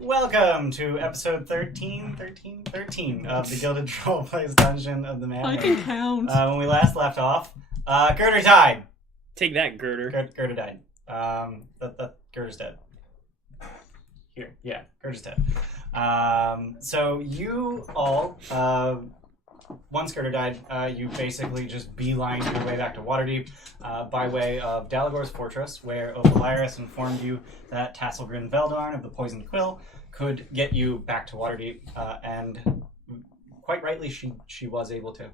Welcome to episode 13 of the Gilded Troll plays Dungeon of the Man. I can count. When we last left off, Girder died. Take that, Girder. Girder died. Girder's dead. Here, yeah, Girder's dead. So you all, once Girder died, you basically just beelined your way back to Waterdeep by way of Dalagor's fortress, where Opheliris informed you that Tasselgrin Veldarn of the Poisoned Quill could get you back to Waterdeep, and quite rightly she was able to.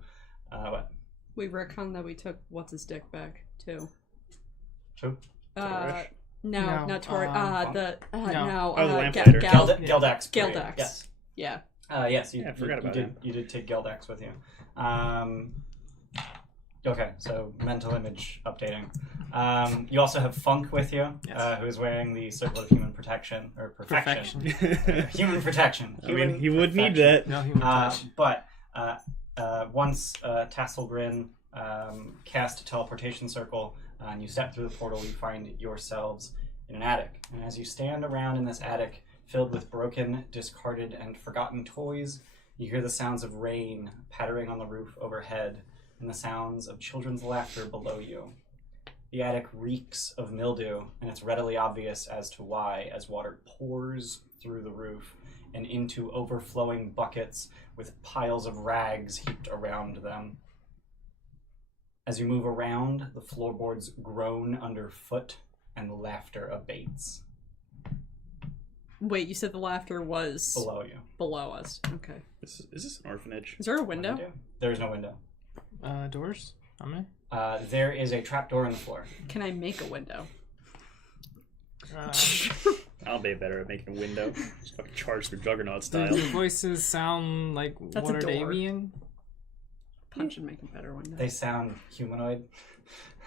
What? We retconned that we took what's his dick back too. Who? Not Tori. the Geldax. Geldax. Yes. Yeah. Yes. I forgot about him. You did take Geldax with you. Okay, so mental image updating. You also have Funk with you, yes. Who is wearing the Circle of Human Protection, or Perfection. Human Protection. I mean, he would need that. No human touch. But once Tasselgrin cast a teleportation circle, and you step through the portal, you find yourselves in an attic. And as you stand around in this attic, filled with broken, discarded, and forgotten toys, you hear the sounds of rain pattering on the roof overhead, and the sounds of children's laughter below you. The attic reeks of mildew, and it's readily obvious as to why, as water pours through the roof and into overflowing buckets with piles of rags heaped around them. As you move around, the floorboards groan underfoot, and the laughter abates. Wait, you said the laughter was Below you. below us. Okay. Is this an orphanage? Is there a window? There is no window. Doors? How many? There is a trapdoor in the floor. Can I make a window? I'll be better at making a window. Just fucking charge through Juggernaut style. Do the voices sound like That's a door. Waterdavian? Punch and make a better window. They sound humanoid.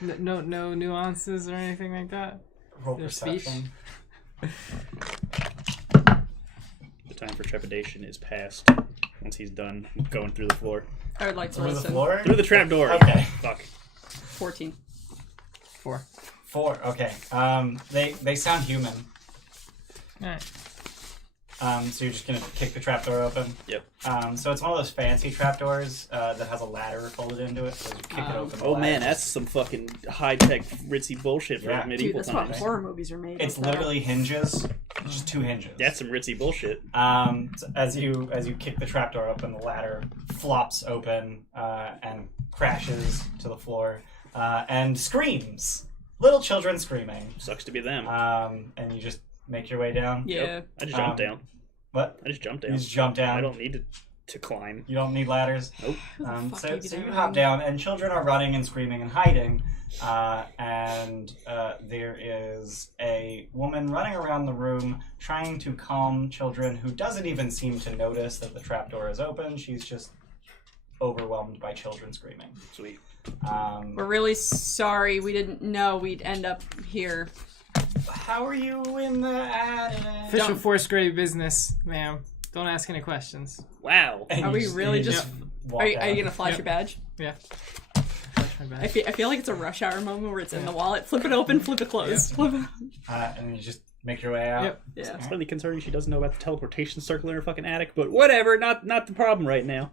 No nuances or anything like that? Roll Their perception. The time for trepidation is past. Once he's done going through the floor. I would like to Through the listen. floor? Through the trapdoor. Okay. Fuck. 14. 4. 4, okay. They sound human. Alright. So you're just gonna kick the trapdoor open? Yep. So it's one of those fancy trapdoors that has a ladder folded into it, so you kick it open. Oh man, that's some fucking high-tech ritzy bullshit for Yeah. Dude, medieval that's what times. horror movies are made. It's with that. literally hinges. It's just 2 hinges. That's some ritzy bullshit. So as you kick the trapdoor open, the ladder flops open and crashes to the floor and screams. Little children screaming. Sucks to be them. And you just make your way down. Yeah. Yep. I just jumped down. What? I just jumped down. You just jump down. I don't need to climb. You don't need ladders. Nope. fuck So you get you around? hop down, and children are running and screaming and hiding. And there is a woman running around the room trying to calm children who doesn't even seem to notice that the trapdoor is open. She's just overwhelmed by children screaming. Sweet. We're really sorry. We didn't know we'd end up here. How are you in the attic? Official 4th grade business, ma'am. Don't ask any questions. Wow. And Are you we really just... walk Are you out. gonna flash Yep. your badge? Yeah. Flash my I badge. feel like it's a rush hour moment where it's in the wallet. Flip it open, flip it closed. Flip it... And you just make your way out. Yep. Yeah. It's really concerning she doesn't know about the teleportation circle in her fucking attic, but whatever, not the problem right now.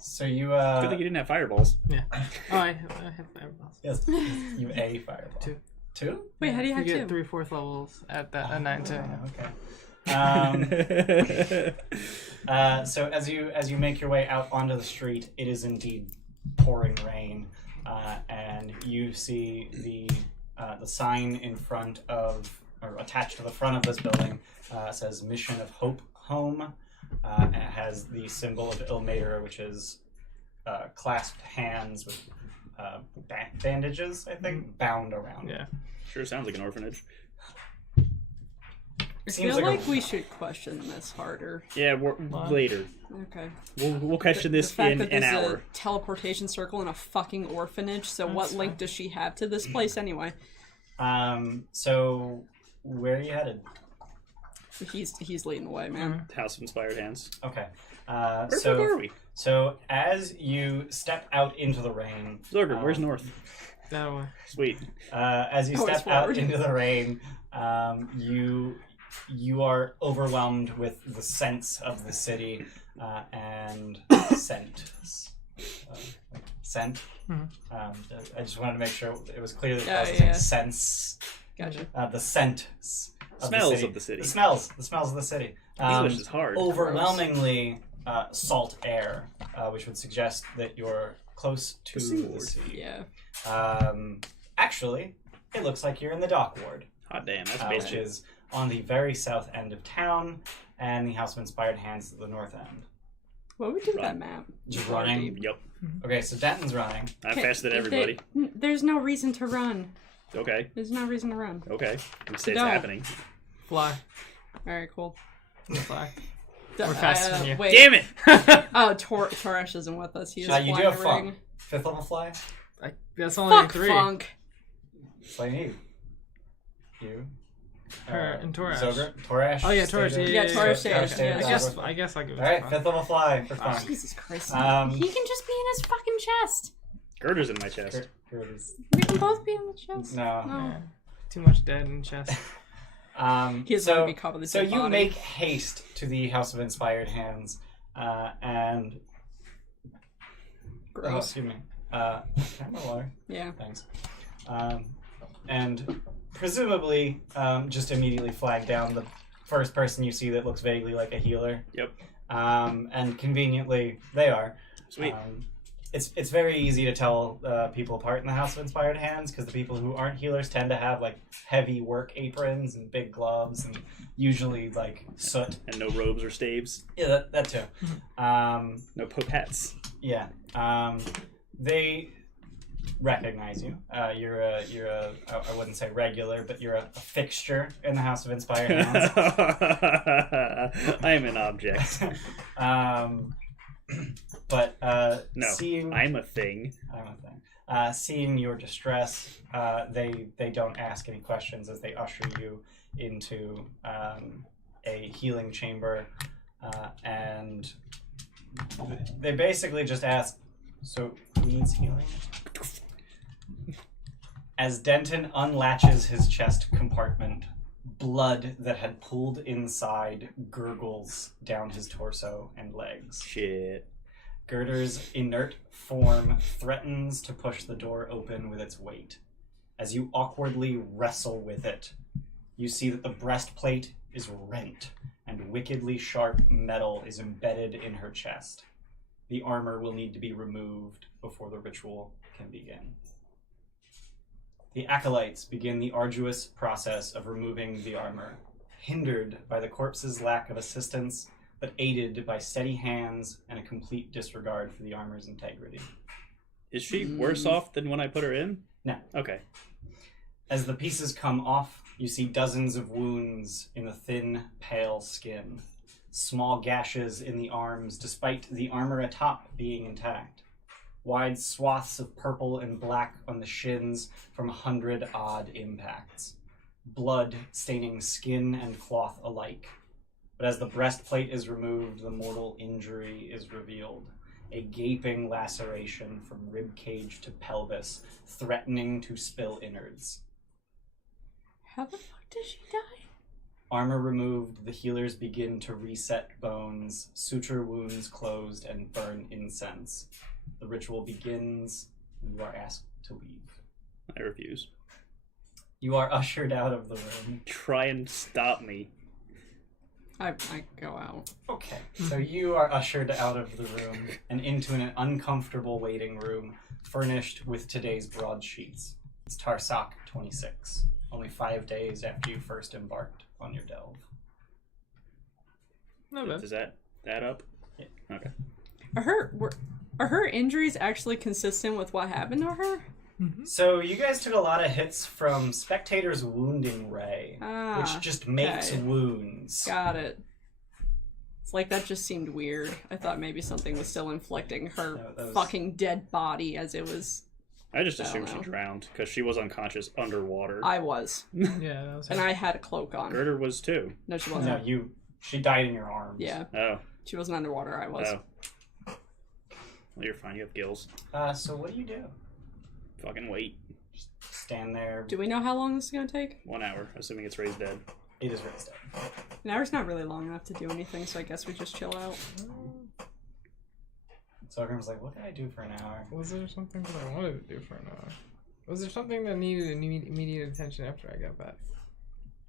So you Good thing you didn't have fireballs. Yeah. Oh, I have fireballs. yes, you have a fireball. 2. 2? Wait, how do you You have get two? 3 4th levels at that 9 too. Okay. So as you make your way out onto the street, it is indeed pouring rain, and you see the sign in front of, or attached to the front of this building, says Mission of Hope Home. And it has the symbol of Ilmater, which is clasped hands with bandages, I think, bound around. Yeah. Sure sounds like an orphanage. I Seems feel like like we should question this harder. Yeah, later. Okay. We'll question this the fact in that an there's hour. a teleportation circle in a fucking orphanage, so what link does she have to this place anyway? So where are you headed? He's leading the way, man. House of Inspired Hands. Okay. Where the fuck So are we? So as you step out into the rain, Zorgrim, where's north? That way. Sweet. as you Always step out forward. into the rain, you you are overwhelmed with the sense of the city and scent. Scent. I just wanted to make sure it was clear that I was saying sense. Gotcha. The scent. Smells of the city. The smells of the city. English is hard. Overwhelmingly salt air, which would suggest that you're close to the sea. Yeah. Actually, it looks like you're in the dock ward. Hot damn, that's Which basically is on the very south end of town, and the House of Inspired Hands at the north end. What would we do with that map? Just running. Yep. Okay, so Denton's running. I'm faster than everybody. There's no reason to run. Okay. There's no reason to run. Okay. I'm say it's No. happening. Fly. Alright, cool. Fly. We're faster than you. Wait. Damn it! Oh, Toresh isn't with us. He is You do flying have a funk. ring. 5th level fly? That's only Fuck 3. Funk. Slay you. You. Her and Toresh. Toresh. Oh yeah, Toresh. Yeah, Toresh, Stay yeah. there. I guess I'll give it. Alright, to 5th level fly for fun. Jesus Christ. Um, he can just be in his fucking chest. Girder's in my chest. Here it is. We can both be in the chest. No. Yeah. Too much dead in the chest. He doesn't want to be caught with a dead you body. make haste to the House of Inspired Hands, and Gross. excuse me. Can I have my water? Yeah. Thanks. And presumably, just immediately flag down the first person you see that looks vaguely like a healer. Yep. And conveniently, they are. Sweet. It's very easy to tell people apart in the House of Inspired Hands because the people who aren't healers tend to have like heavy work aprons and big gloves and usually like soot. And no robes or staves. Yeah, that too. No pipettes. Yeah. They recognize you. You're a I wouldn't say regular, but you're a fixture in the House of Inspired Hands. I am an object. But No, seeing I'm a thing. seeing your distress, they don't ask any questions as they usher you into a healing chamber, and they basically just ask, "So who needs healing?" As Denton unlatches his chest compartment, blood that had pooled inside gurgles down his torso and legs. Shit. Girder's inert form threatens to push the door open with its weight. As you awkwardly wrestle with it, you see that the breastplate is rent and wickedly sharp metal is embedded in her chest. The armor will need to be removed before the ritual can begin. The acolytes begin the arduous process of removing the armor, hindered by the corpse's lack of assistance, but aided by steady hands and a complete disregard for the armor's integrity. Is she worse off than when I put her in? No. Okay. As the pieces come off, you see dozens of wounds in the thin, pale skin, small gashes in the arms despite the armor atop being intact, wide swaths of purple and black on the shins from 100 odd impacts, blood staining skin and cloth alike. But as the breastplate is removed, the mortal injury is revealed. A gaping laceration from ribcage to pelvis, threatening to spill innards. How the fuck did she die? Armor removed, the healers begin to reset bones, suture wounds closed, and burn incense. The ritual begins, and you are asked to leave. I refuse. You are ushered out of the room. Try and stop me. I go out. Okay, so you are ushered out of the room and into an uncomfortable waiting room furnished with today's broadsheets. It's Tarsak 26, only 5 days after you first embarked on your delve. No bad. Does that add up? Yeah. Okay. Are her injuries actually consistent with what happened to her? So you guys took a lot of hits from Spectator's Wounding Ray, Ah, which just makes okay. wounds. Got it. It's like that just seemed weird. I thought maybe something was still inflicting her No, that was- fucking dead body as it was. I just I don't assumed she know. drowned because she was unconscious underwater. I was. Yeah, that was And I had a cloak on. Girder was too. No, she No, wasn't. she died in your arms. Yeah, Oh. she wasn't underwater. I was. Oh. Well, you're fine. You have gills. So what do you do? Fucking wait. Stand there. Do we know how long this is gonna take? 1 hour, assuming it's raised dead. It is redstone. An hour's not really long enough to do anything, so I guess we just chill out. So everyone's like, what can I do for an hour? Was there something that I wanted to do for an hour? Was there something that needed immediate attention after I got back?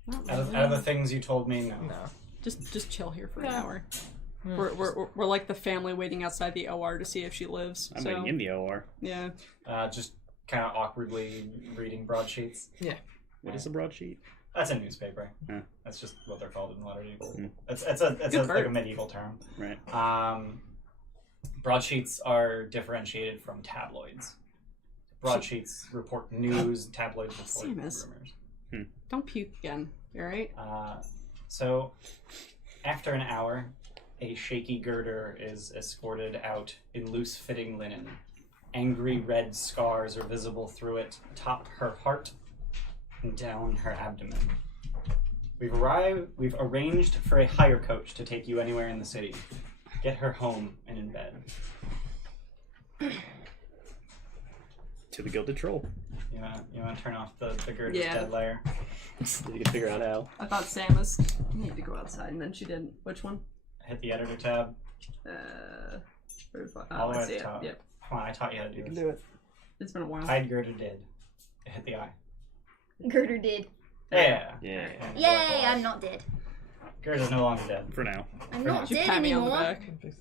Not Out really. of the things you told me, no. No. Just chill here for an Yeah. hour. Yeah, We're like the family waiting outside the OR to see if she lives. I'm so, waiting in the OR. yeah. Just kind of awkwardly reading broadsheets. What is a broadsheet? That's a newspaper. Yeah. That's just what they're called in Waterdeep. Mm. It's Good like a bird. medieval term. Right. Broadsheets are differentiated from tabloids. Broadsheets report news, tabloids report Samus. rumors. Don't puke again. You alright? So, after an hour, a shaky girder is escorted out in loose-fitting linen. Angry red scars are visible through it, atop her heart and down her abdomen. We've arranged for a hire coach to take you anywhere in the city. Get her home and in bed. To the Gilded Troll. You want to turn off the girder's Yeah. dead layer? You can figure out how. I thought Samus needed to go outside, and then she didn't. Which one? Hit the editor tab. All the way I at see the it. top. Yep. Come on, I taught you how to do You can this. do it. It's been a while. Hide girder did. Hit the eye. Girder did. Yeah. Yeah. Yay, I'm not dead. Girder's no longer dead. For now. I'm For not You dead pat me on the anymore.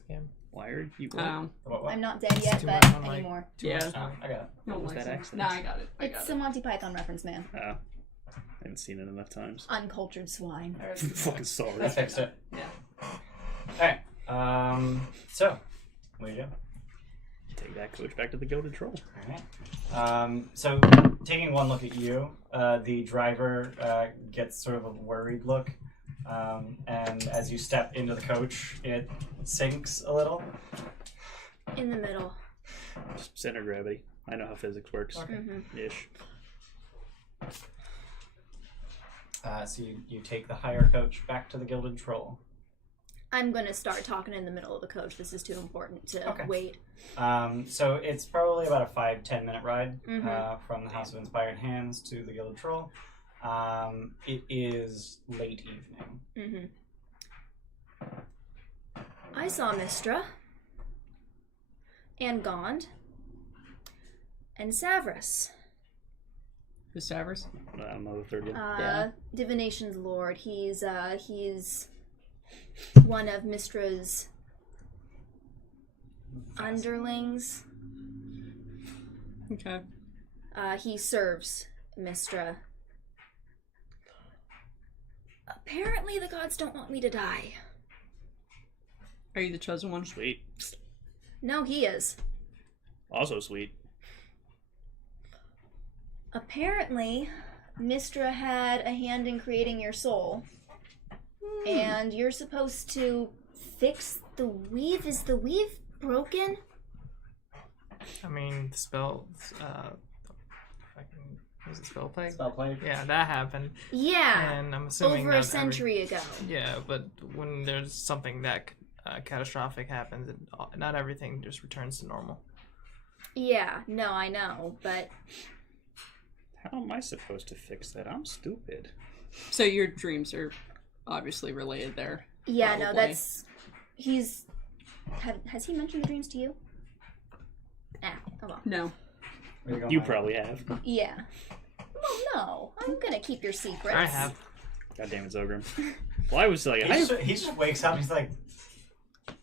back. Why are you? What? I'm not dead yet, too but much on, like, anymore. Yeah. Oh, I got it. No What was likes that it. accent? Nah, I got it. I It's got a Monty Python reference, man. I haven't seen it enough times. Uncultured swine. Fucking sorry. I fixed it. Yeah. Alright. So, what do you do? Take that coach back to the Gilded Troll. Alright. So, taking one look at you, the driver gets sort of a worried look. And as you step into the coach, it sinks a little. In the middle. Just center gravity. I know how physics works. Mm-hmm. Ish. So you take the hire coach back to the Gilded Troll. I'm gonna start talking in the middle of the coach. This is too important to Okay. wait. So it's probably about a 5-10 minute ride Mhm. from the House of Inspired Hands to the Gilded Troll. It is late evening. Mm-hmm. I saw Mistra. And Gond. And Savras. Who's Savers? I don't know the third one. Yeah. Divination's lord. He's one of Mistra's underlings. Okay. He serves Mistra. Apparently the gods don't want me to die. Are you the chosen one? Sweet. No, he is. Also sweet. Apparently, Mistra had a hand in creating your soul. And you're supposed to fix the weave. Is the weave broken? I mean, the spell. Was it spell plague? Spell plague? Yeah, that happened. Yeah. And I'm assuming Over not a century ago. Yeah, but when there's something that catastrophic happens, not everything just returns to normal. Yeah, no, I know, but How am I supposed to fix that? I'm stupid. So your dreams are obviously related there. yeah, no, Probably. that's has he mentioned the dreams to you? Oh well. No. Where going, You Mike? probably have. Yeah. Well, no, I'm gonna keep your secrets. I have. God damn it, Zogrim. Well, I was like, He just wakes up and he's like, that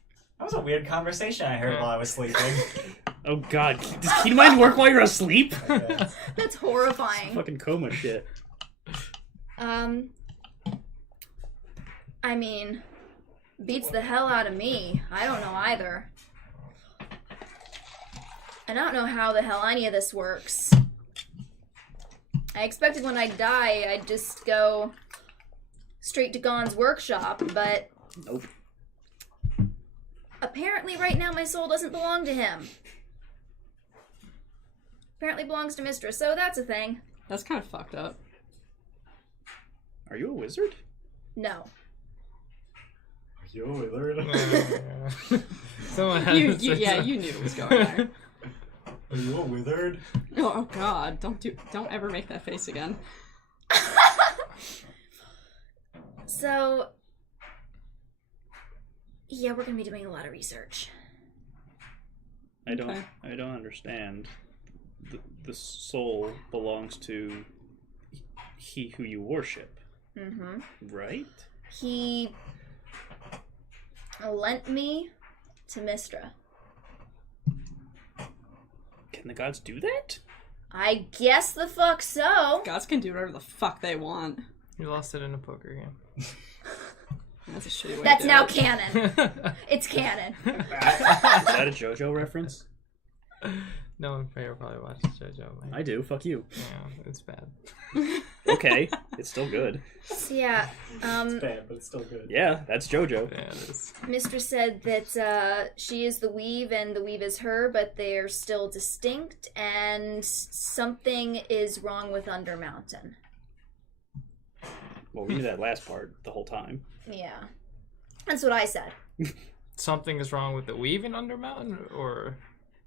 was a weird conversation I heard while I was sleeping. oh god, does key mind work while you're asleep? Okay. That's horrifying. Fucking coma shit. I mean, beats the hell out of me. I don't know either. And I don't know how the hell any of this works. I expected when I die, I'd just go straight to Gon's workshop, but Nope. apparently right now my soul doesn't belong to him. Apparently belongs to Mistress, so that's a thing. That's kind of fucked up. Are you a wizard? No. You a wizard? Someone had to say Yeah, so. you knew it was going there. Are you a wizard? Oh God! Don't ever make that face again. So, yeah, we're gonna be doing a lot of research. I don't Okay. understand. The soul belongs to he who you worship, Mm-hmm. right? He lent me to Mistra. Can the gods do that? I guess the fuck so. Gods can do whatever the fuck they want. You lost it in a poker game. That's a shitty way That's to do now it. canon. It's canon. Is that a JoJo reference? No one here probably watches JoJo. Man. I do. Fuck you. Yeah, it's bad. Okay, it's still good. So yeah, It's bad, but it's still good. Yeah, that's JoJo. Yeah, it is. Mistra said that she is the weave and the weave is her, but they're still distinct, and something is wrong with Undermountain. Well, we knew that last part the whole time. Yeah, that's what I said. Something is wrong with the weave in Undermountain, or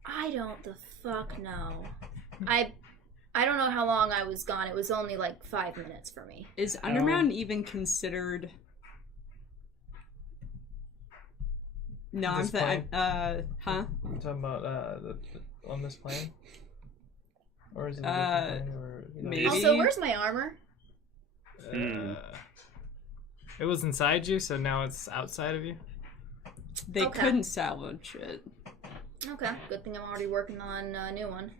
I don't the fuck know. I don't know how long I was gone. It was only like 5 minutes for me. Is Undermountain even considered? No, I'm This saying. Huh? I'm talking about on this plane, or is it a different plane, or maybe. Also, where's my armor? It was inside you, so now it's outside of you. They Okay. couldn't salvage it. Okay, good thing I'm already working on a new one.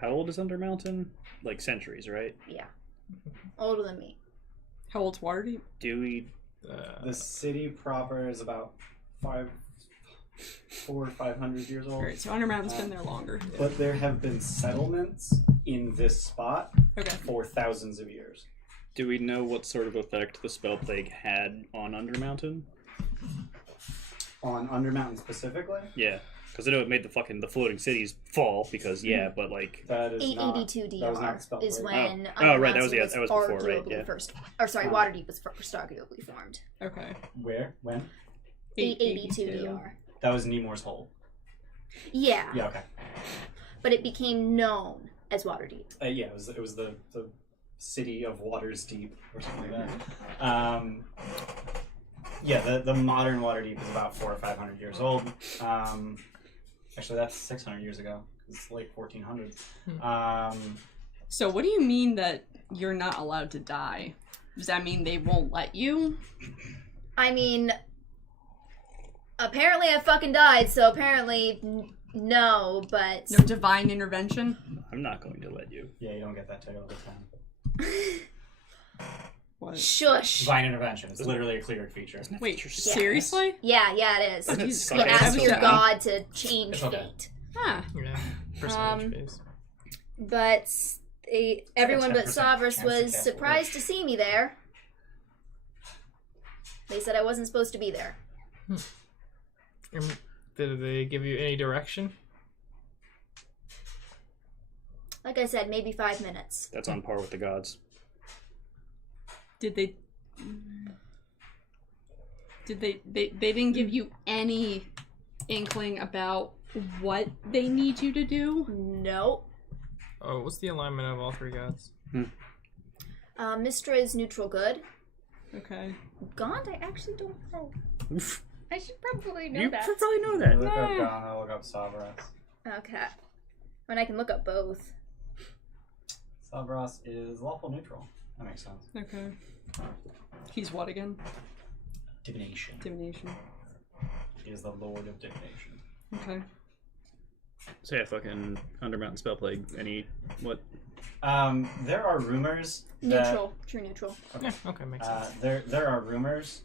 How old is Undermountain? Like centuries, right? Yeah, older than me. How old's Waterdeep? Do we? The city proper is about 400 or 500 years old. Alright, so Undermountain's been there longer. But there have been settlements in this spot Okay. for thousands of years. Do we know what sort of effect the spell plague had on Undermountain? On Undermountain specifically, Yeah, because I know it made the floating cities fall. Because but like that is not 882 that was not DR spelled is right. when Oh, right, that was- Undermountain that was before, right, arguably yeah. first. Or sorry, Waterdeep was first arguably formed. Okay. Where? When? 882 DR. That was Nemours Hole. Yeah, Yeah, okay. but it became known as Waterdeep. Yeah, it was the city of Waters Deep or something like that. Yeah, the modern Waterdeep is about 400 or 500 years old. Actually, that's 600 years ago. It's late 1400s. So what do you mean that you're not allowed to die? Does that mean they won't let you? I mean, apparently I fucking died, so apparently no, but No divine intervention? I'm not going to let you. Yeah, you don't get that title this time. What? shush. Divine intervention. It's literally a cleric feature. Wait, seriously? Yeah, it is. Doesn't it You suck Okay, ass ask I was your just- god to change It's okay. fate. Ah. Yeah, percentage base. But everyone but 10% Savras chance was to cast surprised to see me there. They said I wasn't supposed to be there. Did they give you any direction? Like I said, maybe 5 minutes. That's on par with the gods. Did they didn't give you any inkling about what they need you to do? Nope. Oh, what's the alignment of all three gods? Mistra is neutral good. Okay. Gaunt, I actually don't know. I should probably know You that. should probably know that. Look up Ghana, look up Savras. Okay. And I can look up both. Savras is lawful neutral. That makes sense. Okay. He's what again? Divination. Divination. He is the lord of divination. Okay. So yeah, fucking Undermountain spell plague. What? There are rumors that Neutral. True neutral. Yeah, okay, makes sense. there are rumors,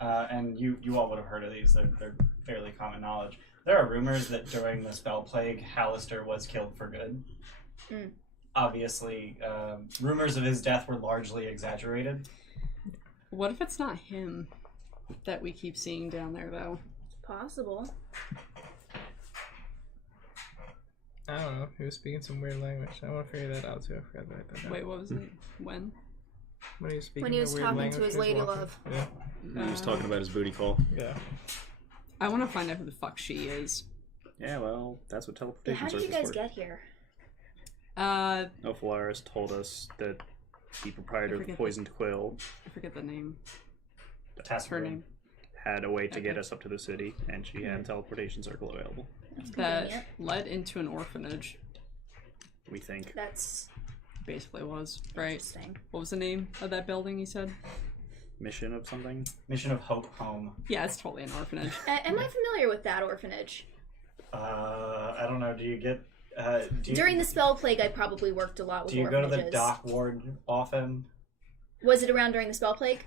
and you all would have heard of these. They're fairly common knowledge. There are rumors that during the spell plague, Hallister was killed for good. Mm. Obviously, rumors of his death were largely exaggerated. What if it's not him that we keep seeing down there, though? Possible. I don't know. He was speaking some weird language. I want to figure that out too. I forgot to write that down. Wait, what was it? When? When he was speaking When he the was weird talking to language his he was lady walking. love. Yeah. He was talking about his booty call. Yeah. I want to find out who the fuck she is. Yeah, well, that's what Yeah, teleportation how did you circles guys work. get here? Ophalaris told us that the proprietor of the forget Poisoned Quill, I forget the name. Task Her Grin. name. had a way to get Okay. us up to the city, and she had a teleportation circle available. That's That convenient. led into an orphanage. We think. That's Basically was right. interesting. What was the name of that building? You said. Mission of something? Mission of Hope Home. Yeah, it's totally an orphanage. Am I familiar with that orphanage? I don't know. Do you get? Do you, During the spell plague, I probably worked a lot with do you go to orphanages. the dock ward often? Was it around during the spell plague?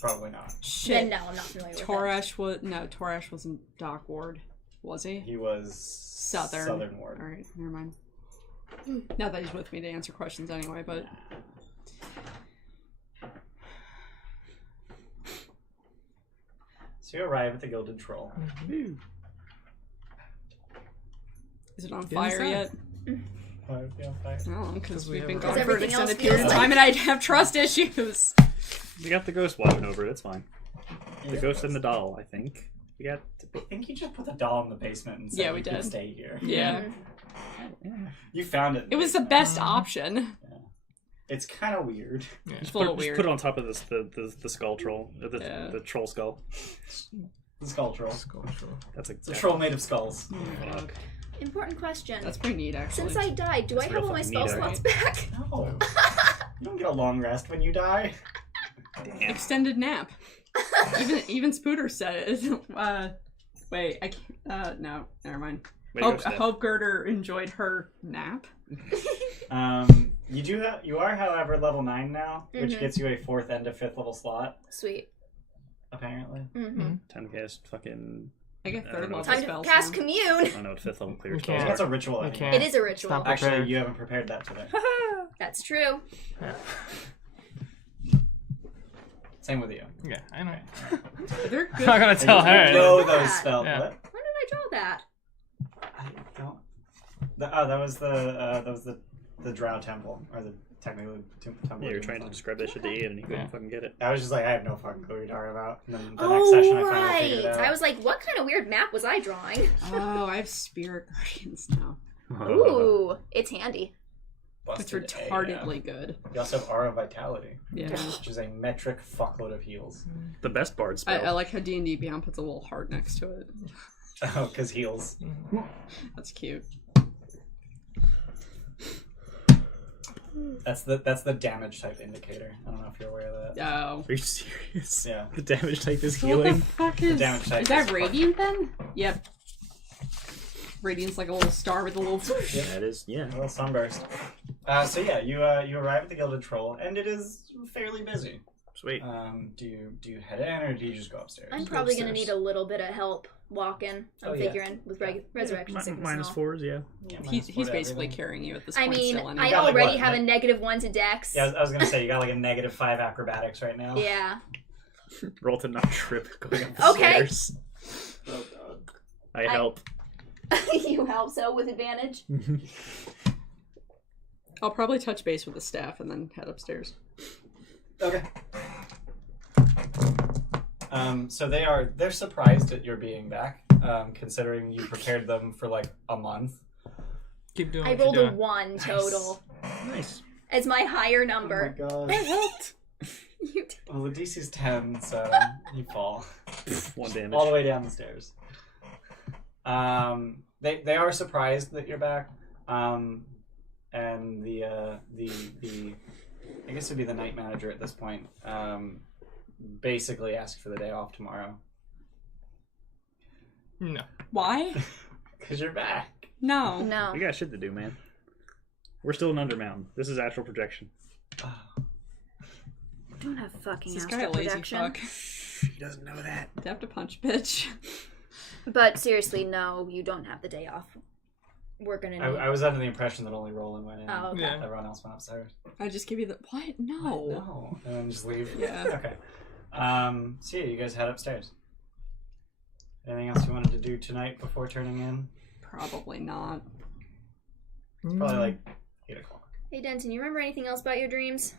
Probably not. Shit. Then no, I'm not familiar with it. Torash wasn't Dock Ward, was he? He was Southern ward. All right, never mind. Not that he's with me to answer questions anyway, but So you arrive at the Gilded Troll. is it on Get fire inside. yet? No, because we we've been have gone a- for an Everything else extended feels period of like- time, and I'd have trust issues. We got the ghost watching over it, it's fine. The ghost and the doll, I think. We got. I think you just put the doll in the basement and said Yeah, we you could did. stay here. Yeah, You found it. in it was the basement. best option. It's kind of weird. It's a Put, little just weird. put it on top of this the skull troll, Yeah. the troll skull. The skull troll. That's It's a troll made of skulls. Oh, fuck. Important question. That's pretty neat, actually. Since I died, do That's I have real all my fucking spell neat, slots back? No. You don't get a long rest when you die. Damn. Extended nap. even Spooter said it. Wait, I can't. No, never mind. Way to go, Hope, Steph. Hope Girder enjoyed her nap. You are, however, level 9 now, which Mhm. gets you a 4th and a 5th level slot, Sweet. apparently. Mm-hmm. Time to cast fucking. I get I third don't know. level Time to spells. cast now. commune. I don't know what 5th level clear You I spells think can't. that's are. a ritual. I You think. can't. It is a ritual. Stop. Actually, Prepared. you haven't prepared that today. That's true. Same with you. Yeah, I know. They're I'm good. not gonna tell And you her. know Yeah. those spells. Yeah. What? When did I draw that? I don't. That was the Drow Temple, or the technically temple. Yeah, you're trying to describe that shit to Ian and he couldn't Yeah. fucking get it. I was just like, I have no fucking clue what you're talking about. And then the next session, I finally figured it out. I was like, what kind of weird map was I drawing? Oh, I have Spirit Guardians now. Ooh, it's handy. It's Busted retardedly good. AF. You also have Aura Vitality, Yeah. which is a metric fuckload of heals. The best bard spell. I like how D&D Beyond puts a little heart next to it. Oh, because heals. That's cute. That's the damage type indicator. I don't know if you're aware of that. Oh. Are you serious? Yeah. The damage type is So what the healing. fuck is... damage type Is that is Radiant then? Yep. Radiant's like a little star with a little... That is, yeah. A little sunburst. So yeah, you arrive at the Gilded Troll, and it is fairly busy. Sweet. Do you head in, or do you just go upstairs? I'm go probably going to upstairs. need a little bit of help walking. I'm Oh, yeah. figuring with resurrection sickness and Minus all. 4s, yeah. Yeah, He's minus 4 to basically everything. carrying you at this I point mean, still I anyway. got, like, already what, have a ne- -1 to dex. Yeah, I was gonna say you got like a -5 acrobatics right now. Yeah. Roll to not trip going up the Okay. stairs. Oh god. I help. You help so with advantage. I'll probably touch base with the staff and then head upstairs. Okay. So they're surprised at your being back, considering you prepared them for like a month. Keep doing I what you're rolled a doing. 1 total Nice. as my higher Oh my number. god. helped. You did. Well, the DC's 10, so you fall 1 damage. all the way down the stairs. They are surprised that you're back. And the I guess it'd be the night manager at this point. Basically asked for the day off tomorrow No. Why? because you're back. No. No. We got shit to do, man. We're still in Undermountain. This is astral projection. Don't have fucking Is this guy astral a lazy projection. fuck? He doesn't know that. Do I have to punch a bitch? But seriously, no, you don't have the day off. We're gonna need. I was under the impression that only Roland went in. Oh, okay. Yeah. Everyone else went upstairs. I just give you the... What? No. No. And then just leave. Yeah. Okay. So yeah, you guys head upstairs. Anything else you wanted to do tonight before turning in? Probably not. Probably like 8 o'clock. Hey Denton, you remember anything else about your dreams?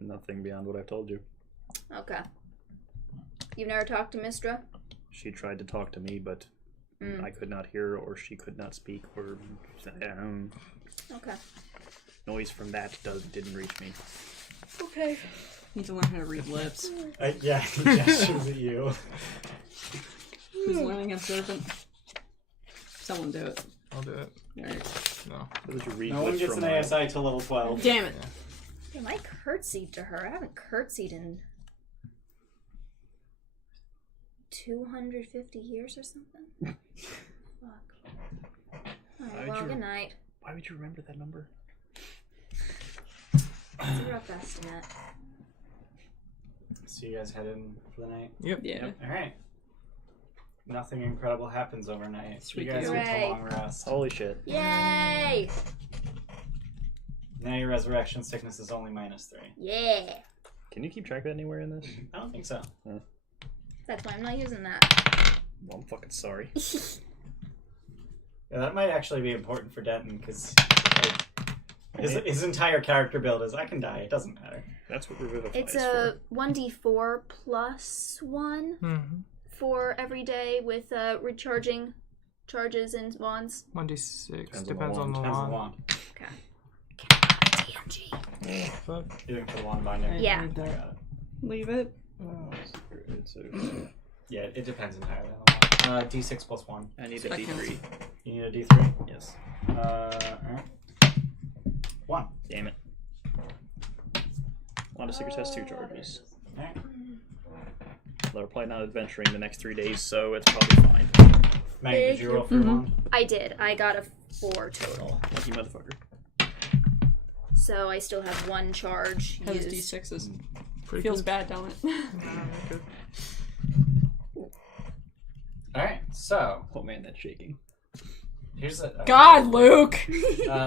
Nothing beyond what I've told you. Okay. You've never talked to Mistra? She tried to talk to me, but Mm. I could not hear, or she could not speak, or Okay. noise from that didn't reach me. Okay. Need to learn how to read lips. Yeah, he gestures at you. Who's learning observant? Someone do it. I'll do it. Alright. No. How did you read No one lips gets from an my- ASI till level 12. Damn it. Damn, I curtsied to her. I haven't curtsied in 250 years or something. Fuck. Alright, well, good night. Why would you remember that number? It's a rough estimate. So you guys head in for the night? Yep. Yeah. Alright. Nothing incredible happens overnight. Sweet You guys deal. get to Hooray. long rest. Holy shit. Yay! Now your resurrection sickness is only -3. Yeah! Can you keep track of that anywhere in this? I don't think so. That's why I'm not using that. Well, I'm fucking sorry. Yeah, that might actually be important for Denton, because his entire character build is, I can die, it doesn't matter. That's what Revivify It's is a 1d4 plus 1 Mm-hmm. for every day with recharging charges and wands. 1d6. Depends Depends on on the the Depends on the wand. wand. Okay. DMG. Fuck. You looking for the wand binder? Yeah. I got it. Leave it. Yeah, it depends entirely on the wand. D6 plus 1. I need a That counts. D3. You need a D3? Yes. Alright. 1. Damn it. Wand of Secrets has 2 charges. Alright. They're probably not adventuring the next 3 days, so it's probably fine. Meg, did you roll for your wand? I did. I got a 4 total. Lucky motherfucker. So I still have 1 charge Has used. D6s. Pretty Feels good. bad, don't it? Good. Alright, so Oh man, that's shaking. here's the God, Luke!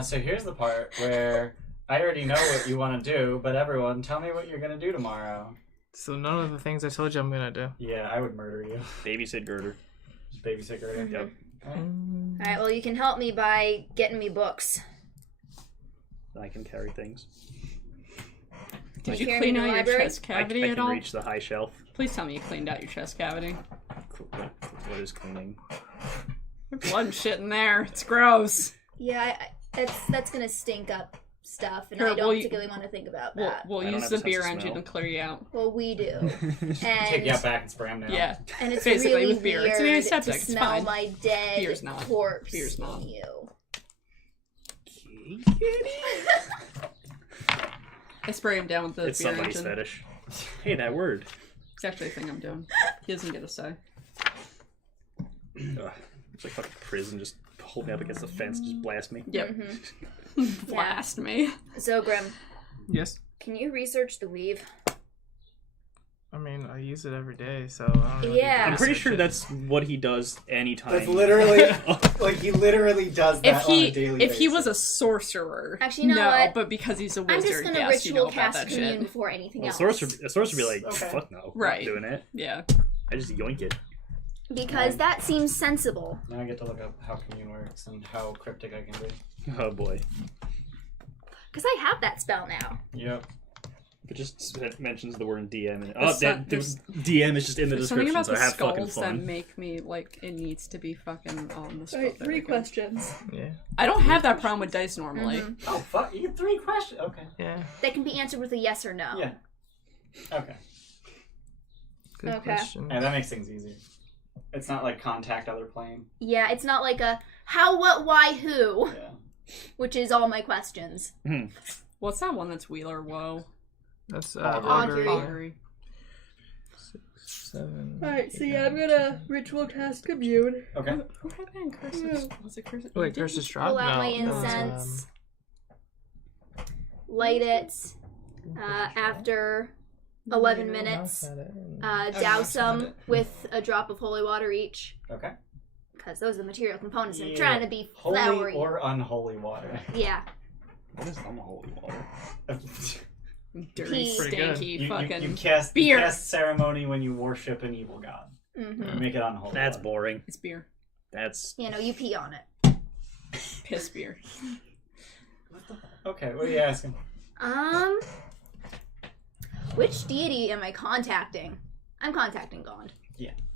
so here's the part where I already know what you want to do, but everyone, tell me what you're gonna do tomorrow. So none of the things I told you I'm gonna do. Yeah, I would murder you. Babysit Girder. Just babysit her. Yep. Alright, well, you can help me by getting me books. I can carry things. Did Can you carry clean me to out the your library? chest I cavity at can all? reach the high shelf. Please tell me you cleaned out your chest cavity. What is cleaning? There's blood and shit in there. It's gross. Yeah, that's gonna stink up stuff, and Here, I don't will you- particularly want to think about We'll, that. we'll I don't use have the a sense beer of engine smell. to clear you out. Well, we do. Take you out back and spray them down. Yeah. And it's Basically, really with beer. weird It's an antiseptic, to it's smell fine. my dead Beer's not. corpse Beer's not. in you. I spray him down with the It's beer somebody's engine. fetish. Hey, that word. It's actually a thing I'm doing. He doesn't get a say. Ugh. It's like fucking prison, just hold me up against the fence, just blast me. Yep. Mm-hmm. Blast me. So, Grim, Yes. can you research the weave? I mean, I use it every day, so I don't know. Yeah. I'm pretty sure that's what he does anytime. That's literally, like, he literally does that If on a daily he basis. was a sorcerer, Actually, you know no, what? but because he's a I'm wizard, just gonna yes, you know ritual about cast that commune shit. before anything Well, else. a sorcerer be like, Okay. fuck no, Right. I'm not doing it. Yeah. I just yoink it. Because that seems sensible. Now I get to look up how commune works and how cryptic I can be. Oh boy. Because I have that spell now. Yep. It just mentions the word DM. And, There's some- the there's- DM is just in the There's something description, about so the have fucking skulls that fun. make me like it needs to be fucking on the spell. Alright, There 3 we go. questions. Yeah. I don't have that problem with dice normally. Mhm. Oh, fuck. You get 3 questions. Okay. Yeah. They can be answered with a yes or no. Yeah. Okay. Good Okay. question. Yeah, that makes things easier. It's not like contact other plane. Yeah, it's not like a how, what, why, who, Yeah. which is all my questions. What's that one that's Wheeler? Whoa. That's Augury. Augury. 7. Alright, so yeah, I'm gonna ritual cast commune. Okay. Who had that in curses? Was it curses? Wait, Curses drop? Pull out No. my that was, incense, light it, after 11 minutes, douse them with a drop of holy water each. Okay. Because those are the material components. And I'm Yeah. trying to be Holy flowery. or unholy water. Yeah. What is unholy water? Dirty, Pee. Pretty good. stinky, you fucking. cast beer. ceremony when you worship an evil god. Mm-hmm. You make it unholy. That's water. boring. It's beer. That's You know, you pee on it. Piss beer. Okay, what are you asking? Which deity am I contacting? I'm contacting God.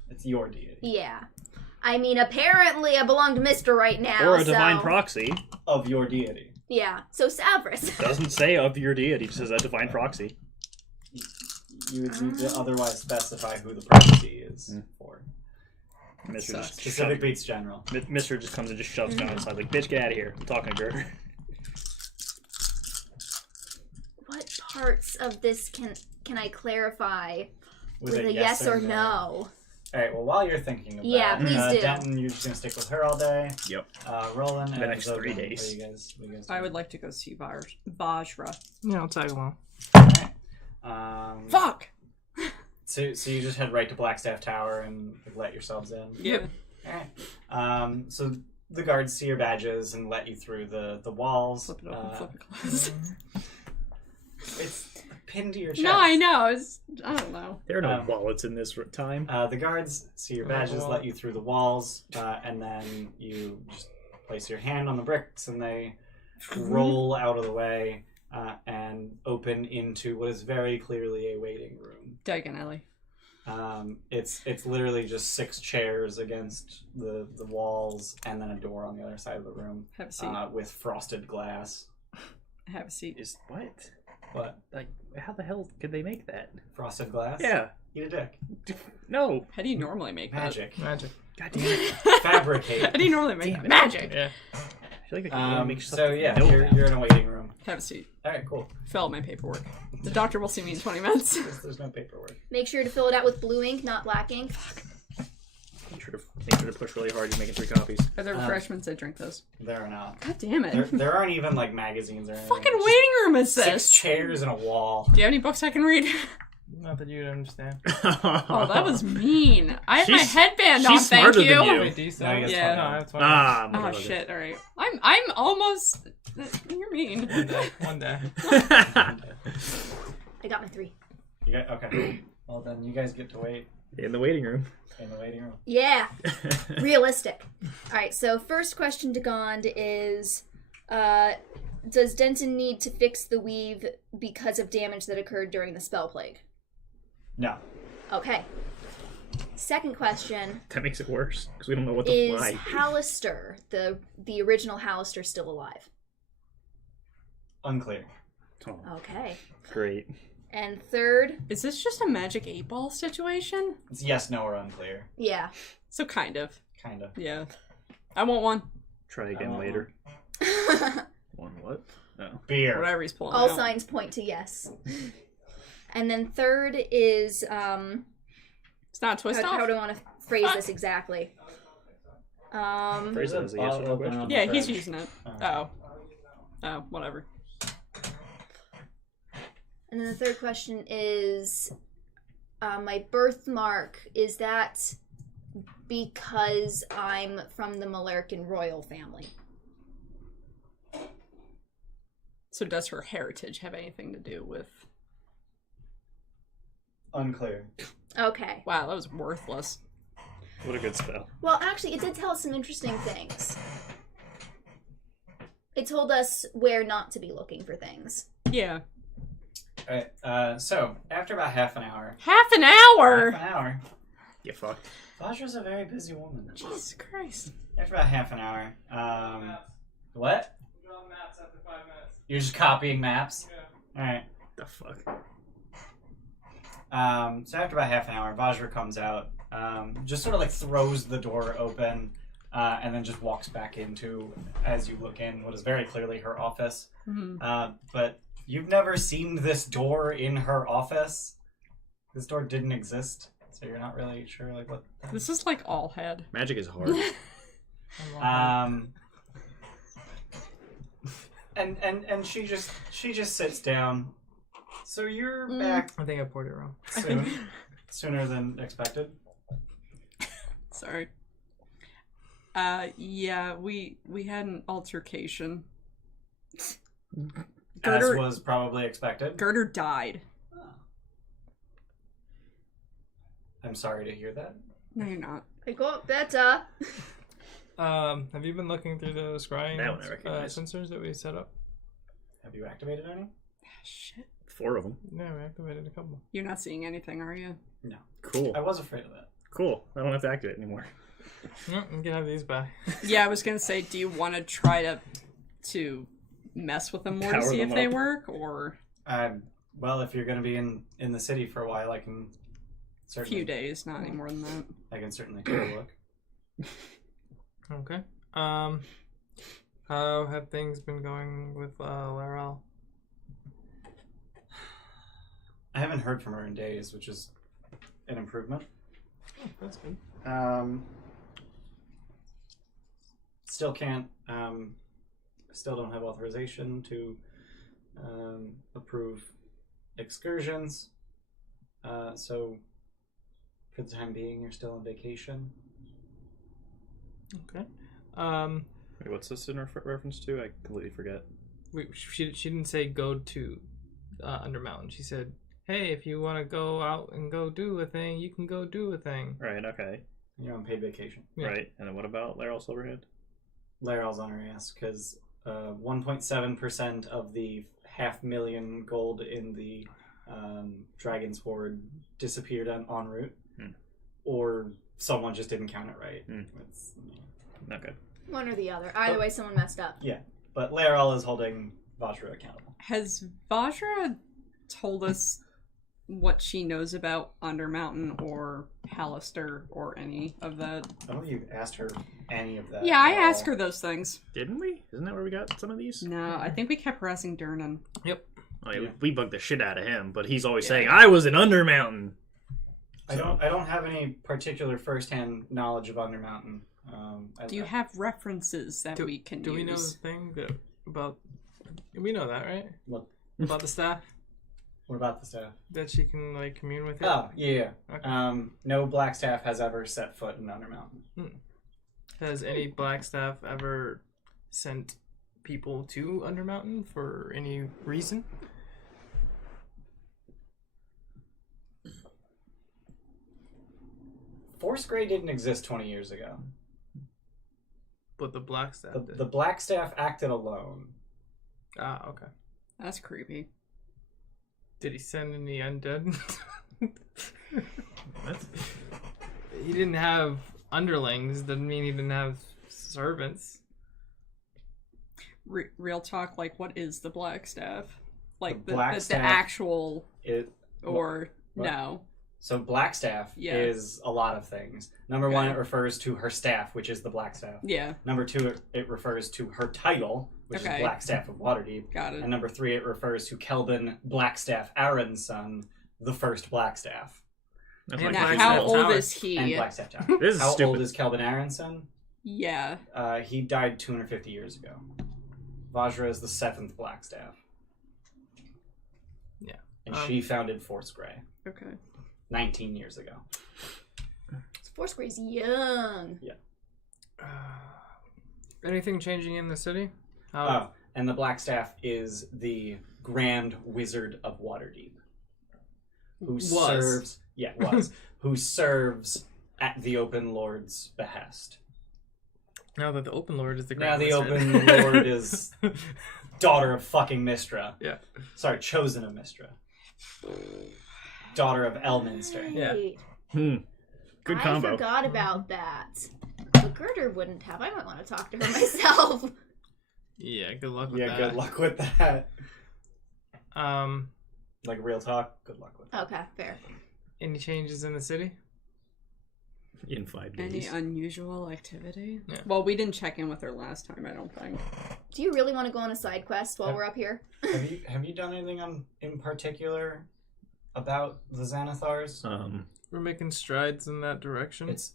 It's your deity. Yeah. I mean, apparently I belong to Mr. right now. Or a divine so... proxy. Of your deity. Yeah, so Savris. Doesn't say of your deity, just says a divine proxy. You would need to otherwise specify who the proxy is for. Mr. just Specific beats general. Mr. just comes and just shoves down outside, like, bitch, get out of here. I'm talking to Girder. What parts of this can I clarify With a yes or no? Alright, well, while you're thinking of Yeah, that, please do. Denton, you're just going to stick with her all day. Yep. Roland, The and next 3 Zogan, days. What do you guys I would like to go see Vajra. Yeah, I'll tag along. Fuck! So you just head right to Blackstaff Tower and let yourselves in? Yeah. Alright. So the guards see your badges and let you through the walls. Flip it open, flip it close. It's pinned to your chest. No, I know. I don't know. There are no wallets in this time. The guards see your badges, let you through the walls, and then you just place your hand on the bricks and they roll out of the way and open into what is very clearly a waiting room. Diagonally. It's literally just 6 chairs against the walls and then a door on the other side of the room. Have a seat. With frosted glass. Have a seat. Is what? What? Like, how the hell could they make that? Frosted glass? Yeah. Eat a dick. No. How do you normally make Magic. Magic. God damn it. Fabricate. that? How do you normally make that? Magic! Yeah. I feel like they can make stuff So yeah, no you're about. in a waiting room. Have a seat. Alright, cool. Fill out my paperwork. The doctor will see me in 20 minutes. There's no paperwork. Make sure to fill it out with blue ink, not black ink. Make sure to push really hard. You're making 3 copies. Are there refreshments? I drink those. There are not. God damn it. There aren't even like magazines or anything. Fucking Just waiting room is 6 this? chairs and a wall. Do you have any books I can read? Not that you'd understand. Oh, that was mean. I have my She's- headband on, she's thank smarter you. than you. Wait, do you still have it? Yeah. No, I have 20. Ah, Oh motherfucker. shit! All right, I'm almost. You're mean. One day. I got my 3. You got, okay. Well then, you guys get to wait In the waiting room. in the waiting room. Yeah, realistic. All right, so first question to Gond is, does Denton need to fix the weave because of damage that occurred during the spell plague? No. Okay. Second question That makes it worse because we don't know what the is fly. Hallister, the original Hallister, still alive? Unclear. Oh, Okay. great. And third, Is this just a magic 8-ball situation? It's yes, no, or unclear. yeah. So kind of. Kind of. Yeah. I want one. Try I again want later. One what? No. Beer. Whatever he's pulling All out. signs point to yes. And then third is It's not a twist off. how do I want to phrase this exactly? Phrase that as a yes or no question. Yeah, he's using it. Oh. Oh, whatever. And then the third question is, my birthmark, is that because I'm from the Malerkin royal family? So does her heritage have anything to do with... Unclear. Okay. Wow, that was worthless. What a good spell. Well, actually, it did tell us some interesting things. It told us where not to be looking for things. Yeah. Alright, so, after about half an hour... Half an hour! Half an hour. You fucked. Vajra's a very busy woman. Jesus Christ. After about half an hour, what? You're just copying maps? Alright. The fuck. So after about half an hour, Vajra comes out, just sort of like throws the door open, and then just walks back into, as you look in, what is very clearly her office. Mm-hmm. But you've never seen this door in her office. This door didn't exist, so you're not really sure like what. This is like all head. Magic is hard. And she just sits down. So you're back I think I poured it wrong. soon, sooner than expected. Sorry. Yeah, we had an altercation. As Girder, was probably expected. Girder died. I'm sorry to hear that. No, you're not. I got better. Have you been looking through the scrying That one I recognize. sensors that we set up? Have you activated any? Shit. 4 of them. No, we activated a couple. You're not seeing anything, are you? No. Cool. I was afraid of that. Cool. I don't have to activate anymore. You can have these back. Yeah, I was gonna say, do you want to try to mess with them more to Power see if them they up. work, or Well, if you're going to be in the city for a while, I can a certainly. few days, not any more than that? I can certainly take a look. Okay. How have things been going with Laurel? I haven't heard from her in days, which is an improvement. Oh, that's good. Still can't. Still don't have authorization to approve excursions. So, for the time being, you're still on vacation. Okay. Wait, what's this in reference to? I completely forget. She didn't say go to Undermountain. She said, hey, if you want to go out and go do a thing, you can go do a thing. Right, okay. You're on paid vacation. Yeah. Right, and then what about Laurel Silverhand? Laral's on her ass because 1.7% of the 500,000 gold in the Dragon's Hoard disappeared en route, or someone just didn't count it right. It's, Okay. One or the other. Either way, someone messed up. yeah, but Laral is holding Vajra accountable. Has Vajra told us what she knows about Undermountain or Hallister or any of that? I don't know if you've asked her any of that. Yeah, I at all. asked her those things. Didn't we? Isn't that where we got some of these? No, I think we kept harassing Durnan. Yep. Oh, yeah, Yeah. we bugged the shit out of him, but he's always saying, I was in Undermountain! I don't have any particular first-hand knowledge of Undermountain. Do you have references that we can Do use? we know the thing about... We know that, right? What? About the staff? What about the staff? That she can, like, commune with it? Oh, yeah. Okay. No black staff has ever set foot in Undermountain. Has any black staff ever sent people to Undermountain for any reason? Force Grey didn't exist 20 years ago. But the black staff did. The black staff acted alone. Ah, okay. That's creepy. Did he send any undead? What? He didn't have underlings. Doesn't mean he didn't have servants. Real talk, like, what is the black staff? Like, The black the staff- actual, It or what? no? So black staff Yeah. is a lot of things. Number Okay. one, it refers to her staff, which is the black staff. Yeah, Number two, it refers to her title, which Okay. is Black Staff of Waterdeep. got it. And number three, it refers to Kelvin Blackstaff Aaron's son, the first Blackstaff. That's And like Now, Black how Staff old Tower. is he? And Blackstaff Tower. This is How stupid. old is Kelvin Aaron's son? Yeah. He died 250 years ago. Vajra is the seventh Blackstaff. Yeah. And she founded Force Grey Okay. 19 years ago. Force Grey's young. Anything changing in the city? Oh, and the Blackstaff is the Grand Wizard of Waterdeep. Who serves... Yeah, was. Who serves at the Open Lord's behest. Now that the Open Lord is the Now Grand the Wizard. Open Lord is daughter of fucking Mistra. Yeah. Sorry, chosen of Mistra. Daughter of Elminster. Yeah. Right. Good combo. I forgot about that. But Gerder wouldn't have. I might want to talk to her myself. Yeah, good luck with Yeah, that. good luck with that. Um, Like real talk, good luck with that. Okay, fair. any changes in the city? In 5 Any days. unusual activity? Yeah. Well, we didn't check in with her last time, I don't think. Do you really want to go on a side quest while we're up here? Have you done anything in particular about the Xanathars? We're making strides in that direction. It's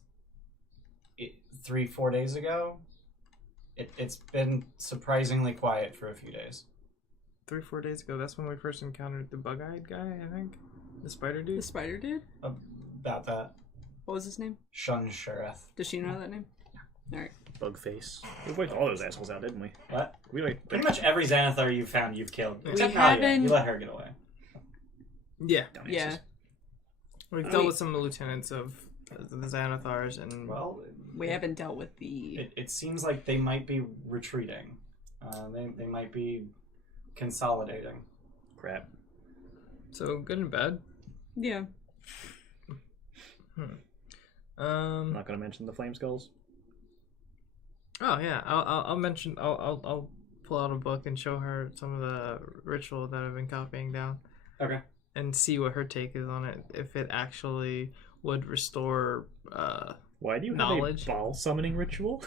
3-4 days ago. It's been surprisingly quiet for a few days. 3-4 days ago. That's when we first encountered the bug-eyed guy, I think. The spider The dude. spider dude? About that. What was his name? Shun Shureth. Does she know that name? Alright. Bugface. We wiped all those assholes out, didn't we? What? We like Pretty much every Xanathar you've found, you've killed. We Except Nadia. haven't- You let her get away. Yeah. dumbasses. Yeah. We've I dealt mean- with some lieutenants of the Xanathars and Well, We haven't dealt with the... it seems like they might be retreating. They might be consolidating. Crap. so good and bad. Yeah. I'm not gonna mention the flame skulls. Oh yeah, I'll mention. I'll pull out a book and show her some of the ritual that I've been copying down. Okay. And see what her take is on it. If it actually would restore Why do you knowledge. have a ball summoning ritual?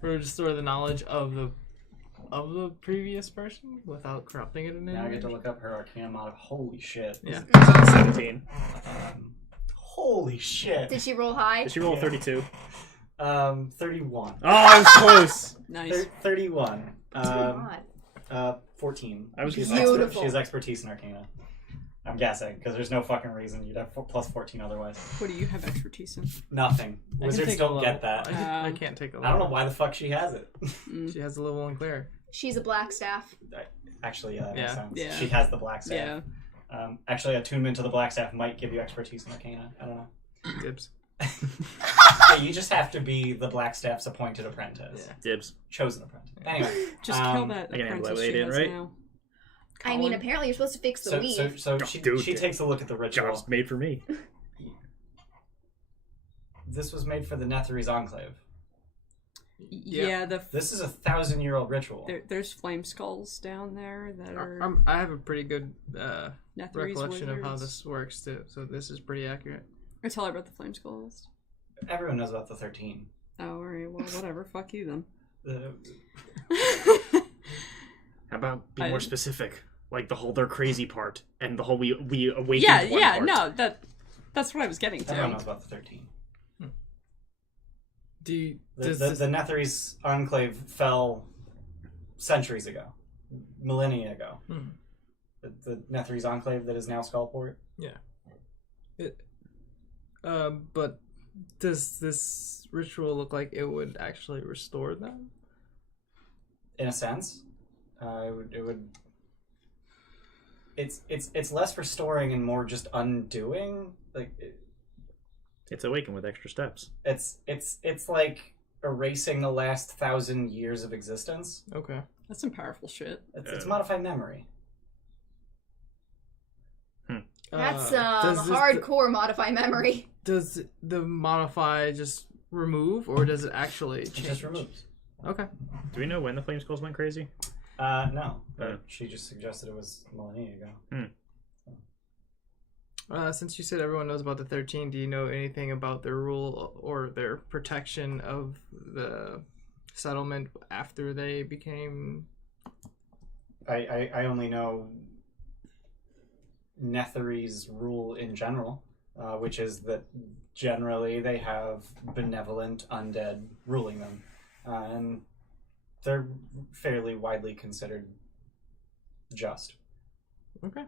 restore the knowledge of the previous person without corrupting it in any Now I get to way. look up her arcane mod. Holy shit. Yeah. 17. Holy shit. Did she roll high? Did she roll Yeah. 32? 31. Oh, I was close. Nice. 31. That's pretty odd. 14. I was She's Beautiful. She has expertise in Arcana. I'm guessing, because there's no fucking reason you'd have plus 14 otherwise. What do you have expertise in? Nothing. I can Wizards take a don't level. get that. I can't take a level. I don't know why the fuck she has it. She has a level 1 cleric. She's a black staff. Actually, yeah, that makes Yeah. sense. Yeah. She has the black staff. Yeah. Actually, attunement to the black staff might give you expertise in Arcana. I don't know. Dibs. Yeah, you just have to be the black staff's appointed apprentice. Yeah. Dibs. Chosen apprentice. Anyway. Just kill that I can have apprentice that she in, has right? now. I mean, Colin? apparently you're supposed to fix the So, weave. so Dude, she takes a look at the ritual. Job's made for me. This was made for the Netherese Enclave. Yeah, This is a 1,000-year-old ritual. there's flame skulls down there that are I have a pretty good Netherese recollection of how wizards. this works too, so this is pretty accurate. I tell her about the flame skulls. Everyone knows about the 13. Oh, alright, well, whatever. Fuck you then. How about be I- more specific? Like the whole they're crazy part and the whole we awakened Yeah, one yeah, part. no, that's what I was getting Everyone to. knows about the 13. Do The does Netherese Enclave fell centuries ago. Millennia ago. Hmm. The Netherese Enclave that is now Skullport. but does this ritual look like it would actually restore them? In a sense. It would... It's less restoring and more just undoing. Like... It's awakened with extra steps. It's like erasing the last 1,000 years of existence. Okay. That's some powerful shit. It's modified memory. That's does this- hardcore modify memory. Does the modify just remove, or does it actually It change? just removes. Okay. Do we know when the flame skulls went crazy? No, but Oh. she just suggested it was millennia ago. Since you said everyone knows about the 13, do you know anything about their rule or their protection of the settlement after they became... I only know Netherese rule in general, which is that generally they have benevolent undead ruling them, and they're fairly widely considered just. Okay.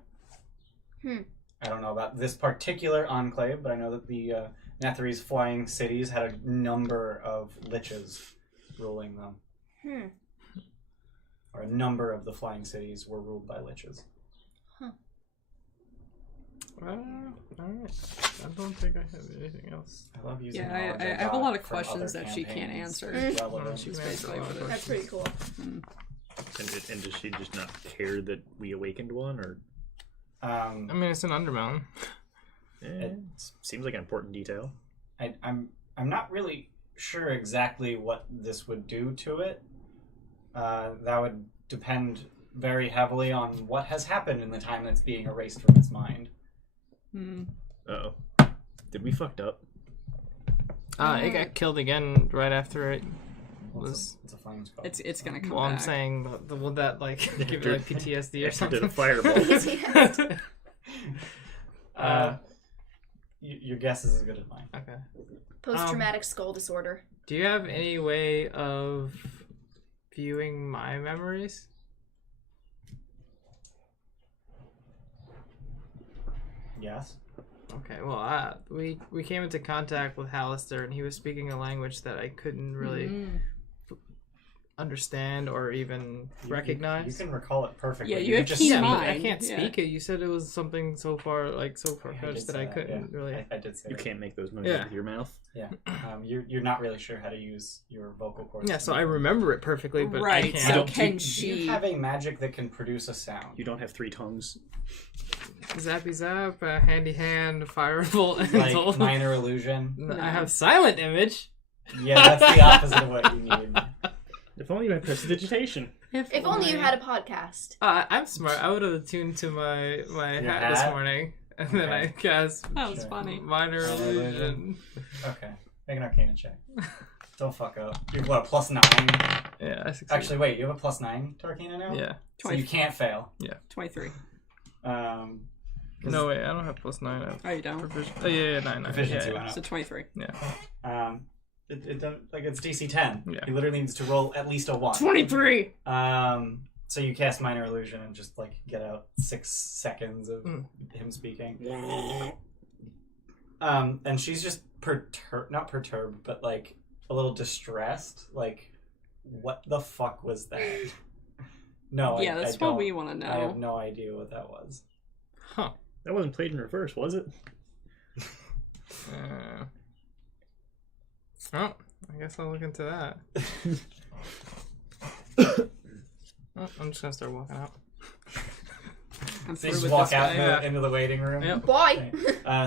I don't know about this particular enclave, but I know that the Netherese flying cities had a number of liches ruling them. Or a number of the flying cities were ruled by liches. Alright. I don't think I have anything else. I love using Yeah, knowledge I have a got lot of from questions other that she can't campaigns. answer. It's relevant. She That's can answer a basically lot what of it is. That's pretty cool. And does she just not care that we awakened one, or I mean, it's an Undermountain. it seems like an important detail? I'm not really sure exactly what this would do to it. That would depend very heavily on what has happened in the time that's being erased from its mind. Uh-oh. Did we fucked up? It got killed again right after it Well, was... it's a flame skull. It's gonna come Well, I'm back. saying, will that, like, give it, like, PTSD or After the something? fireball. Your guess is as good as mine. Okay. Post-traumatic skull disorder. Do you have any way of viewing my memories? Yes. Okay, well, we came into contact with Hallister, and he was speaking a language that I couldn't really understand or even You recognize. can recall it perfectly. Yeah, you have just keen Yeah, but mind. I can't Yeah. speak it. You said it was something so far I fetched did that say I couldn't yeah. really. I did say You that. can't make those noises Yeah. with your mouth. Yeah. You're not really sure how to use your vocal cords. Yeah, so I remember it perfectly, but I Right, can't. so don't- can Do she... you have a magic that can produce a sound? You don't have 3 tongues. Zappy zap, handy hand, firebolt, and Like minor illusion? No, I have silent image. Yeah, that's the opposite of what you need. If only you had prestidigitation. If only you had a podcast. I'm smart. I would have attuned to my Your hat this hat? morning, and then I cast That was Sure. funny. minor Minor illusion. illusion. Okay. Make an arcana check. Don't fuck up. You have what, a +9? Yeah, I succeeded. Actually, wait, you have a +9 to arcana now? Yeah. So you can't fail. 23. No, wait, I don't have +9. I have Oh, you don't? provision. Oh, yeah, 9. Proficiency Yeah, went up. So 23. It don't, like it's DC 10. Yeah. He literally needs to roll at least a 1. 23! So you cast minor illusion and just like get out 6 seconds of him speaking. And she's just not perturbed, but like a little distressed. Like, what the fuck was that? No, Yeah, that's I don't. what we want to I have know. no idea what that was. Huh. That wasn't played in reverse, was it? Oh, I guess I'll look into that. Oh, I'm just gonna start walking out. I'm So through you just with walk this out guy. into the waiting room. Yep. Boy!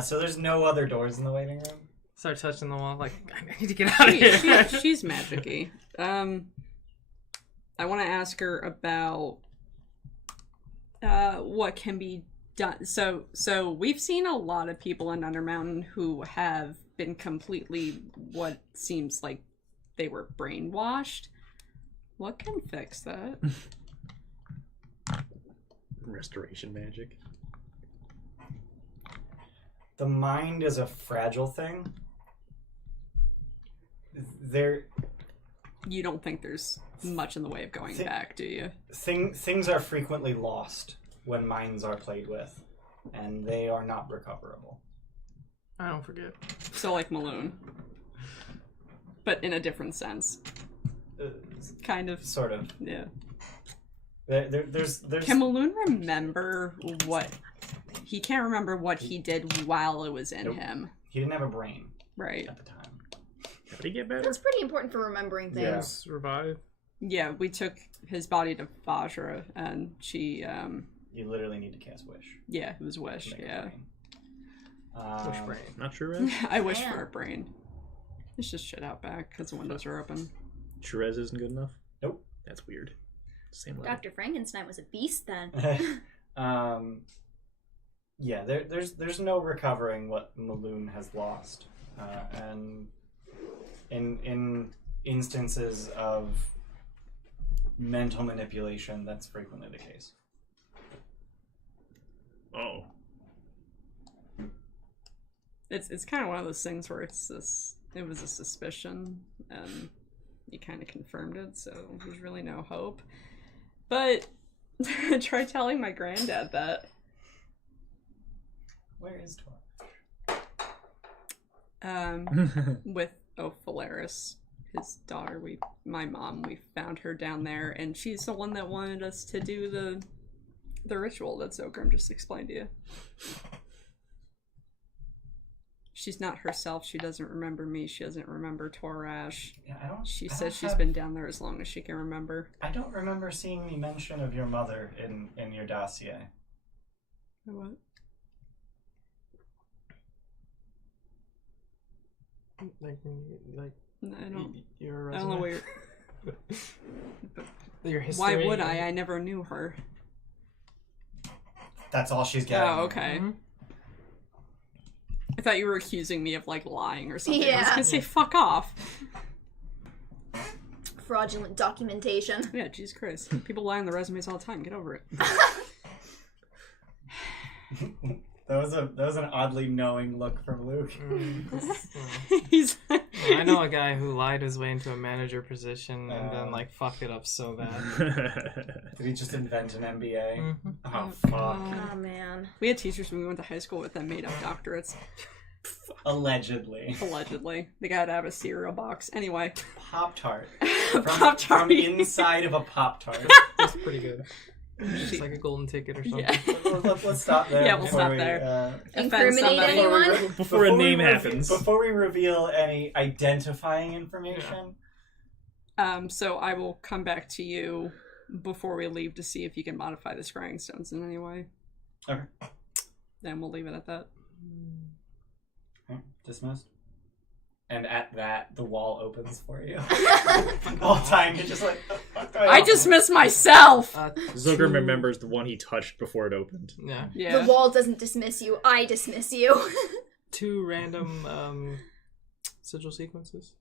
So there's no other doors in the waiting room. Start touching the wall, like, I need to get out of here. She's magic-y. I want to ask her about what can be done. So we've seen a lot of people in Undermountain who have been completely what seems like they were brainwashed. What can fix that? Restoration magic. The mind is a fragile thing. You don't think there's much in the way of going back, do you? Things are frequently lost when minds are played with, and they are not recoverable. I don't forget. So like Maloon. But in a different sense. Kind of. Sort of. Yeah. There's Can Maloon remember what... He can't remember what he did while it was in Nope. him. He didn't have a brain Right. at the time. Did he get better? That's pretty important for remembering things. Yeah. Just revive. Yeah, we took his body to Vajra, and she, You literally need to cast Wish. yeah, it was Wish, to make a yeah. brain. Wish brain. Not Shrez? I wish Man. for a brain. It's just shit out back, because the windows are open. Shrez isn't good enough? Nope. That's weird. Same level. Dr. Frankenstein was a beast then. Yeah, there's no recovering what Maloon has lost, and in instances of mental manipulation, that's frequently the case. Oh. It's kind of one of those things where it was a suspicion, and you kind of confirmed it, so there's really no hope. But try telling my granddad that. Where is Tor? With Ophalaris, his daughter, my mom, we found her down there, and she's the one that wanted us to do the ritual that Zokram just explained to you. She's not herself. She doesn't remember me. She doesn't remember Torash. Yeah, She I says don't she's have- been down there as long as she can remember. I don't remember seeing any mention of your mother in your dossier. What? Like I don't. your I don't know resume. where. Your history. Why would I? I never knew her. That's all she's getting. Oh, okay. Mhm. I thought you were accusing me of like lying or something. I was Yeah. gonna say fuck off. Fraudulent documentation. Yeah, Jesus Christ. People lie on their resumes all the time. Get over it. That was an oddly knowing look from Luke. He's. I know a guy who lied his way into a manager position and then like fucked it up so bad. Did he just invent an MBA? Mhm. Oh, fuck. Oh man. We had teachers when we went to high school with that made up doctorates. Allegedly. Allegedly. They gotta have a cereal box. Anyway. Pop-Tart. Pop-Tart. from inside of a Pop-Tart. That's pretty good. It's like a golden ticket or something. Yeah. Let's stop there. Yeah, we'll before stop we, there. Incriminate somebody. anyone? Before a name happens. Before we reveal any identifying information. So I will come back to you before we leave to see if you can modify the scrying stones in any way. Okay. Then we'll leave it at that. Okay. Dismissed. And at that, the wall opens for you. All the time, you're just like, what the fuck? I dismiss myself! Zogrim remembers the one he touched before it opened. Yeah. Yeah. The wall doesn't dismiss you. I dismiss you. 2 random sigil sequences.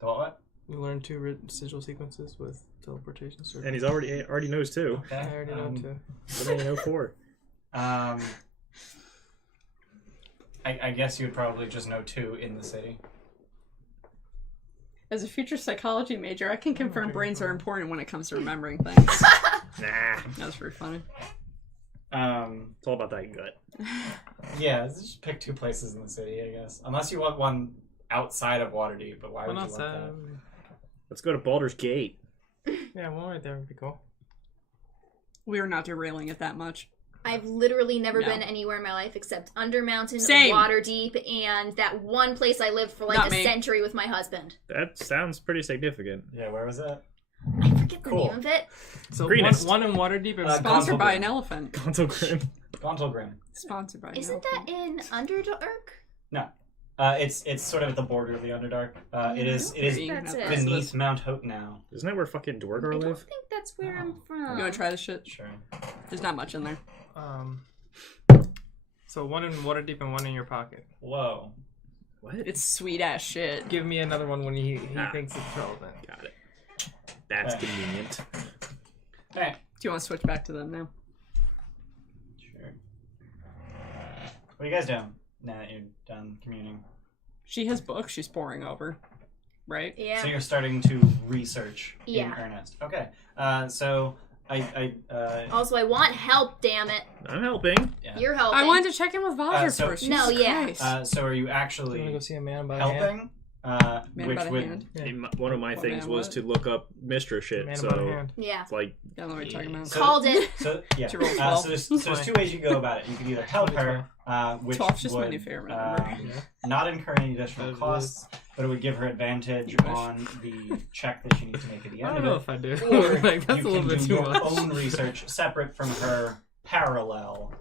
The what? We learned 2 sigil sequences with teleportation circle. And he's already knows 2. Okay. I already know 2. But then you know 4. I guess you would probably just know 2 in the city. As a future psychology major, I can confirm brains are important when it comes to remembering things. Nah. That was pretty funny. It's all about that gut. Yeah, let's just pick 2 places in the city, I guess. Unless you want one outside of Waterdeep, but why would you want that? Let's go to Baldur's Gate. Yeah, one right there would be cool. We are not derailing it that much. I've literally never No. been anywhere in my life except Undermountain, Same. Waterdeep, and that one place I lived for like Not a me. century with my husband. That sounds pretty significant. Yeah, where was that? I forget the Cool. name of it. So Greenest. one in Waterdeep and Sponsored by Consultation. an elephant. Console Grim. Gontalgrim. Sponsored by an Isn't elephant. that in Underdark? No. It's sort of at the border of the Underdark. It is That's it. beneath Mount Hope now. Isn't that where fucking I Dwargar don't live? think that's where I'm from. You wanna try this shit? Sure. There's not much in there. So one in Waterdeep and one in your pocket. Whoa. What? It's sweet ass shit. Give me another one when he Ah. thinks it's relevant. Got it. That's Okay. convenient. Alright. Do you want to switch back to them now? Sure. What are you guys doing now that you're done communing? She has books she's poring over, right? Yeah. So you're starting to research in Yeah. earnest. Okay. So I Also, I want help, damn it. I'm helping. yeah. You're helping. I wanted to check in with Vajra so- first. No, Jesus yeah. Christ. So are you Do you want to actually go see a man by the hand? helping? Man Which by the would hand. Yeah. One of my What, things man, was what? to look up Mistress shit. Man So by the hand. Yeah. it's like I don't know what you're talking about. So- Called it. So yeah. To roll 12. So there's 2 ways you go about it. You can either help her, which 12's just my would new favorite number. not incur any additional costs, but it would give her advantage You wish. on the check that she needs to make at the I end don't know of if I do. it. Or like, that's a you little can bit do too your much. own research separate from her parallel,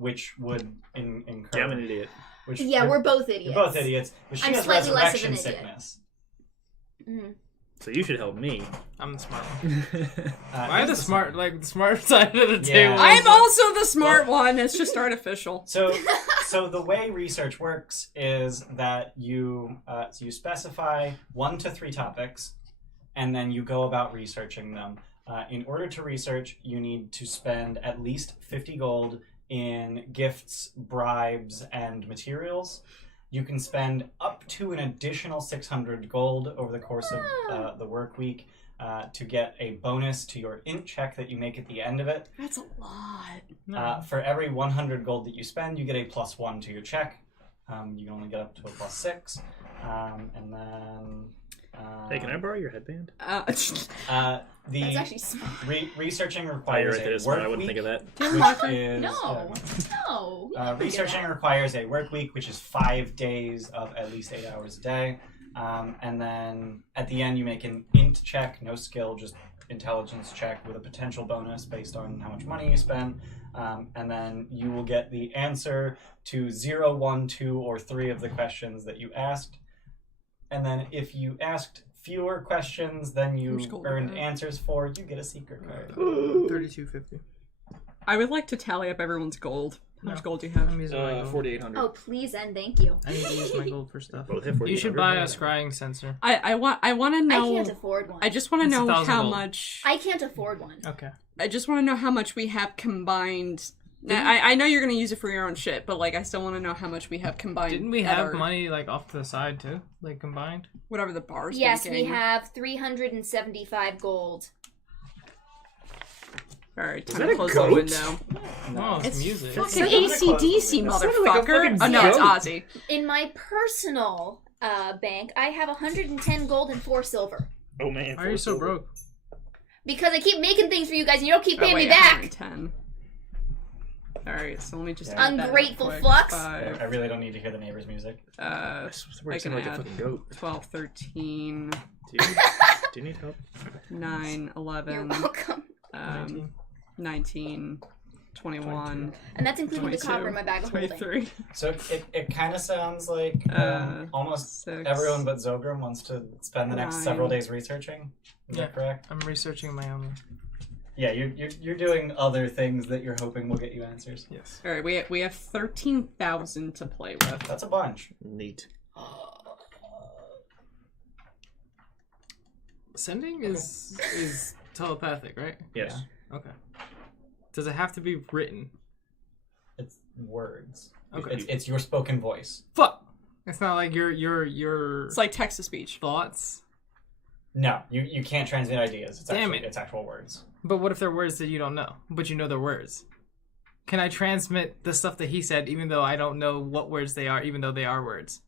which would incur. yeah, I'm an idiot. Which Yeah, we're both idiots. You're both idiots. But she I'm has slightly less of resurrection an idiot. sickness. Mhm. So you should help me. I'm the smart one. I here's the smart, like the smart side of the Yeah. table. I'm also the smart one. It's just artificial. So the way research works is that you specify 1 to 3 topics, and then you go about researching them. In order to research, you need to spend at least 50 gold in gifts, bribes, and materials. You can spend up to an additional 600 gold over the course of the work week to get a bonus to your int check that you make at the end of it. That's a lot. For every 100 gold that you spend, you get a +1 to your check. You can only get up to a +6. And then... Hey, can I borrow your headband? That's the actually smart. researching Oh, you're requires right, that a is smart. work I wouldn't week, think of that. which is... No. No. you don't do researching that. requires a work week, which is 5 days of at least 8 hours a day. And then at the end, you make an int check, no skill, just intelligence check with a potential bonus based on how much money you spend. And then you will get the answer to 0, 1, 2, or 3 of the questions that you asked. And then if you asked fewer questions than you Who's gold earned card? answers for, you get a secret card. 3250. I would like to tally up everyone's gold. How much No. gold do you have? I'm using my gold. 4,800. Oh, please and thank you. I need to use my gold for stuff. Both have You should 4,800. buy a scrying sensor. I want to I know. can't afford one. I just want to It's know 1,000 how gold. much. I can't afford one. Okay. I just want to know how much we have combined. I know you're gonna use it for your own shit, but like I still want to know how much we have combined. Didn't we at have our- money like off to the side too, like combined? Whatever the bar's Yes, we making. have 375 gold. All right, Is time that to a close goat? the window. Oh, it's It's music. fucking Sounded like AC/DC, a- motherfucker. sounded like a fucking Oh no, it's goat. Ozzy. In my personal bank, I have 110 gold and 4 silver. Oh man. Why are you so broke? Because I keep making things for you guys and you don't keep paying wait, me back. 110. Alright, so let me just Yeah. add that real Ungrateful quick. fucks. I really don't need to hear the neighbor's music. I We're can like a add fucking goat. 12, 13, Do you need help? 9, You're 11, welcome. 19, 21, And that's including the 22, copper in my bag of holding. 23. So it kind of sounds like almost 6. everyone but Zogrum wants to spend the next 9. several days researching. Is Yeah. that correct? I'm researching my own. Yeah, you're doing other things that you're hoping will get you answers. Yes. Alright, we have 13,000 to play with. That's a bunch. Neat. Sending is telepathic, right? Yes. Okay. Does it have to be written? It's words. Okay. It's your spoken voice. Fuck. It's not like your It's like text to speech. thoughts. No, you can't transmit ideas. It's Damn actually, it. It's actual words. But what if they're words that you don't know, but you know they're words? Can I transmit the stuff that he said, even though I don't know what words they are, even though they are words?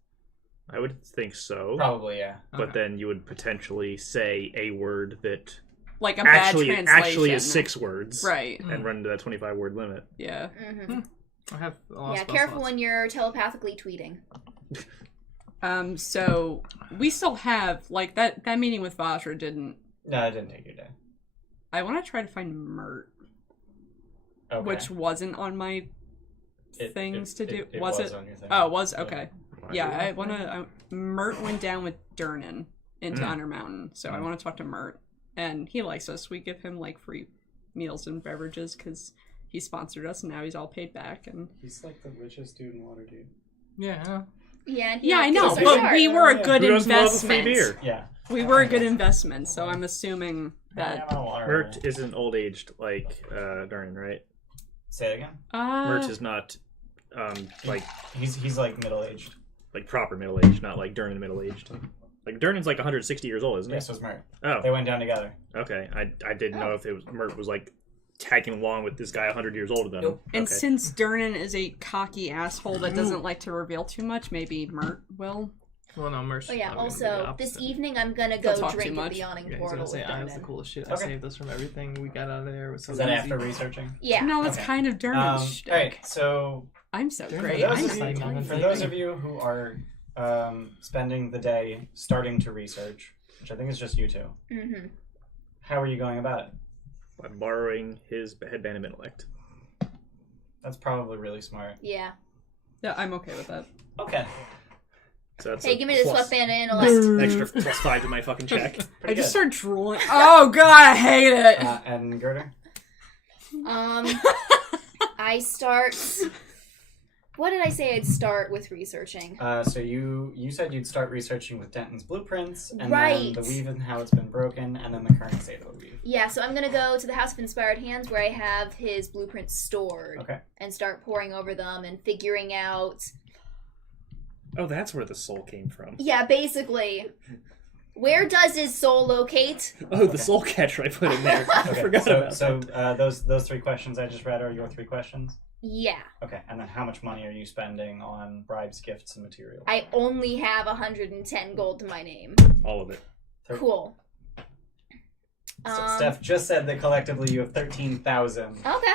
I would think so. Probably, yeah. But Okay. then you would potentially say a word that Like a bad actually translation. is 6 words. Right. And run into that 25-word limit. Yeah. Mm-hmm. I have a lot of Yeah, spell careful slots. when you're telepathically tweeting. So we still have like that meeting with Vajra didn't. No, it didn't take your day. I want to try to find Mert, Okay. which wasn't on my things to do. It was was it? on your thing. Oh, it was okay. Why Yeah, do I that? want to. Mert went down with Durnan into Undermountain, so I want to talk to Mert, and he likes us. We give him like free meals and beverages because he sponsored us, and now he's all paid back. And He's like the richest dude in Waterdeep. Yeah, I know. Yeah, and yeah, I he know, gives us but our we shard. were a Yeah. good Who doesn't love a free investment. beer? Yeah. We were a good investment, so I'm assuming that. Mert isn't old-aged like Darn, right? Say it again. Mert is not like He's like middle aged. like proper middle-aged, not like Durnan middle-aged. Like Durnan's like 160 years old, isn't he? Yes, was Mert. Oh, They went down together. okay. I didn't know if it was Mert was like tagging along with this guy 100 years older than him. Nope. And Okay. since Durnan is a cocky asshole that doesn't like to reveal too much, maybe Mert will. Well, no, Mercy. Oh yeah, also, this evening I'm gonna Don't go talk too drink at much. the Yawning Yeah, he's Portal gonna say, with I was the Durnan. coolest shit. I Okay. saved us from everything. We got out of there. It was so Is that easy. after researching? Yeah. No, it's Okay. kind of Durnan's shtick. Alright, so I'm so Durnan- great. For those I'm of so you- nothing. for those of you who are spending the day starting to research, which I think is just you two, Mm-hmm. how are you going about it? By borrowing his headband of intellect. That's probably really smart. Yeah. Yeah, I'm okay with that. Okay. So that's Hey, a give me this plus- sweatband and intellect. extra +5 to my fucking check. I Pretty just good. start drooling. Oh god, I hate it. And Girder? I start. What did I say I'd start with researching? So you said you'd start researching with Denton's blueprints, and Right. then the weave and how it's been broken, and then the current state of the weave. Yeah, so I'm gonna go to the House of Inspired Hands where I have his blueprints stored Okay. and start poring over them and figuring out. Oh, that's where the soul came from. Yeah, basically, where does his soul locate? Oh, the soul catcher I put in there. I Okay. forgot about So that. those 3 questions I just read are your 3 questions. Yeah, Okay. And then how much money are you spending on bribes, gifts, and materials? I only have 110 gold to my name. All of it. Cool. Steph just said that collectively you have 13,000. Okay.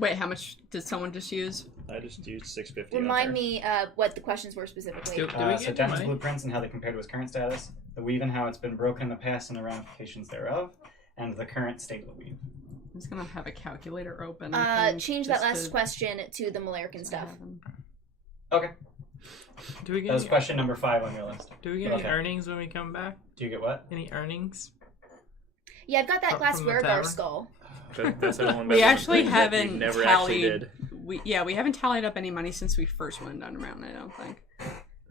Wait, how much did someone just use? I just used 650. Remind me what the questions were specifically. Do we So get your Denton's money? blueprints and how they compare to his current status, the weave and how it's been broken in the past and the ramifications thereof, and the current state of the weave. I'm just gonna have a calculator open. I think, Change that just last to- question to the Malarkin stuff. Okay. Do we get That was any, question number 5 on your list. do we get any Okay. earnings when we come back? Do you get what? Any earnings? Yeah, I've got that From glass the Wergar tavern? skull. That's the one We that actually thing that we haven't never tallied. actually did. We haven't tallied up any money since we first went to Undermountain. I don't think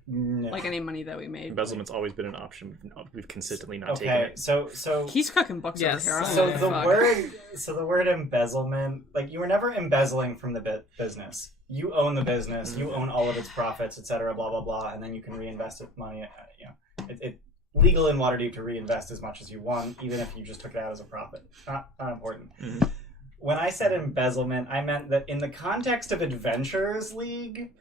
No. like any money that we made. Embezzlement's always been an option. We've consistently not taken Okay, it. so He's cooking books Yes. over here. I don't so give a the fuck. word embezzlement, like you were never embezzling from the business. You own the business, you own all of its profits, etc. Blah blah blah, and then you can reinvest it money. It's legal in Waterdeep to reinvest as much as you want, even if you just took it out as a profit. Not important. Mhm. When I said embezzlement, I meant that in the context of Adventurers League,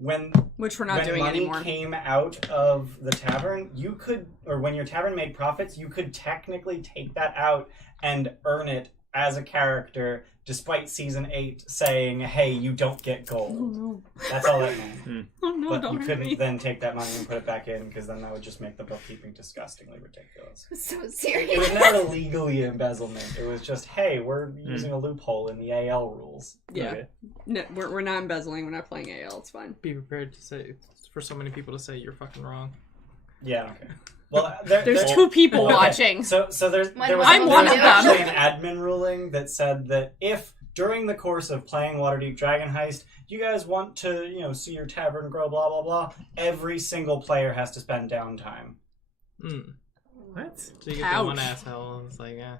when Which we're not when doing money anymore. came out of the tavern, you could, or when your tavern made profits, you could technically take that out and earn it as a character, despite season 8 saying, "Hey, you don't get Oh gold." no! That's all that meant. Oh no! But Don't you hurt couldn't me. then take that money and put it back in, because then that would just make the bookkeeping disgustingly ridiculous. So It was serious. never legally embezzlement. It was just, hey, we're using a loophole in the AL rules. Yeah, Okay. no, we're not embezzling. We're not playing AL. It's fine. Be prepared to say for so many people to say you're fucking wrong. Yeah, okay. Well, There's two people Okay, watching. So there was I'm one of them. actually an admin ruling that said that if during the course of playing Waterdeep Dragon Heist, you guys want to, see your tavern grow, blah blah blah, every single player has to spend downtime. What? So you get Ouch. the one asshole. It's like, yeah.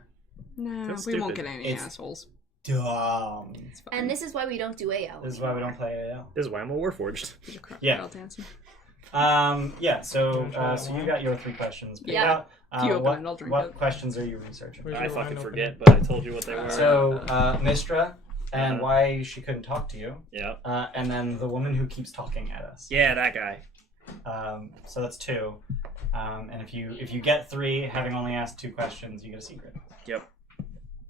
No, That's we won't stupid. get any It's- assholes. Dumb. It's fine. And this is why we don't do AL. This is why we don't play AL. This is why I'm a Warforged. Yeah. Crocodile dancing. Yeah. So you got your 3 questions. Pick Yeah. out, If you open what it, I'll drink what it. questions are you researching? Where's I your fucking wine forget, opener? but I told you what they were. So Mistra and Uh-huh. why she couldn't talk to you, Yeah. and then the woman who keeps talking at us. Yeah, that guy. So that's 2. And if you get 3, having only asked 2 questions, you get a secret. Yep.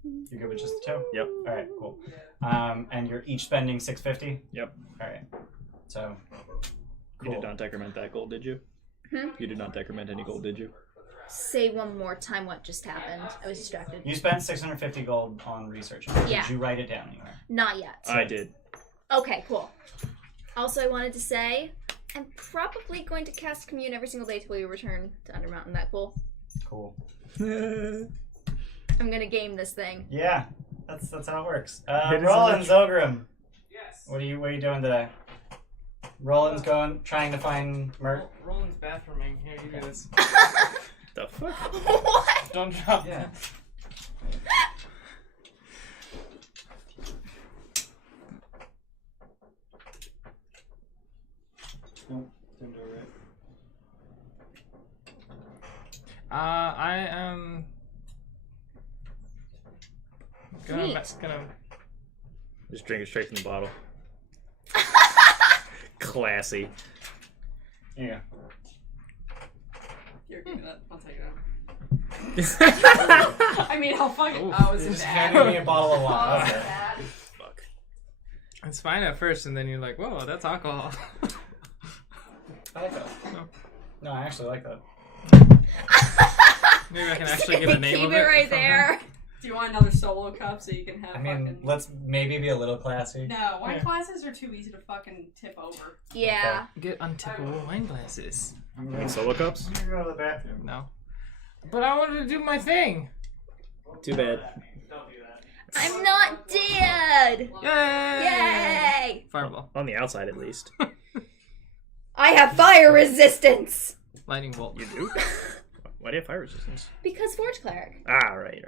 You good with just the 2? Yep. All right, cool. And you're each spending 650. Yep. All right. So You cool. did not decrement that gold, did you? You did not decrement any gold, did you? Say one more time what just happened. I was distracted. You spent 650 gold on research. Yeah. Did you write it down anywhere? Not yet. I did. Okay, cool. Also, I wanted to say, I'm probably going to cast Commune every single day till we return to Undermountain. That cool? Cool. I'm gonna game this thing. Yeah, that's how it works. It is Roland a- Zogrim, Yes. what are you doing today? Roland's trying to find Mert. Roland's bathrooming. Here, you do this. The fuck? What? Don't drop Yeah. that. Nope, didn't do it right. I am gonna Just drink it straight from the bottle. Classy. Here you go. You're giving that. I'll take it. I mean, I'll fucking. Oh, it's You're in just bad. handing me a bottle of Oh, wine. it's Okay. bad. Fuck. It's fine at first, and then you're like, "Whoa, that's alcohol." I like that. No, I actually like that. Maybe I can actually give a name Keep of it it right from there. him. Do you want another solo cup so you can have I mean, fucking... let's maybe be a little classy. No, wine Yeah. glasses are too easy to fucking tip over. Yeah. Get untippable wine glasses. And solo cups? I'm gonna go to the bathroom. No, but I wanted to do my thing. Too bad. Don't do that. I'm not dead! Yay! Yay! Fireball, On the outside, at least. I have fire resistance! lightning bolt. You do? Why do you have fire resistance? Because Forge Cleric. Ah, right.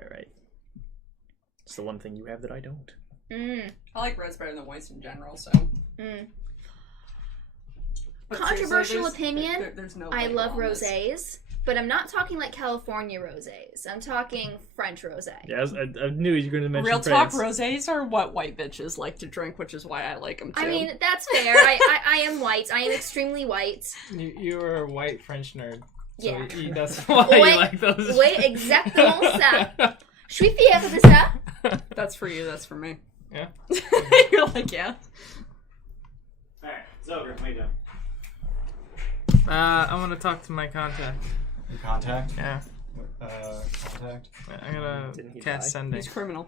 It's the one thing you have that I don't. I like reds better than whites in general, so... But Controversial seriously, opinion, there's no I label love on this. rosés, but I'm not talking like California rosés. I'm talking French rosé. Yeah, I knew you were going to mention Real talk, France. rosés are what white bitches like to drink, which is why I like them too. I mean, that's fair. I am white. I am extremely white. You were a white French nerd. So Yeah. that's why Oui, you like those. oui, exactement ça. Je suis fière de ça. that's for you, that's for me. Yeah. You're like, yeah. Alright, Zogrim, what are you doing? I want to talk to my contact. You contact? Yeah. Contact? I'm gonna Didn't he cast die? sending. He's criminal.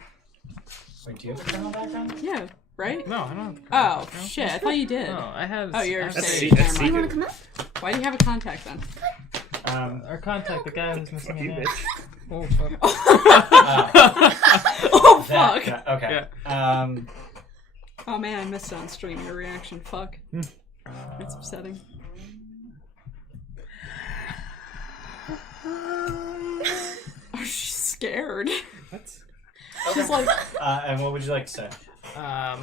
Wait, do you have a criminal background? Yeah, right? No, I don't. Oh, No. shit, I thought you did. No, I have. Oh, you're I have That's saying- se- never that's mind. You want secret. to come up? Why do you have a contact then? Our contact, the guy who's missing Fuck a you, hand. bitch. Oh, fuck. Oh, That fuck. guy- okay. Yeah. Oh, man, I missed it on stream, your reaction. Fuck. It's upsetting. Oh, she's scared. What? She's like, And what would you like to say? I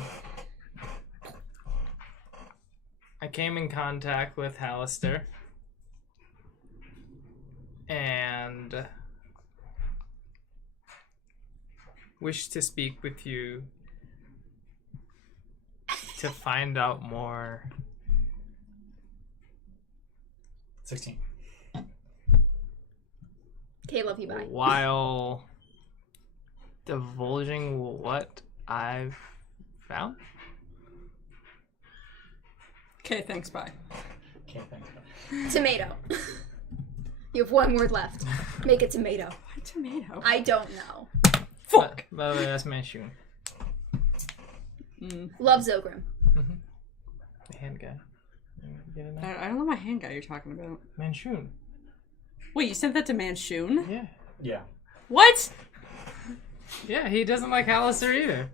came in contact with Hallister. And wish to speak with you to find out more 16. Caleb, you buy. While divulging what I've found. Okay, thanks, bye. Can't think of it. Tomato. You have one word left. Make it tomato. What tomato? I don't know. Fuck. By the way, that's Manchun. Love Zogrim. The hand guy. You get it now? I don't know my hand guy you're talking about. Manchun. Wait, you sent that to Manchun? Yeah. Yeah. What? Yeah, he doesn't like Alistair either.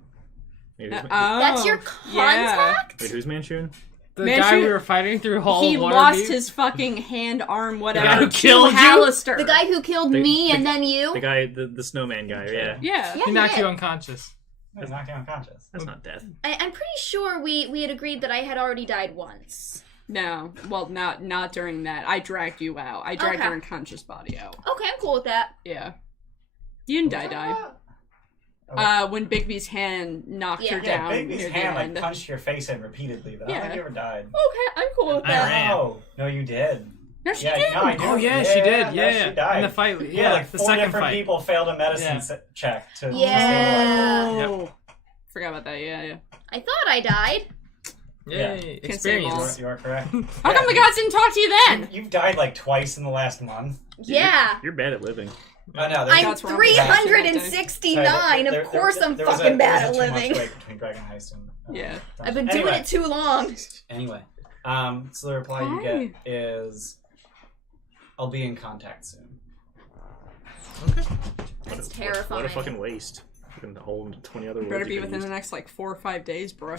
Wait, That's your contact? who's Manchun? The Manchun- guy we were fighting through Hall He of lost Waterdeep. his fucking hand, arm, whatever. guy who to killed you? Hallister. The guy who killed me and then you? The guy, the snowman guy, yeah. Yeah. Yeah, He knocked did. you unconscious. He's knocked unconscious. That's not death. I'm pretty sure we had agreed that I had already died once. No, well, not during that. I dragged you out. I dragged Okay. your unconscious body out. Okay, I'm cool with that. Yeah. You didn't die. When Bigby's hand knocked Yeah. her Yeah, down Bigby's near the hand like end. punched your face in repeatedly, though. I don't Yeah. think you ever died. Okay, I'm cool with I that. ran. No, you did. No, she Yeah, didn't. no, I do. Oh yeah, she did. no, Yeah, she died. in the fight. Yeah, Yeah, like the 4 second different fight. people failed a medicine Yeah. check to Yeah. Oh. Forgot about that. Yeah. I thought I died. Yay, Can't say You experience. are, you are correct. How come the gods didn't talk to you then? You've died like twice in the last month. Yeah. You're bad at living. I know. I'm That's wrong with that. 369. Of course I'm there was fucking bad at there was a 2 month living. break between Dragon Heist and Yeah. I've been doing it too long. Anyway, so the reply you Hi. get is, "I'll be in contact soon." That's What terrifying. a fucking waste. Fucking the whole 20 other words. Better you be could've within the used. next like 4 or 5 days, bro.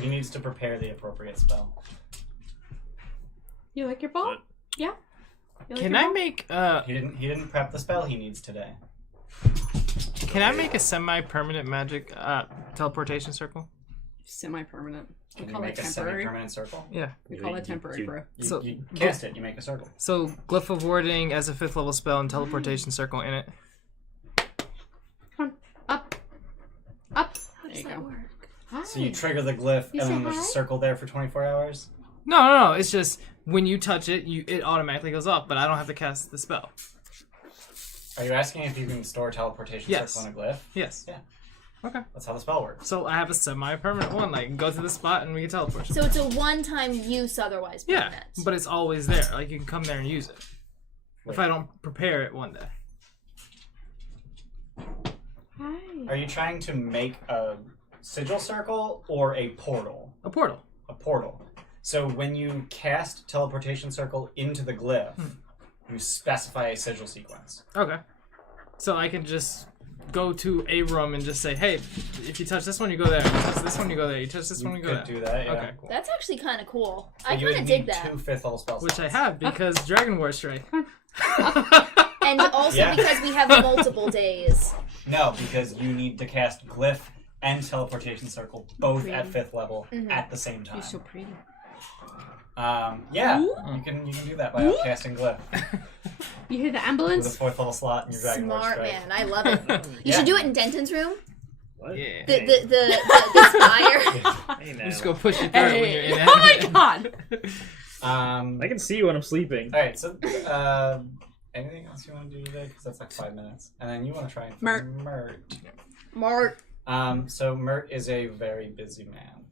He needs to prepare the appropriate spell. You like your ball? What? Yeah. You like Can your I ball? make He didn't prep the spell he needs today. a semi-permanent magic teleportation circle? Semi-permanent. We Can you call it make a temporary. semi-permanent circle? Yeah. We call it temporary, bro. So- You cast it. You make a circle. So glyph of warding as a 5th level spell and teleportation circle in it. Come on. Up. Up. There you Does that go. work? Hi. So you trigger the glyph, You and say then there's a hi? circle there for 24 hours. No. It's just when you touch it, it automatically goes off, but I don't have to cast the spell. Are you asking if you can store teleportation Yes. circle in a glyph? Yes. Yeah. Okay. That's how the spell works. So I have a semi-permanent one. Like, go to the spot and we can teleport. So it's a one-time use, otherwise Yeah, permanent. but it's always there. Like, you can come there and use it. Wait. If I don't prepare it one day. Hi. Are you trying to make a sigil circle or a portal? A portal. A portal. So when you cast teleportation circle into the glyph, you specify a sigil sequence. Okay. So I can just go to a room and just say, hey, if you touch this one, you go there. If you touch this one, you go there. You touch this one, you go could there. do that, yeah. Okay, cool. That's actually kind of cool. But I you kind would of dig need that. 2 5th level spell Which I slots. have because Dragon War Strike. And also Yeah. because we have multiple days. No, because you need to cast glyph and teleportation circle both at 5th level at the same time. You're so pretty. Yeah, you can do that by casting glyph You hear the with a ambulance? 4th level slot in your Dragon War Smart Strike. man, I love it. You Yeah. should do it in Denton's room. What? Yeah. The spire. Hey, now. Just go push it through it when you're Hey. in Oh my god! I can see you when I'm sleeping. All right, so anything else you want to do today? Because that's like 5 minutes, and then you want to try and find Mark. Mert. So Mert is a very busy man.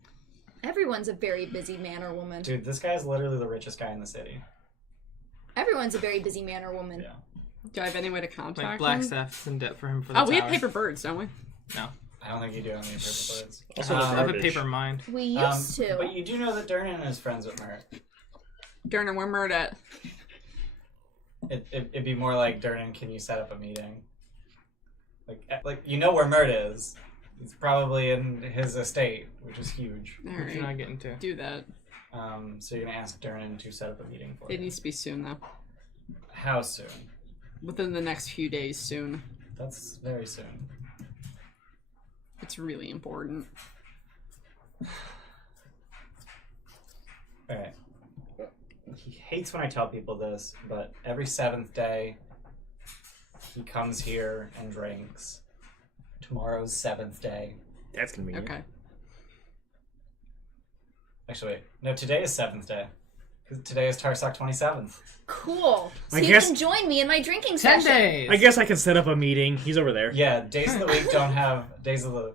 Everyone's a very busy man or woman. Dude, this guy's literally the richest guy in the city. Everyone's a very busy man or woman. Yeah. Do I have any way to contact Like him? Blackstaff's in debt for him for the Oh, we have tower. paper birds, don't we? No. I don't think you do have any paper birds. Also, I have a garbage. paper mind. We used to. But you do know that Durnan is friends with Mert. Durner, where Mert at? It'd be more like, Durnan, can you set up a meeting? Like you know where Mert is. He's probably in his estate, which is huge. Which you're Alright. not getting to. Do that. So you're gonna ask Durnan to set up a meeting for It you. needs to be soon, though. How soon? Within the next few days, soon. That's very soon. It's really important. Alright. He hates when I tell people this, but every 7th day, he comes here and drinks. Tomorrow's 7th day. That's convenient. Okay. Actually, wait. No, today is 7th day. 'Cause today is Tarsak 27th. Cool. So I you guess- can join me in my drinking 10 session. days. I guess I can set up a meeting. He's over there. Yeah, days of the week don't have days of the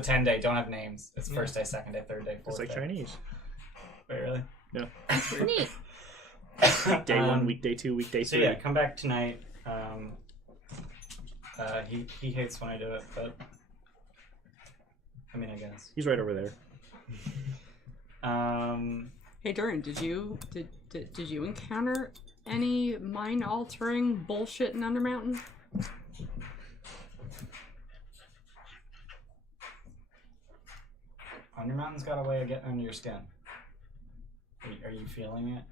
10-day don't have names. It's first day, second day, third day, fourth It's like day. Chinese. Wait, really? Neat. Day one, weekday two, weekday So three. yeah, come back tonight. He hates when I do it, but I mean, I guess. He's right over there. Hey Durin, did you encounter any mind altering bullshit in Undermountain? Undermountain's got a way of getting under your skin. Are you feeling it?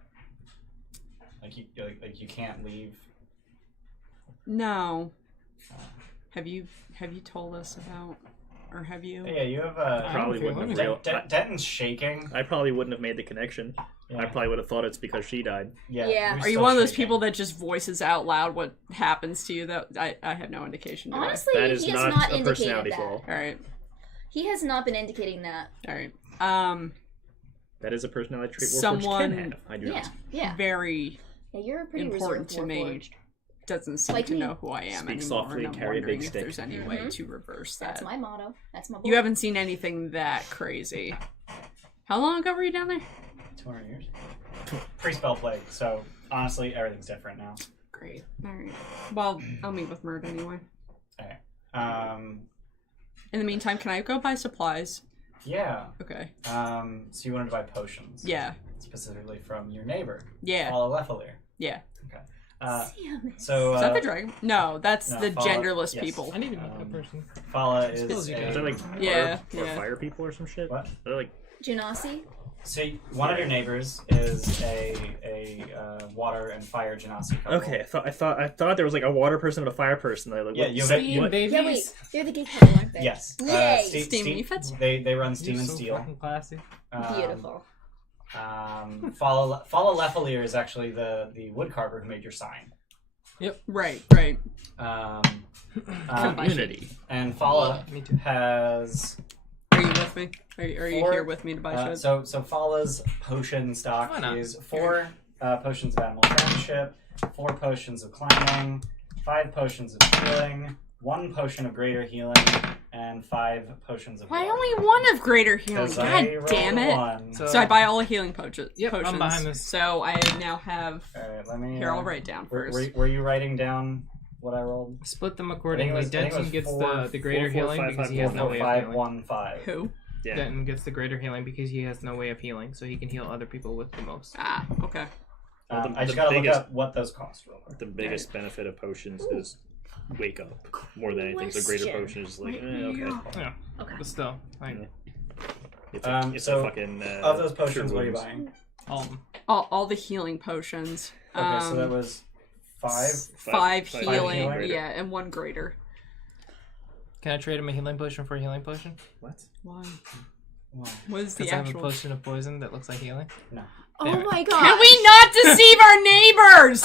Like you can't leave. No. Have you told us about, or have you? Yeah, you have Probably feel wouldn't have anything. real. Denton's shaking. I probably wouldn't have made the connection. Yeah. I probably would have thought it's because she died. Yeah. Yeah. you're Are you still one of those shaking. people that just voices out loud what happens to you? That I have no indication. do I? Honestly, That is he has not not a indicated personality that. flaw. All right, He has not been indicating that. all right. That is a personality trait Warforged Someone- can have. I do Yeah. not. Yeah. Very Yeah, you're a pretty important reserved to me. Warforged. Doesn't seem Like to me. know who I am Speak anymore, softly and I'm and carry a wondering big if stick. there's any way to reverse that. That's my motto. That's my. You haven't seen anything that crazy. How long ago were you down there? 200 years. Pre-spell plague. So honestly, everything's different now. Great. All right. Well, I'll meet with Mert anyway. Okay. In the meantime, can I go buy supplies? Yeah. Okay. So you wanted to buy potions? Yeah. Specifically from your neighbor. Yeah. Fala Lefalier. Yeah. So Is that the dragon? No, that's no, the Fala- genderless yes. people. I need to meet that person. Fala Skills is you a, got. Is that like Yeah, fire, or yeah. fire people or some shit? What? They're like Genasi? So one of your neighbors is a water and fire genasi couple. okay. I thought there was like a water person and a fire person. They're like, Yeah, what? you have Steam what- babies. Yeah, wait. They're the gay couple, aren't they? Yes. Yay! Steam Meafits? They run Steam You're and so Steel. fucking classy. Beautiful. Fala Lefalier is actually the woodcarver who made your sign. Right. Community. And Fala Me too. has Are you with me? Are you Four- here with me to buy shit? so Fala's potion Why stock not? is 4 potions of animal friendship, 4 potions of climbing, 5 potions of healing, 1 potion of greater healing, and 5 potions of Why healing. only one of greater healing? 'Cause I God rolled damn it! one. So- So I buy all the healing potions. Yep, I'm behind this. So I now have. Alright, let me. Here, I'll write down first. Were you writing down what I rolled? Split them I think accordingly. it was Denton gets the greater 4, healing 5, because 5, he has 4, no 4, way of 5, healing. 1, 5. Who? Yeah. Denton gets the greater healing because he has no way of healing, so he can heal other people with the most. Ah, okay. Well, I just the gotta look biggest- up what those cost real quick. The biggest benefit of potions is wake up more than anything. So greater Question. potion is like, okay. Yeah, Okay. but still, like, Yeah. It's So, a fucking. Of those potions, cure what are you wounds. buying? all of them. All the healing potions. Okay, so that was 5. Five Five healing, healing. yeah, and 1 greater. Can I trade him a healing potion for a healing potion? What? Why? Wow. What is the Because I have a actual? potion of poison that looks like healing. No. Oh Damn it. my god. Can we not deceive our neighbors?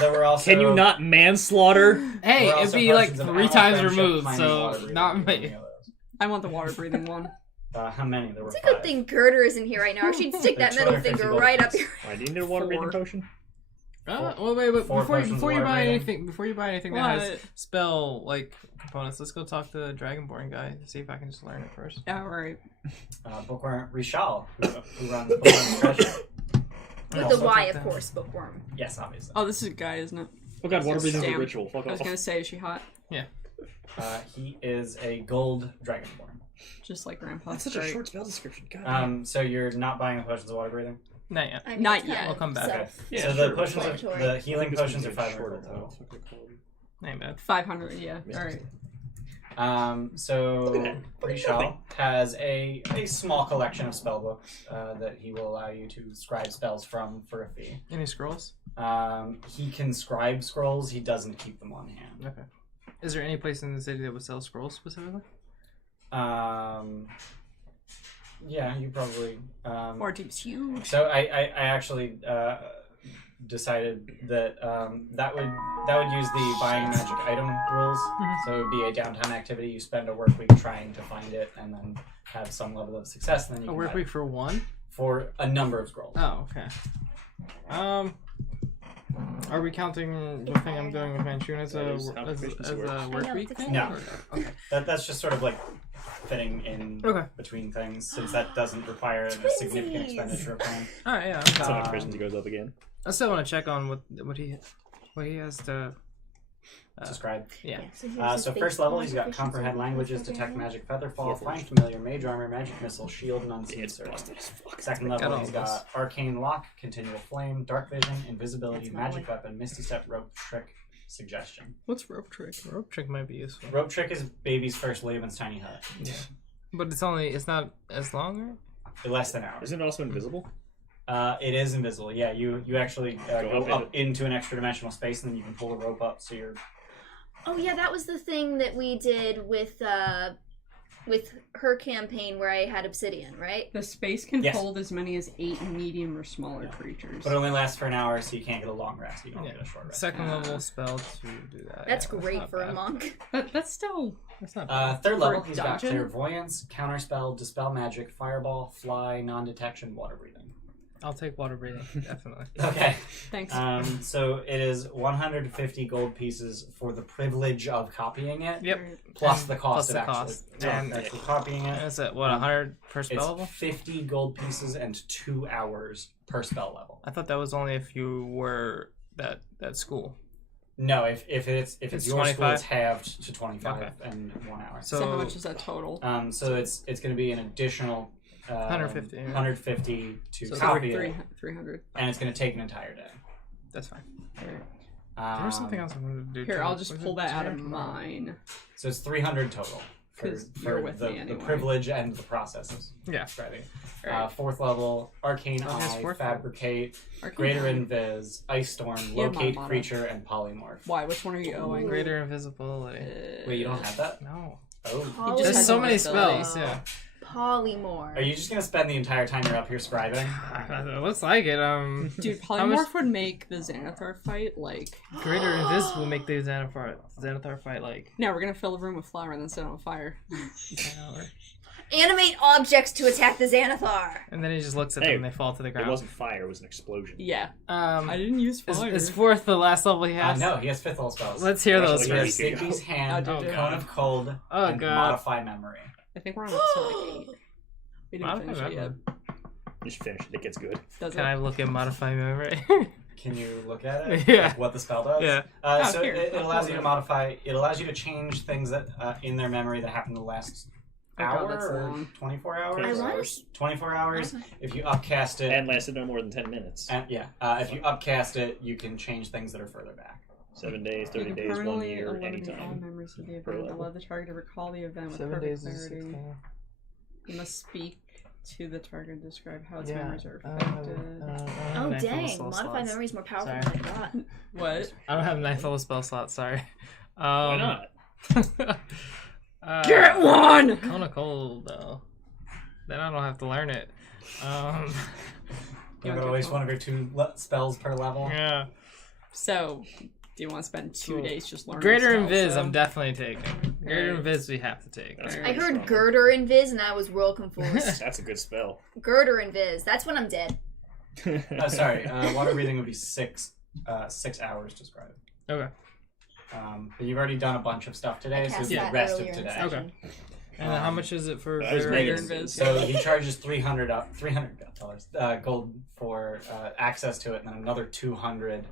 There were also. Can you not manslaughter? Hey, there were it'd also be like potions of 3 animal times friendship, removed, climbing, so water breathing, not any me. of those. I want the water breathing one. How many? There were It's a 5. good thing Girder isn't here right now, or she'd stick that They're middle 250 finger gold right up pieces. your. Why do you need a water breathing Four. potion? Well, wait, 4 potions of before you water buy breathing. anything, that has What? spell like components, let's go talk to the Dragonborn guy and see if I can just learn it first. Alright. Bookworm Rishal, who runs Bookworm's Treasure. With Also the Y, took of that. course, bookworm. Yes, obviously. Oh, this is a guy, isn't it? Oh god, water breathing is a Damn. ritual. Fuck I was off. gonna say, is she hot? He is a gold dragonborn. Just like Grandpa. That's such a Great. short spell description. God. So you're not buying the potions of water breathing? Not yet. I mean, Not it's kind yet. of We'll come back. Okay. self- Yeah, so sure. the potions, Explanatory. the healing potions are 500 total. Ain't bad. 500, yeah. Yeah. Alright. So Look at that. Rishal has a small collection of spell books that he will allow you to scribe spells from for a fee. Any scrolls? He can scribe scrolls. He doesn't keep them on hand. Okay. Is there any place in the city that would sell scrolls specifically? Yeah, you probably. Waterdeep's huge. So I actually decided that that would use the buying magic item rules. So it would be a downtime activity. You spend a work week trying to find it, and then have some level of success. And then you A can work buy week for one? for a number of scrolls. Oh, okay. Are we counting the thing I'm doing with Manchun as That a is how proficiency works. work I know, week it's thing? No. Or- Okay. That's just sort of like fitting in Okay. between things, since that doesn't require a significant Twinsies. expenditure of time. All right. Yeah. So Um, efficiency goes up again. I still want to check on what he has to. Subscribe. Yeah. So first level, he's got comprehend languages, detect magic, featherfall, find familiar, mage armor, magic missile, shield, and unseen It's search. busted as fuck. Second Got level, all he's of this. got arcane lock, continual flame, dark vision, invisibility, That's my magic one. weapon, misty step, rope trick, suggestion. What's rope trick? Rope trick might be useful. Rope trick is baby's first Laban's tiny hut. Yeah. But it's not as long, right? Less than hours. Isn't it also invisible? It is invisible. Yeah, you actually go up up into an extra dimensional space, and then you can pull the rope up, so you're. Oh yeah, that was the thing that we did with her campaign where I had obsidian, right? The space can Yes. hold as many as 8 medium or smaller creatures. But it only lasts for an hour, so you can't get a long rest. You don't Yeah. get a short rest. Second level spell to do that. That's Yeah, great not for a bad. monk. But that's still... That's not bad. Third level, For he's got dungeon? clairvoyance, counterspell, dispel magic, fireball, fly, non-detection, water breathing. I'll take water breathing, definitely. Okay. Thanks. So it is 150 gold pieces for the privilege of copying it, Yep. plus And the cost plus of the actually, cost. and And- actually copying it. Is it what 100 per spell It's level? 50 gold pieces and 2 hours per spell level. I thought that was only if you were that school. No, if it's It's your school, 25? it's halved to 25 Okay. in 1 hour. so how much is that total? So it's going to be an additional 150, yeah. 150 to So copy it, 300. and it's going to take an entire day. That's fine. There Um, was something else I wanted to do. Here, too. I'll just Was pull it that out today? of mine. So it's 300 total for, 'Cause you're for with the, me anyway. the privilege and the processes. Yeah. Describing. Alright. Fourth level, arcane Oh, yes, eye, fourth fabricate, Arcane greater Eye. invis, ice storm, Yeah, locate Mama. creature, and polymorph. Why? Which one are you owing? Greater invisibility. Wait, you don't have that? No. Oh. just There's has so one many ability. spells, yeah. Polymorph. Are you just gonna spend the entire time you're up here scribing? It looks like it. Dude, How much- polymorph would make the Xanathar fight like... Greater Invis will make the Xanathar fight like No, we're gonna fill the room with flour and then set it on fire. Animate objects to attack the Xanathar. and then he just looks at Hey, them and they fall to the It ground. wasn't fire, it was an explosion. Yeah. I Is, didn't use fire. is fourth the last level he has? No, he has fifth level spells. Let's hear those Actually, He first. has Ready to go. Ziggy's hand, Oh, dude. cone of cold, Oh, and God. modify memory. I think we're on episode 8. We didn't Modify finish it yet. memory. Just finish it, it gets good. Does Can it? I look at modify memory? Can you look at it? Yeah. Like what the spell does? Yeah. Oh, So here. it allows you to modify. It allows you to change things that in their memory that happened the last Oh, God, hour that's or long. 24 hours. 24 want- hours. 24 hours. Okay. If you upcast it, And lasted no more than 10 minutes. if you upcast it, you can change things that are further back. 7 days, 30 You can days, 1 permanently year, eliminate all anytime. memories of the Per event. level. Allow the target to recall the event with 7 perfect days is clarity. 16. You must speak to the target and describe how its Yeah. memories are I don't have- affected. I don't have Oh ninth level dang! spell Modify slots. memory is more powerful Sorry. than I thought. What? I don't have ninth level spell slots, sorry. Why not? Get one! Cone of cold, though. Then I don't have to learn it. You gotta waste one of your 2 spells per level. Yeah. So, do you want to spend 2 Cool. days just learning Greater spells, Invis, though? I'm definitely taking. Greater Alright. Invis, we have to take. That's Alright. I heard strong. girder invis and I was real confused. That's a good spell. Girder invis. That's when I'm dead. Oh, sorry. Water breathing would be 6 hours to scribe. Okay. But you've already done a bunch of stuff today, I so cast the that rest of earlier in the today. session. Okay. And then how much is it for That is Greater Greater Invis. So he charges $300 gold for access to it, and then another 200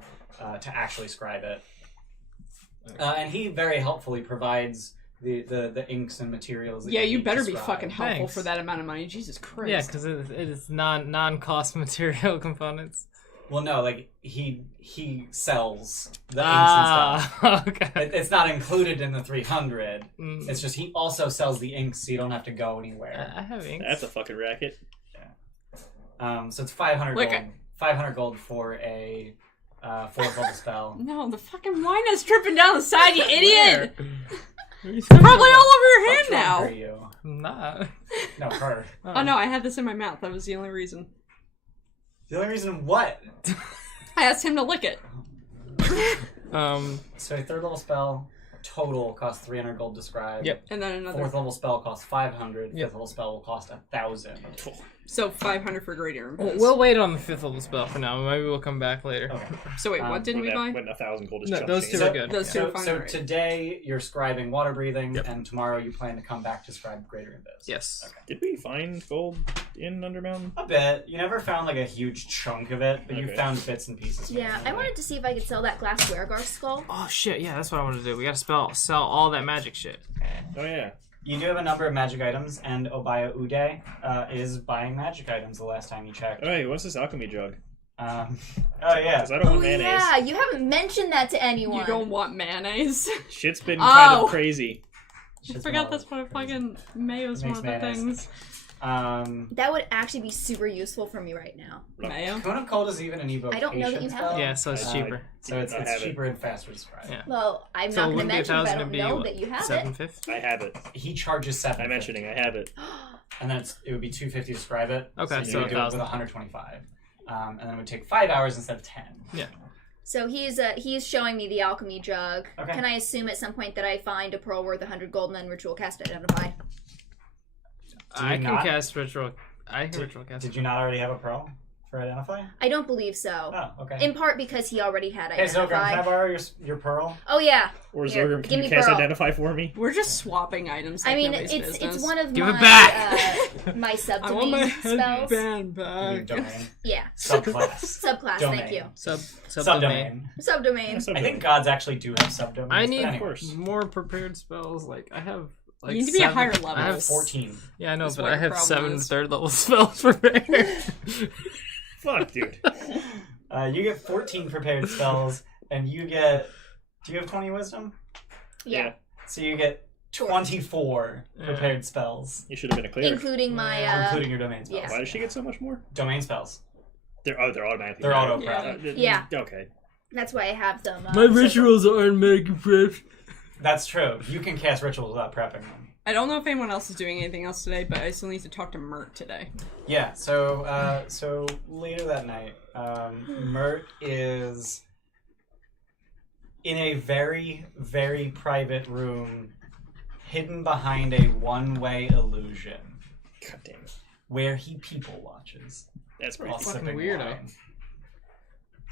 to actually scribe it. And he very helpfully provides the inks and materials. That Yeah, you need better to be scribe. fucking helpful Thanks. for that amount of money. Jesus Christ. Yeah, because it is non-cost material components. Well, no, like he sells the inks and stuff. Okay. It's not included in the 300. Mm. It's just he also sells the inks, so you don't have to go anywhere. I have ink. That's a fucking racket. So it's 500 Look gold. at- 500 gold for a 4th level spell. No, the fucking wine is dripping down the side, you idiot! Where? It's probably all over your hand What's wrong now. for you? I'm not. No, her. Oh no, I had this in my mouth. That was the only reason. The only reason what? I asked him to lick it. So a 3rd level spell total costs 300 gold to scribe. Yep. And then another. 4th level spell costs 500. Yep. 5th level spell will cost 1,000. So 500 for Greater Invis. We'll wait on the 5th level spell for now. Maybe we'll come back later. Okay. So wait, what didn't we buy? When 1,000 gold is No, chump those change. two are good. Those two are fine. So right? today you're scribing water breathing, and tomorrow you plan to come back to scribe greater invis. Yes. Okay. Did we find gold in Undermountain? A bit. You never found like a huge chunk of it, but you Okay. found bits and pieces. Yeah, I wanted to see if I could sell that glass Wergar skull. Oh shit! Yeah, that's what I want to do. We gotta sell all that magic shit. Oh yeah. You do have a number of magic items, and Obaya Uday is buying magic items the last time you checked. Oh hey, what's this alchemy jug? Oh yeah. Because I don't want mayonnaise. Yeah, you haven't mentioned that to anyone. You don't want mayonnaise? Shit's been kind Oh. of crazy. I forgot that's what fucking mayo's one Makes of the mayonnaise. things. That would actually be super useful for me right now. Mayo? Cone of Cold is even an evocation I don't know that you have spell. it. Yeah, so it's I- cheaper. So it's I have it. cheaper and faster to scribe. Yeah. Well, I'm So not it going to wouldn't be mention if I 1,000, don't it'd be know what, that you have 7/5. I have it. He charges 7. I'm mentioning I have it. And then it would be 250 to scribe it. Okay, so so you would do it with 1,000. 125. And then it would take 5 hours instead of 10. Yeah. So he's showing me the alchemy jug. Okay. Can I assume at some point that I find a pearl worth 100 gold and then ritual cast identify? I can not- cast ritual. I can ritual cast. Did you not already have a pearl for identify? I don't believe so. Oh, okay. In part because he already had Hey, Zogram, identify. can I borrow your pearl? Oh yeah. Or Here, Zorgrim, give can me you cast pearl. identify for me? We're just swapping items. I Like mean, nobody's it's business. one of Give it my back! my I want my subdomain spells. headband You back. mean domain. Yeah, Subclass. subclass. Domain. Thank you. Subdomain. Subdomain. Subdomain. I think gods actually do have subdomains. I but need anyway. course. more prepared spells. Like I have. Like You need to be at 7 higher I have levels. 14. Yeah, I know, That's but what I your have problem 7 is. third level spells prepared. Fuck, dude. You get 14 prepared spells, and you get. Do you have 20 wisdom? Yeah, So you get 24 Yeah. prepared spells, You should have been a cleric. including my including your domain spells. yeah. Why does she get so much more? Domain spells. They're automatically. They're auto Yeah. prep. Yeah. Okay. That's why I have them. My rituals aren't making prep. That's true. You can cast rituals without prepping them. I don't know if anyone else is doing anything else today, but I still need to talk to Mert today. Yeah, so later that night, Mert is in a very, very private room hidden behind a one-way illusion God damn it. where he people watches. That's pretty while fucking sipping weirdo. wine.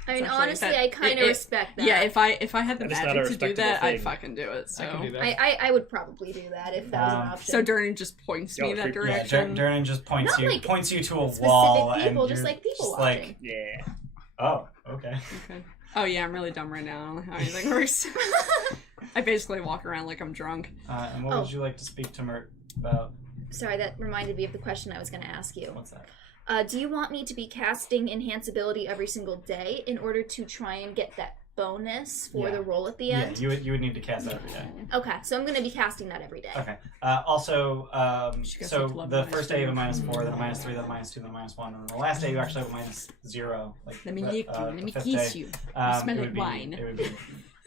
I mean, Actually, honestly, that- I kind of it- respect that. Yeah, if I had the That is not a magic to do respectable that, I'd thing. fucking do it. So I can do that. I would probably do that if that was an Um, option. So Durnan just points Yo, me that creep- yeah, Yeah, direction. Durnan just points Not you like to a specific wall, people, and just you're like people just watching. like, Yeah. oh, okay. Okay. Oh yeah, I'm really dumb right now. I don't know how anything works. I basically walk around like I'm drunk. And what would you like to speak to Mert about? Sorry, that reminded me of the question I was going to ask you. What's that? Do you want me to be casting enhanceability every single day in order to try and get that bonus for Yeah. the roll at the Yeah, end? you would need to cast that every day. Okay, so I'm going to be casting that every day. Okay. Also, She got so to level the minus first day you have a three. -4, then a -3, then a -2, then a -1, and then the last day you actually have a -0. Like Let me the, lick you. the Let me fifth kiss day, you. it smell would like be- wine. It would be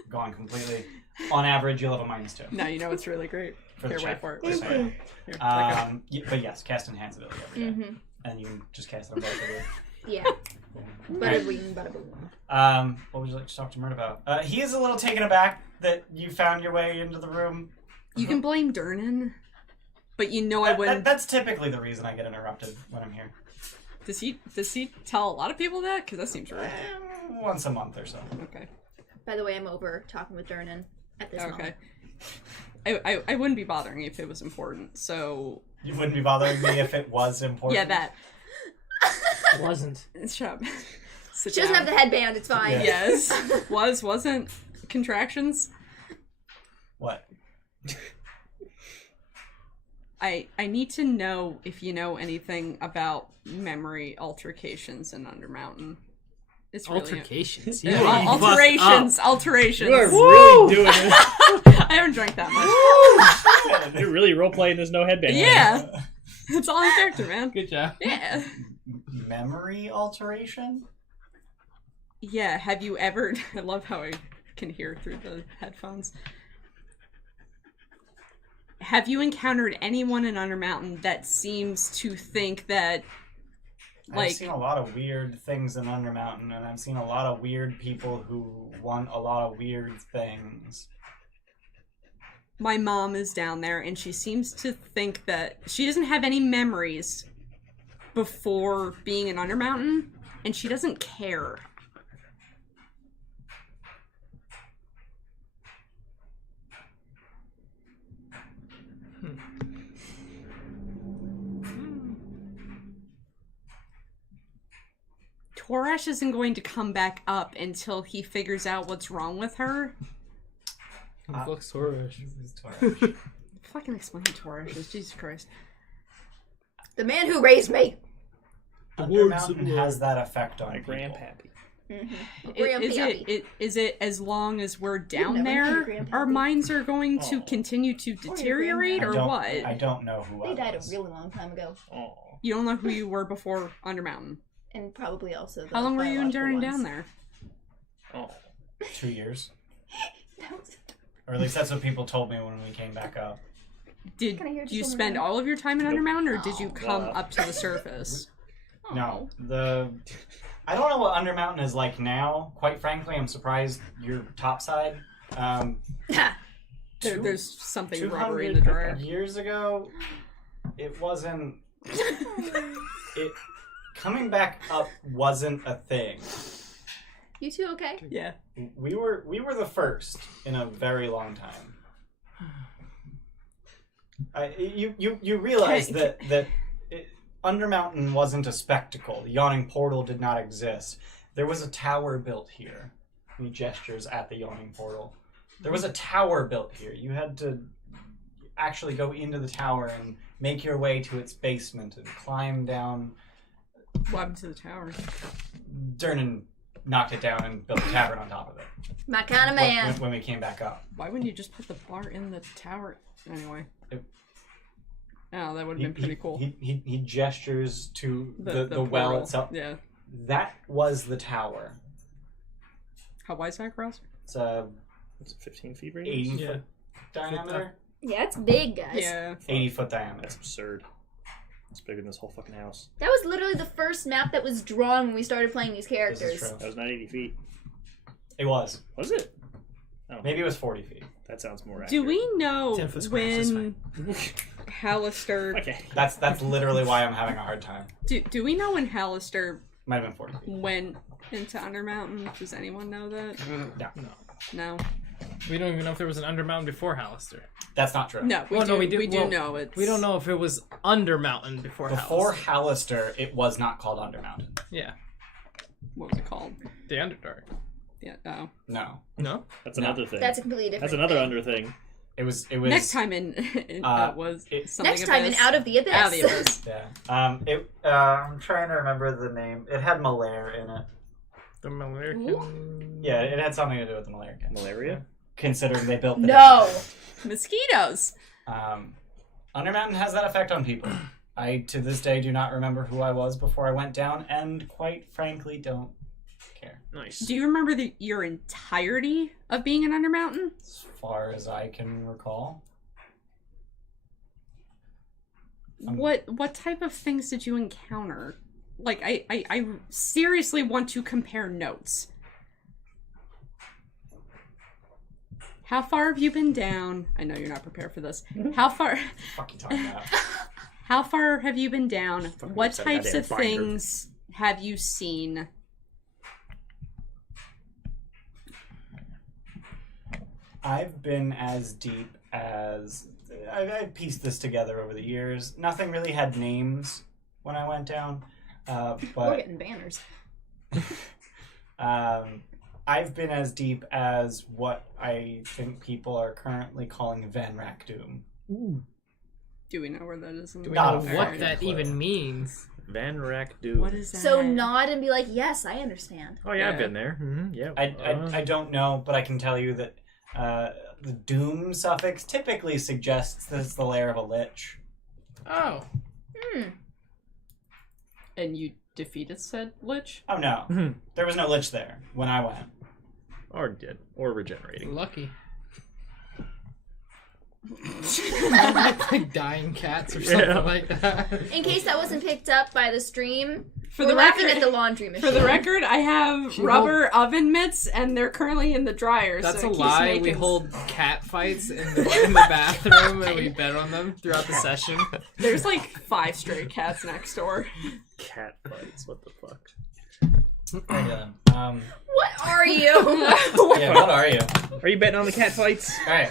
gone completely. On average, you'll have a -2 No, you know what's really great. for the Here, wait check. for it. Just Wait so for you it. know. Here, take it. But yes, cast enhanceability every day, Mm-hmm. and you can just cast it on both of you. Yeah. Bada bing, bada boom. What would you like to talk to Mert about? He is a little taken aback that you found your way into the room. You can blame Durnan, but you know I wouldn't. That's typically the reason I get interrupted when I'm here. Does he tell a lot of people that? Because that seems rude. Once a month or so. Okay. By the way, I'm over talking with Durnan at this Okay. moment. I wouldn't be bothering you if it was important. So You wouldn't be bothering me if it was important. yeah, that. It wasn't. Shut up. Sit She doesn't down. have the headband, it's fine. Yeah. Yes. Wasn't contractions. What? I need to know if you know anything about memory altercations in Undermountain. It's really Altercations. alterations. You are really doing this. I haven't drank that much. You're really role playing this no headband. Yeah. It's all in character, man. Good job. Yeah. Memory alteration? Yeah, have you ever... I love how I can hear through the headphones. Have you encountered anyone in Undermountain that seems to think that, like... I've seen a lot of weird things in Undermountain, and I've seen a lot of weird people who want a lot of weird things. My mom is down there, and she seems to think that she doesn't have any memories before being in Undermountain, and she doesn't care. Torash isn't going to come back up until he figures out what's wrong with her. Looks Torash. Fucking explain Torash is, Jesus Christ. The man who raised me. Undermountain has that effect on My people. grandpappy. Is it as long as we're down never met your there, grandpappy. our minds are going to Oh. continue to deteriorate, or what? I don't know who They I died a was. really long time ago. Oh. You don't know who you were before Undermountain. And probably also the How long were you biological enduring ones. down there? Oh. 2 years. That was- Or at least that's what people told me when we came back up. Did Can I hear just you one more spend time? all of your time in Nope. Undermountain, or did you Oh. come up to the surface? No, I don't know what Undermountain is like now. Quite frankly, I'm surprised you're topside. There's something 200 rubbery in the dryer. years ago, it wasn't. It coming back up wasn't a thing. You two okay? Yeah. We were the first in a very long time. You realize Okay. that Undermountain wasn't a spectacle. The Yawning Portal did not exist. There was a tower built here. He gestures at the Yawning Portal. There was a tower built here. You had to actually go into the tower and make your way to its basement and climb down. What happened to the tower? Durnan knocked it down and built a tavern on top of it. My kind of man. When we came back up. Why wouldn't you just put the bar in the tower? Anyway. It- Oh, that would have been pretty cool. He gestures to the well portal. itself. Yeah. That was the tower. How wide is that across? It's a It's 15 feet 80 radius? Yeah. foot diameter. Yeah, it's big, guys. Yeah. 80-foot diameter. That's absurd. It's bigger than this whole fucking house. That was literally the first map that was drawn when we started playing these This characters. is true. That was not 80 feet. It was. Was it? Oh, Maybe it was 40 feet. that sounds more accurate. Do we know 10 foot squares is when Hallister... Okay. That's literally why I'm having a hard time. Do we know when Hallister Might have been 40 feet. went into Undermountain? Does anyone know that? No. We don't even know if there was an Undermountain before Hallister. That's not true. No, we Well, do, no, we we do, do- well, know it's... We don't know if it was Undermountain before Before Hallister. Hallister, it was not called Undermountain. Yeah. What was it called? The Underdark. Yeah, oh. No. No? That's another thing. That's a completely different That's another thing. under thing. It was. Next time in was something Next time in Abyss. Out of the Abyss. Out of the Abyss. Yeah. I'm trying to remember the name. It had Malaire in it. The Malarican. Yeah, it had something to do with the Malaire. Malaria? Considering they built the No. Mosquitoes. Undermountain has that effect on people. I, to this day, do not remember who I was before I went down, and quite frankly, don't care. Nice. Do you remember your entirety of being in Undermountain? As far as I can recall. What type of things did you encounter? Like, I seriously want to compare notes. How far have you been down? I know you're not prepared for this. How far? Fuck you talking about? How far have you been down? What said types goddamn of binder. things have you seen? I've been as deep as I've pieced this together over the years. Nothing really had names when I went down, We're but getting banners. I've been as deep as what I think people are currently calling Van Rack Doom. Do we know where that is? Do we Not know a what fucking that clue. even means? Van Rack Dude. What is that? So nod and be like, yes, I understand. Oh, yeah, I've Yeah. been there. Mm-hmm. Yeah. I don't know, but I can tell you that the Doom suffix typically suggests that it's the lair of a lich. Oh. And you defeated said lich? Oh no, Mhm. there was no lich there when I went. Or dead. Or regenerating. Lucky. like dying cats or something like that. In case that wasn't picked up by the stream, For we're the laughing record, at the laundry machine. For the record, I have rubber oven mitts, and they're currently in the dryer. That's so a it keeps lie. making... We hold cat fights in the bathroom and we bet on them throughout the session. There's like 5 stray cats next door. Cat fights. What the fuck? Right, Dylan. What are you? Yeah, what are you? Are you betting on the cat fights? All right.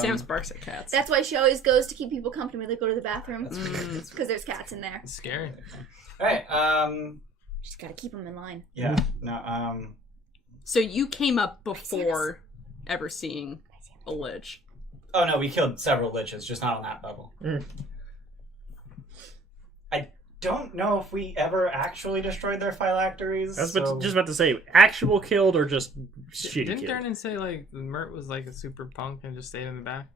Sam barks at cats. That's why she always goes to keep people comfortable when they go to the bathroom. That's Because there's cats in there. It's scary. All right. Just gotta keep them in line. Yeah. No. So you came up before ever seeing a lich. Oh no, we killed several liches, just not on that level. I don't know if we ever actually destroyed their phylacteries. I was just about to say, actual killed or just shitty Didn't killed? Dernan say like Mert was like a super punk and just stayed in the back?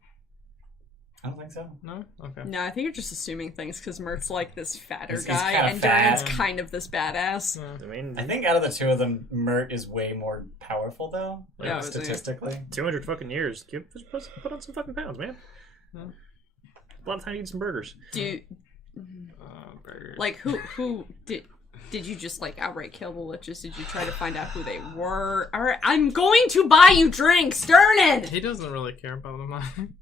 I don't think so. No? Okay. No, I think you're just assuming things because Mert's like this fatter He's guy, kinda and fat. Duran's kind of this badass. I mean, I think out of the two of them, Mert is way more powerful, though. Like, Yeah, I would say. statistically. 200 fucking years. Just put on some fucking pounds, man. A lot of time to eat some burgers. Do Burgers. like who did you just like outright kill the liches? Did you try to find out who they were? All right, I'm going to buy you drinks, Duran. He doesn't really care about them.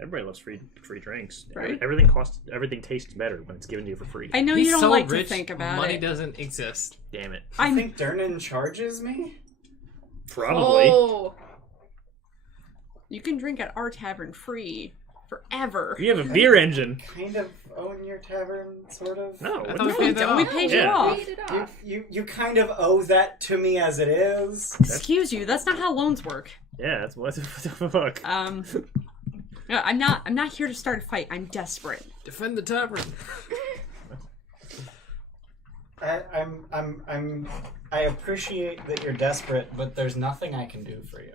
Everybody loves free drinks. Right. Everything tastes better when it's given to you for free. I know He's you don't so like rich, to think about money it. doesn't exist. Damn it. I think Dernan charges me? Probably. Oh. You can drink at our tavern free forever. You have a beer engine. Kind of own your tavern, sort of. No, I what thought the we fuck? paid that We off. paid Yeah. you off. Read it off. You kind of owe that to me as it is. Excuse you, that's not how loans work. Yeah, that's what the fuck. No, I'm not here to start a fight. I'm desperate. Defend the tavern. I appreciate that you're desperate, but there's nothing I can do for you.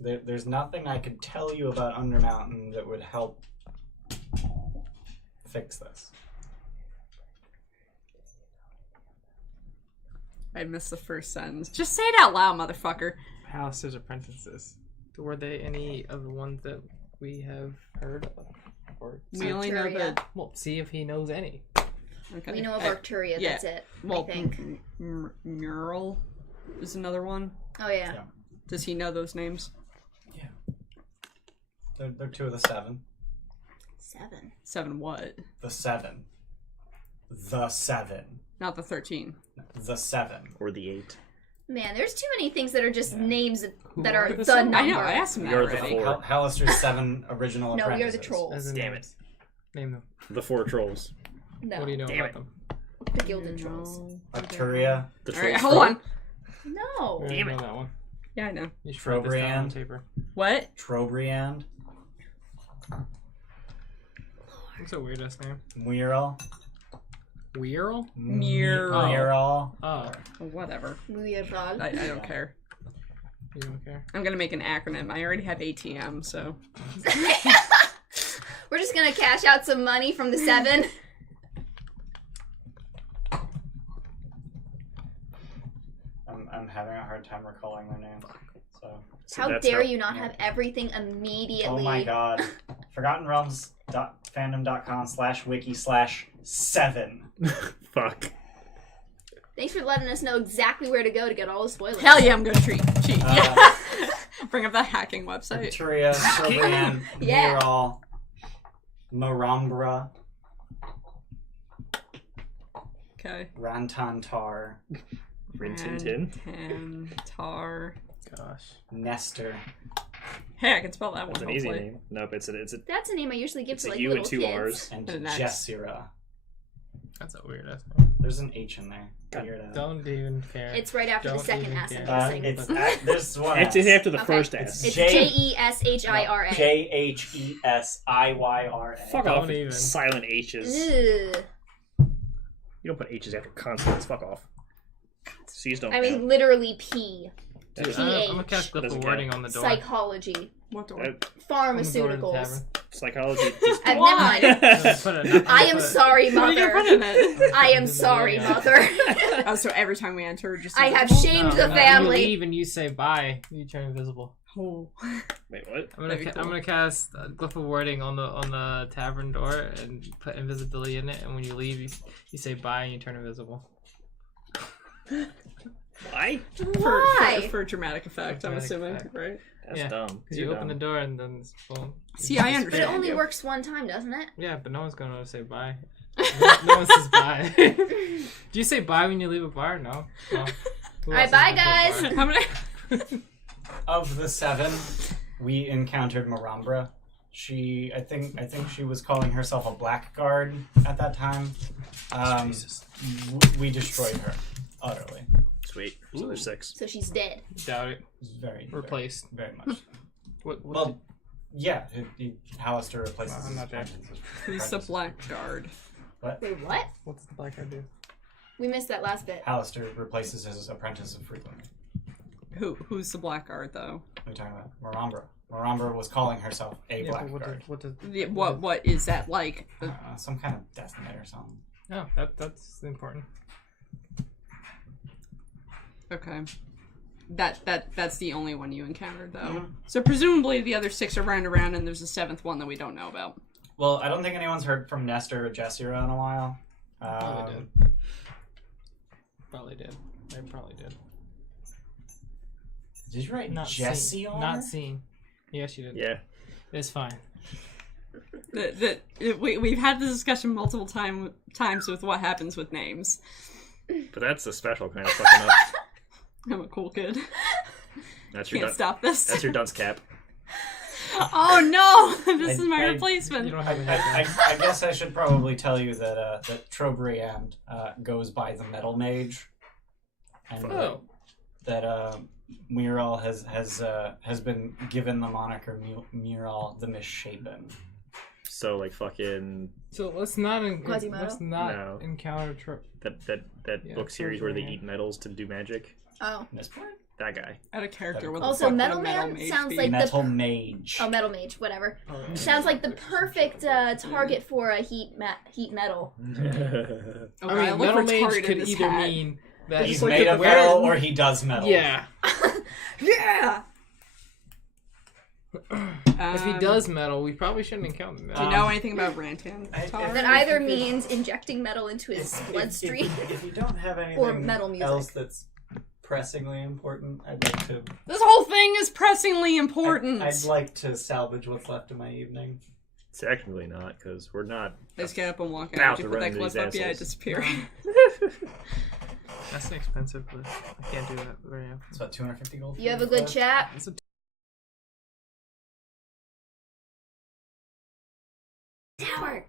There's nothing I could tell you about Undermountain that would help fix this. I missed the first sentence. Just say it out loud, motherfucker. Alistair's apprentices. Were they any of the ones that we have heard of? Or We only know Arcturia. the. well, see if he knows any. Okay. We know of Arcturia, yeah. that's it. Well, I think. Mural is another one. Oh, yeah. Yeah. Does he know those names? They're two of the 7. 7. 7 what? The 7. The 7. Not the 13. The 7. Or the 8. Man, there's too many things that are just names that are are the the seven? number. I know, I asked him that You're the already. 4. Hallister's 7 original No, we are apprentices. the trolls. As in Damn names. Name them. The 4 trolls. No, What do you know Damn about it. them? the Gilded Trolls. Arcturia. The Alright, trolls. hold on. No. I Damn know it. that one. Yeah, I know. You should write this down on Trobriand. paper. What? Trobriand. What's a weird ass name? Mural. Weirl? Mural. Mural. Oh, Whatever. Mural. I don't care. you don't care. I'm gonna make an acronym. I already have ATM, so. We're just gonna cash out some money from the 7. I'm having a hard time recalling their name. So. How that's dare you not have everything immediately? Oh my god. ForgottenRealms.fandom.com/wiki/7. Fuck. Thanks for letting us know exactly where to go to get all the spoilers. Hell yeah, I'm gonna cheat. Uh, Bring up that hacking website. Arcturia, Trobriand, Yeah. Mural, Marambra, Okay. Rantantar, Rin Tin Tin. Tar. Gosh. Nestor. Hey, I can spell that one. It's an easy hopefully. name. Nope, it's a That's a name I usually give it's to a like U little and 2 kids. R's. And And an X. Jessira. That's a weird ass name. There's an H in there. Figure it out. Don't even care. It's right after the Don't second even S, I'm care. guessing. It's there's one. It's S. after the Okay. first S. It's J- Jeshira. JHESIYRA. Fuck Don't off. even. Silent H's. Ugh. You don't put H's after consonants. Fuck off. C's don't I mean, count. literally P. Dude, PH. I'm gonna cast the Doesn't wording count. on the door. Psychology. What do Uh, I? I'm gonna go to the Pharmaceuticals. tavern. Psychology. Never Why? mind. Put a- I am put a- sorry, What are you gonna put mother. in it? I am sorry, mother. Oh, so every time we enter, just I have invisible? shamed No, the no, family. You leave and you say bye. You turn invisible. Oh. Wait, what? I'm That'd be cool. gonna cast Glyph of Warding on the tavern door and put invisibility in it. And when you leave, you say bye and you turn invisible. Why? Why? For dramatic effect, I'm Dramatic assuming, effect. right? That's dumb. Because you open the door and then it's boom. See, I But understand. it only you. works one time, doesn't it? Yeah, but no one's gonna say bye. No one says bye. Do you say bye when you leave a bar? No. No. Who Alright, else bye, is guys. going to a I'm gonna. Of the 7, we encountered Marambra. I think she was calling herself a blackguard at that time. Jesus. We destroyed her utterly. Sweet. So there's 6. So she's dead. Doubt it. Very Replaced. very much. What Well, yeah, Hallister replaces. I'm not there. Who's the blackguard? Wait, what? what's the black guy do? We missed that last bit. Hallister replaces his apprentice frequently. Who's the blackguard though? What are you talking about? Marambra. Marambra was calling herself a Yeah, but blackguard. what does What is that like? Some kind of death knight or something. No, that's important. Okay. That's the only one you encountered though. Mhm. So presumably the other 6 are running around and there's a 7th one that we don't know about. Well, I don't think anyone's heard from Nestor or Jessira in a while. Probably did. Probably did. They probably did. Did you write Not Jesse seen. on Not it? seen. Yes, you did. Yeah. It's fine. We've had this discussion multiple times with what happens with names. But that's a special kind of fucking up. I'm a cool kid. That's your Can't stop this. That's your dunce cap. Oh no! This is my I- replacement. You don't have a I guess I should probably tell you that Trobriand goes by the Metal Mage, and Oh. that Mural has been given the moniker Mural the Misshapen. So like fucking So let's not Quasimodo? let's not No. encounter that Yeah, book series where they Trobriand. eat metals to do magic. Oh. This part? That guy. I had a character with Also, a fuck Metal would Man Mage sounds be? like the- Metal Mage. Oh, Metal Mage, whatever. Oh, Sounds like the perfect target for a heat metal. Okay, I mean, look metal mage retarded could this either hat. mean that He's like made of where- metal or he does metal. Yeah. Yeah! If he does metal, we probably shouldn't encounter that. Do you know anything about Rantan? That either means injecting metal into his bloodstream. If you don't have anything Or metal music. else that's pressingly important, I'd like to. This whole thing is pressingly important. I'd like to salvage what's left of my evening. Technically not, because we're not. I just get up and walk About out. You to put run that into clip these up, yeah, I assholes. disappear. That's an expensive list. I can't do that very often. It's about 250 gold. You have a good chat? It's a Tower!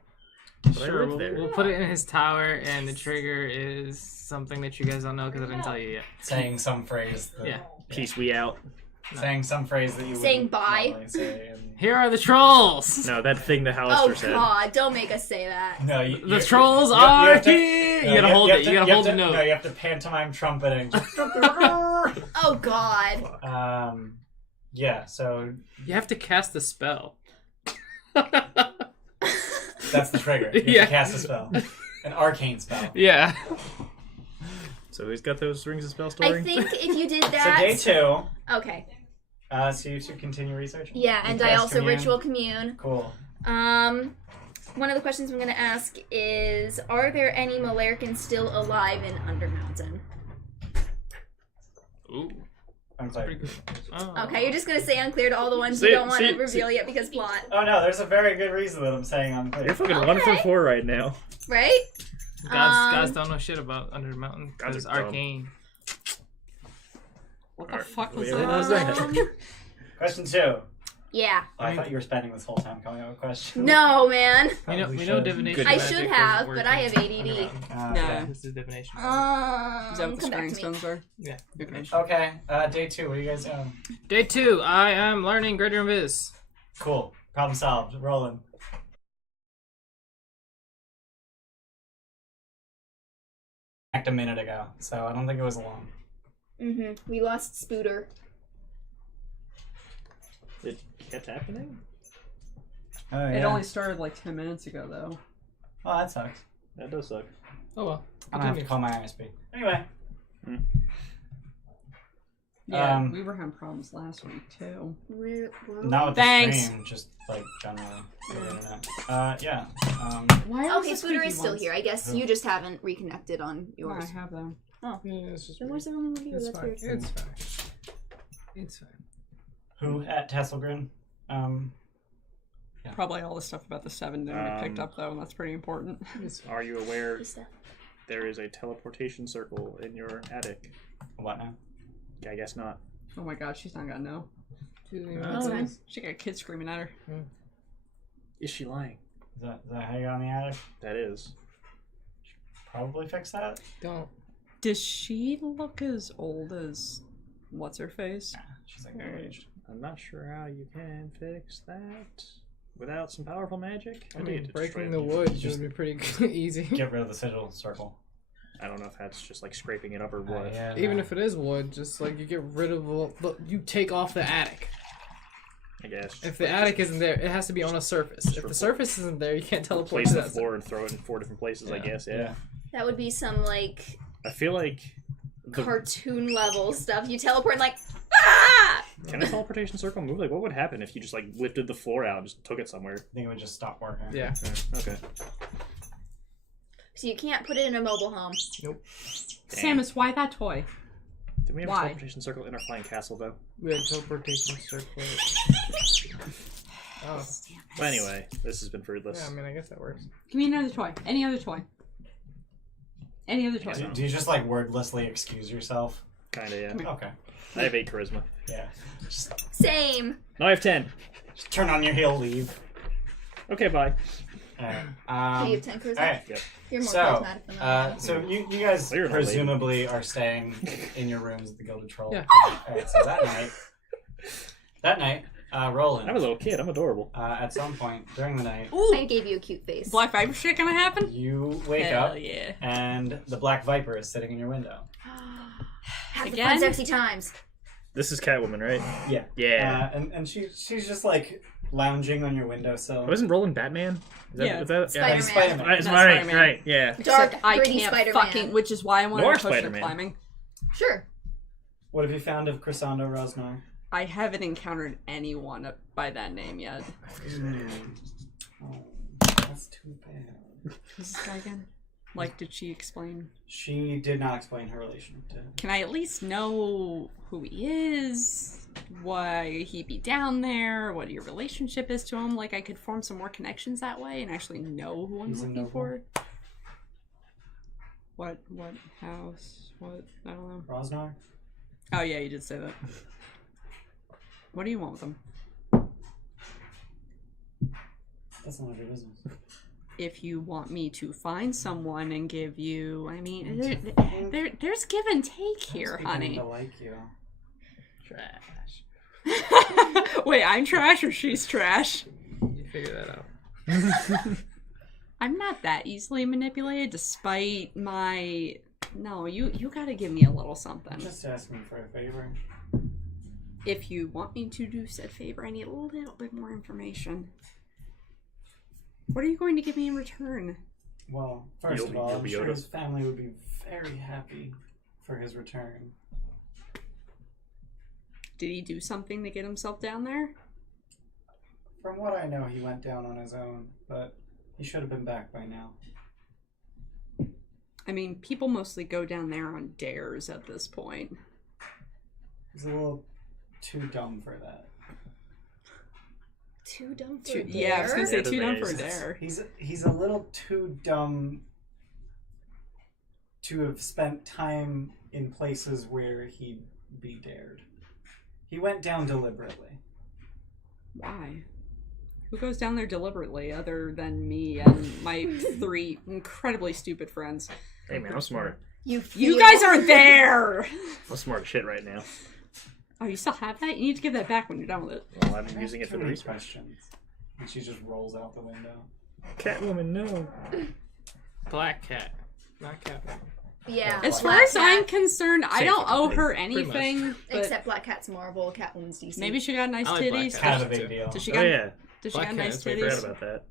But I Sure, live we'll, there. we'll put it in his tower, and the trigger is something that you guys don't know because I didn't tell you yet. Saying some phrase. That, Yeah. Peace, we out. Saying some phrase that you Saying wouldn't bye. normally say. And... Here are the trolls! No, that thing the Oh Hallister said. god, don't make us say that. No, you, The trolls are have to- here! no, You gotta hold it. You gotta hold the to, note. No, you have to pantomime trumpeting. Oh god. Yeah, so You have to cast a spell. that's the trigger. You have Yeah. to cast a spell. An arcane spell. Yeah. So who's got those rings of spell I storing? think if you did So that. day 2, Okay. so you 2 continue researching? Yeah, and You I cast also commune? ritual commune. Cool. One of the questions I'm going to ask is, are there any Malarkins still alive in Undermountain? Ooh. I'm Pretty sorry. good. Oh. Okay, you're just going to say unclear to all the ones See- you don't want to see- reveal yet because plot, Oh no, there's a very good reason that I'm saying I'm clear. You're fucking 1 from 4 right now. right? Guys don't know shit about Undermountain. Guys It's are dumb. arcane. What the fuck was Yeah, what was that? that? Question 2. Yeah. Oh, I thought you were spending this whole time coming up with questions. No, man. We know Probably know should. divination. Good. I magic should doesn't have, work but I in have ADD. Undermountain. No. Okay. This is divination. Is that what the Come back sparring to me. stones are? Yeah. Okay. Okay, day 2, what are you guys doing? Day 2, I am learning Greater Invis. Cool. Problem solved. Rolling. A minute ago, so I don't think it was long. We lost Spooter. It kept happening? Oh, It only started like 10 minutes ago, though. Oh, that sucks. That does suck. Oh well. I don't have to call my ISP. Anyway. Yeah, we were having problems last week too. Not with Thanks. the stream, just like generally. The internet. Yeah. Why Okay, Scooter is still here. I guess you just haven't reconnected on Oh, I yours. have them. Yeah, it's just Then where's the only one here? it's That's fine. weird. It's fine. It's fine. Who at Tasselgrin? Probably all the stuff about the 7 didn't get picked up though, and that's pretty important. Are you aware Who's that? there is a teleportation circle in your attic? What now? I guess not. Oh my god, she's not gonna know. Oh, nice. She got a kid screaming at her. Is she lying? Is that how you got in the attic? That is. Probably fix that. Don't. Does she look as old as what's her face? She's like middle-aged. I'm not sure how you can fix that without some powerful magic. I mean, breaking the wood should be pretty easy. Get rid of the sigil circle. I don't know if that's just like scraping it up or what. Yeah, Even if it is wood, just like you get rid of you take off the attic. I guess. If the attic isn't there, it has to be on a surface. If the surface isn't there, you can't teleport place to the that. floor and throw it in 4 different places. I guess. Yeah. That would be some like I feel like. cartoon level stuff. You teleport and like, ah! Can a teleportation circle move? Like, what would happen if you just like lifted the floor out and just took it somewhere? I think it would just stop working. Yeah. Okay. So you can't put it in a mobile home. Nope. Damn. Samus, why that toy? Did we have Why? a teleportation circle in our flying castle though? We had teleportation circle. Oh. But anyway, this has been fruitless. Yeah, I mean, I guess that works. Give me another toy. Any other toy. Any other toy. Do you just like wordlessly excuse yourself? Kinda, yeah. Okay. I have 8 charisma. Yeah. Just Same. No, I have 10. turn on your heel, leave. Okay, bye. Alright. Do you have 10 charisma? Alright. Yep. You're more So, charismatic than I am. so you guys Well, you're an old lady. presumably are staying in your rooms at the Gilded Troll. Yeah. Alright, so that night, Roland, I'm a little kid. I'm adorable. at some point during the night, I gave you a cute face. Black Viper shit gonna happen? you wake Hell up yeah. and the Black Viper is sitting in your window. Have the Again? fun sexy times. This is Catwoman, right? Yeah. Yeah. And she's just like lounging on your windowsill. Wasn't Roland Batman? Yeah. Is that Spider-Man. Spider-Man. Right, That's right, Spider-Man. right, yeah. Dark, Except I gritty can't Spider-Man. fucking, which is why I wanted Noir to push the Spider-Man. climbing. Sure. What have you found of Chrysando Rosnar? I haven't encountered anyone by that name yet. Oh, that's too bad. Who's this guy again? Like, did she explain? She did not explain her relation to. Can I at least know who he is? Why he be down there? What your relationship is to him? Like, I could form some more connections that way and actually know who I'm He's a looking noble. for. What house? What? I don't know. Rosnar? Oh yeah, you did say that. What do you want with him? That's none of your business. If you want me to find someone and give you, I mean, there's give and take here, I was honey. beginning to like you. Trash. Wait, I'm trash or she's trash? You figure that out. I'm not that easily manipulated, despite my. No, you gotta give me a little something. Just ask me for a favor. If you want me to do said favor, I need a little bit more information. What are you going to give me in return? Well, first You'll of be- all, you'll I'm be sure Yoda. his family would be very happy for his return. Did he do something to get himself down there? From what I know, he went down on his own, but he should have been back by now. I mean, people mostly go down there on dares at this point. He's a little too dumb for that. Too dumb for a Yeah, I was gonna dare? say too dumb for a Dares. dare. He's a little too dumb to have spent time in places where he'd be dared. He went down deliberately. Why? Who goes down there deliberately other than me and my 3 incredibly stupid friends? Hey man, I'm smart. You guys aren't there! I'm smart as shit right now. Oh, you still have that? You need to give that back when you're done with it. Well, I'm using it for Too the many research. questions. And she just rolls out the window. Catwoman, no. Black cat. Not Catwoman. Yeah. As far Black as I'm Cat, concerned, I Same don't owe fucking her Pretty much. anything. But except Black Cat's Marvel, Catwoman's DC. maybe she got nice I like Black titties. Cat. Kind of a big deal. Does she Oh got? yeah, Does she Black got Cat nice is my I forgot titties? about that.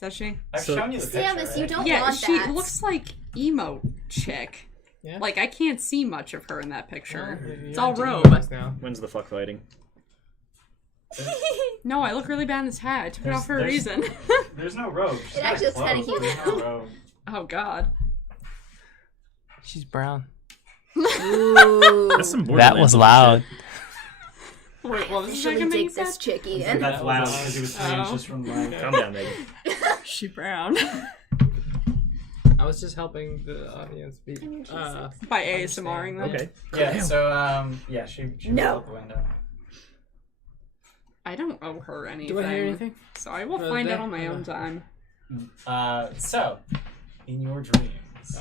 Does she? I've So- shown you the picture. Samus, you right? don't Yeah, want she that. looks like emo chick. Yeah. Like, I can't see much of her in that picture. Well, It's you're all into robe. emos now. When's the fuck fighting? No, I look really bad in this hat. I took it off for a There's- reason. There's no robe. She's It got actually looks kinda clothes. cute. There's no robe. Oh, God. She's brown. Ooh. That's some That Borderlands was shit. loud. Wait, what was the Officially second thing you dig this said? chick So in. that's That loud was- because he was 3 Oh. inches from like. Calm down, Megan. She brown. I was just helping the audience be. By ASMRing them. Okay. Yeah. So yeah, she No. rolled out the window. I don't owe her anything. Do I hear anything? So I will For find that? out on my own time. So in your dreams.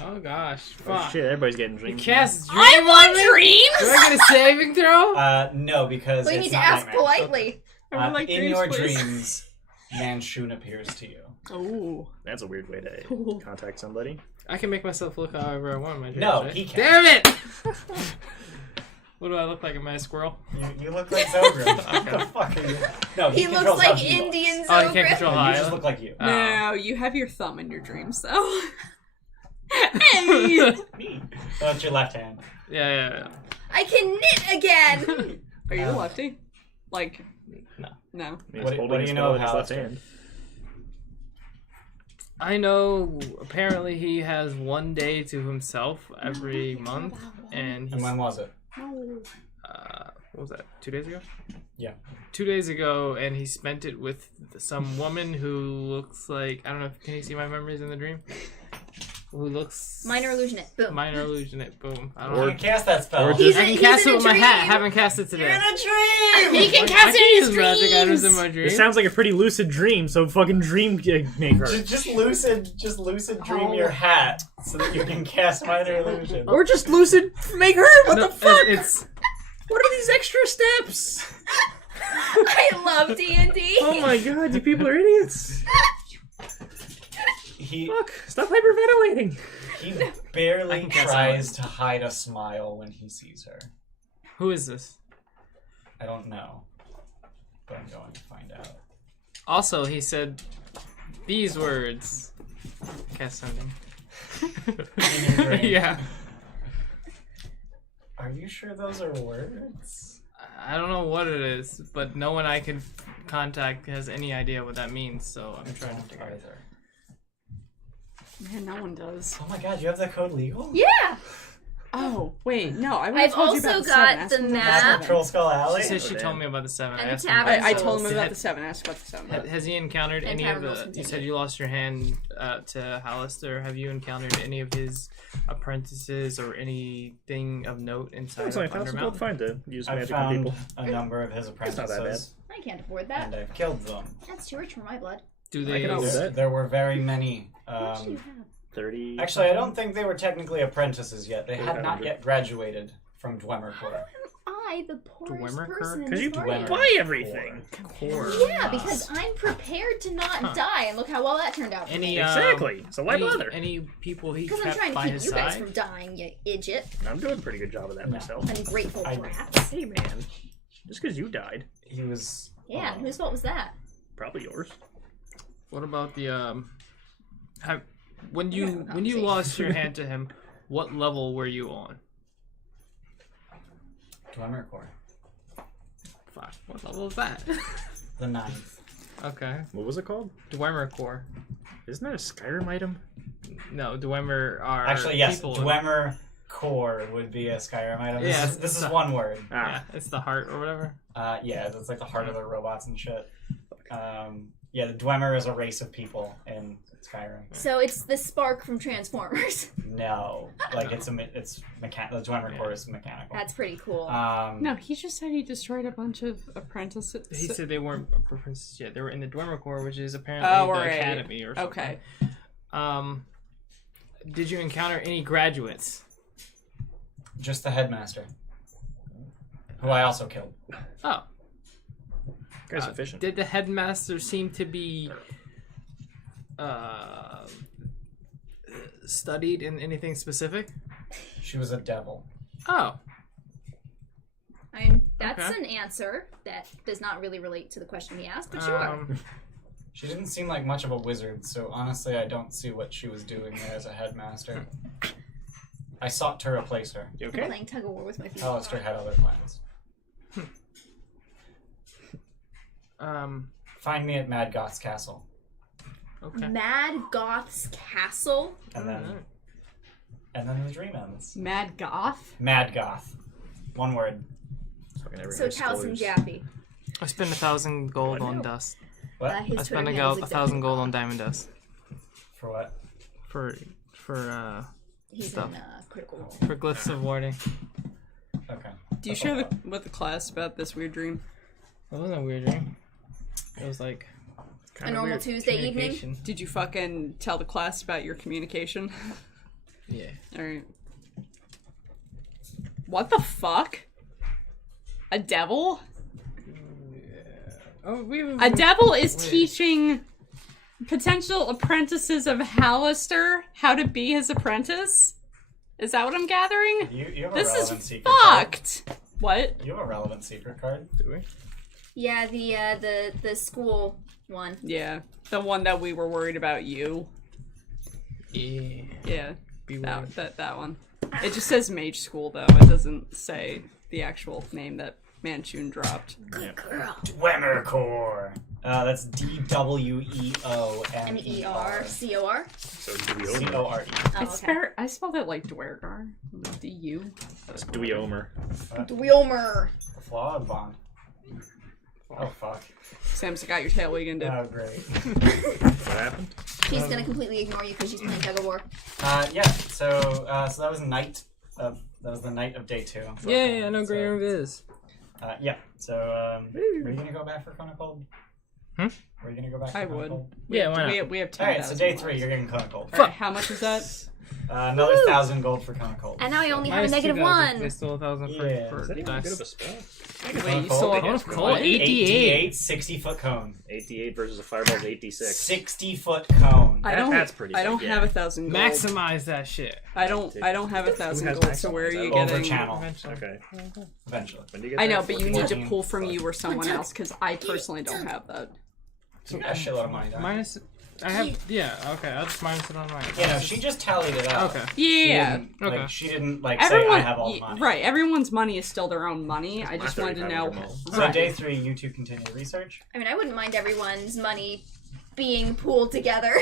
Oh gosh. Oh, Fuck. shit, everybody's getting You dreams. cast dream I on want me? dreams! Do I get a saving throw? No, because We it's need to not ask nightmares. politely. I would like in dreams, your please. dreams, Manshun appears to you. Oh. That's a weird way to contact somebody. I can make myself look however I want in my dreams. No, right? he can't. Damn it! What do I look like? Am I a squirrel? You look like Zogren. What the fuck are you? No, He looks controls how like he looks. Indian Oh, you can't Zogren. control No, how you I just look? look like you. No, you have your thumb in your dreams, though. Hey! Me. Oh, it's your left hand. Yeah. I can knit again. Are you a lefty? Like, No. no. He's What holding do his you know spell in of his left Halaster? hand. I know apparently he has one day to himself every month, and he's, And when was it? what was that, 2 days ago? Yeah. 2 days ago, and he spent it with some woman who looks like, I don't know, can you see my memories in the dream? Who looks... Minor illusionist. Boom. Minor illusionate, boom. I You don't can cast that spell. or He's I in- can he's cast in it a with my hat, dream. haven't cast it today. in a dream. He can I cast can it in use his magic items in dreams! my dream. It sounds like a pretty lucid dream, so fucking dream maker. Just lucid dream your hat so that you can cast minor illusion. Or just lucid make her. What No, the fuck? It's What are these extra steps? I love D&D. Oh my god, you people are idiots. He Fuck, stop hyperventilating. he I barely can cast tries to hide a smile when he sees her. who is this? I don't know, but I'm going to find out. Also, he said these words. Cast something. In your dream. Yeah. Are you sure those are words? I don't know what it is, but no one I could contact has any idea what that means, so I'm trying to Don't figure it out. either. Man, no one does. Oh my god, you have the code legal? Yeah. Oh, wait, no, I would have I've told you also about the got seven. Ask the him about map. Map seven. of Troll Skull Alley? She said she Oh, told damn. me about the 7. And I asked the him about tavern I the told him Souls. about the 7. Ask about the 7. Has he encountered And any of tavern rules the... You continue. said you lost your hand to Halaster. Have you encountered any of his apprentices or anything of note inside It's of only possible Undermountain? fine to use I've magic on found people. a number of his not that bad. apprentices, I can't afford that. and I've killed them. That's too rich for my blood. Do I they... can always- There were very many. How much do you have? 30. Actually, I don't think they were technically apprentices yet. They had not 500. yet graduated from Dwemer How Corps. am I the poorest Dwemer person in Kirk? this you party? Dwemer. buy everything. Core. Yeah, because I'm prepared to not die, and look how well that turned out. For Any, me. Exactly. So why bother? Any people he Because I'm kept trying to by keep his you guys side? from dying, you idiot. I'm doing a pretty good job of that No. myself. Ungrateful I- brats. Hey man, just because you died, He was. Yeah, and whose fault was that? probably yours. What about the when Yeah, you conversation. lost your hand to him, what level were you on? Dwemer Corps. Fuck, what level is that? The 9th. Okay. What was it called? Dwemer Core. Isn't that a Skyrim item? No, Dwemer are Actually, yes, people. Dwemer Core would be a Skyrim item. Yeah, This is one word. Yeah, it's the heart or whatever. Yeah, it's like the heart of the robots and shit. Yeah, the Dwemer is a race of people in Skyrim. So it's the spark from Transformers. No, like it's mechanical. The Dwemer Core is mechanical. That's pretty cool. No, he just said he destroyed a bunch of apprentices. He said they weren't apprentices yet. They were in the Dwemer Core, which is apparently Oh, the right. academy or something. Okay. Did you encounter any graduates? Just the headmaster, who I also killed. Oh. Guy's efficient. Did the headmaster seem to be studied in anything specific? She was a devil. Oh. I mean, that's Okay. an answer that does not really relate to the question we asked, but sure. She didn't seem like much of a wizard, so honestly, I don't see what she was doing there as a headmaster. I sought to replace her. You I'm okay? playing tug of war with my feet. Alistair had other plans. Find me at Mad Goth's castle. Okay. Mad Goth's castle. And then the dream ends. Mad Goth? Mad Goth. One word. Fucking every So Taliesin Jaffe. I spent 1,000 gold on What? dust. What? His I spent turn a is 1,000 gold on exactly diamond dust For what? for He's stuff. in critical role. for glyphs of warding. Okay. Do you share with the class about this weird dream? It wasn't a weird dream. It was like A normal Tuesday evening? communication. Did you fucking tell the class about your communication? Yeah. Alright. What the fuck? A devil? Oh, A devil is Wait. teaching potential apprentices of Hallister how to be his apprentice? Is that what I'm gathering? You have a This relevant is secret card. fucked! What? You have a relevant secret card. Do we? Yeah, the school one. Yeah. The one that we were worried about you. Yeah. Yeah. Beware. That one. It just says Mage School though. It doesn't say the actual name that Manchun dropped. Good girl. Dwemercore. That's DWEOMER. MERCOR. So do we C Omer? O R E. Oh, I spelled it like Dwergar. D-U. Do we Omer? Dweomer. Flawed bond. Oh fuck. Sam's got your tail wigging, dude. Oh great. What happened? She's gonna completely ignore you because she's playing tug of war. Yeah. So that was the night of day 2. Yeah, I know So, Grey Room is. Yeah. So were you gonna go back for Kona Cold? Hmm? Were you gonna go back for I Kona would. Cold? Yeah, why not? We have 10,000. Alright, so day 3, you're getting Kona Cold. Alright, how much is that? Another 1,000 gold for Kona Cold. And now I only have a Minus negative 2,000. They 1. stole 1,000 Yeah. for Is that even good dice. of a spell? Wait, you saw Cold? it? Cold? 88. 60-foot cone. 88 versus a fireball's 86. 60-foot cone. That's pretty I don't big, have yeah. 1,000 gold. Maximize that shit. I don't have 1,000 has gold, so where are you maximized? Over getting? channel. Eventually. Okay. Eventually. When do you get I that? know, but you need to 14. pull from you or someone else, because I personally don't have that. So you got a shitload of money down. Minus. I have. Yeah, okay, I'll just minus it on mine. You know, she just tallied it out. Okay. Yeah. Okay. She didn't say Everyone, I have all the money. right? Everyone's money is still their own money. I just wanted to know. 3,500 gold. So Right. day 3, you two continue research. I mean, I wouldn't mind everyone's money being pooled together,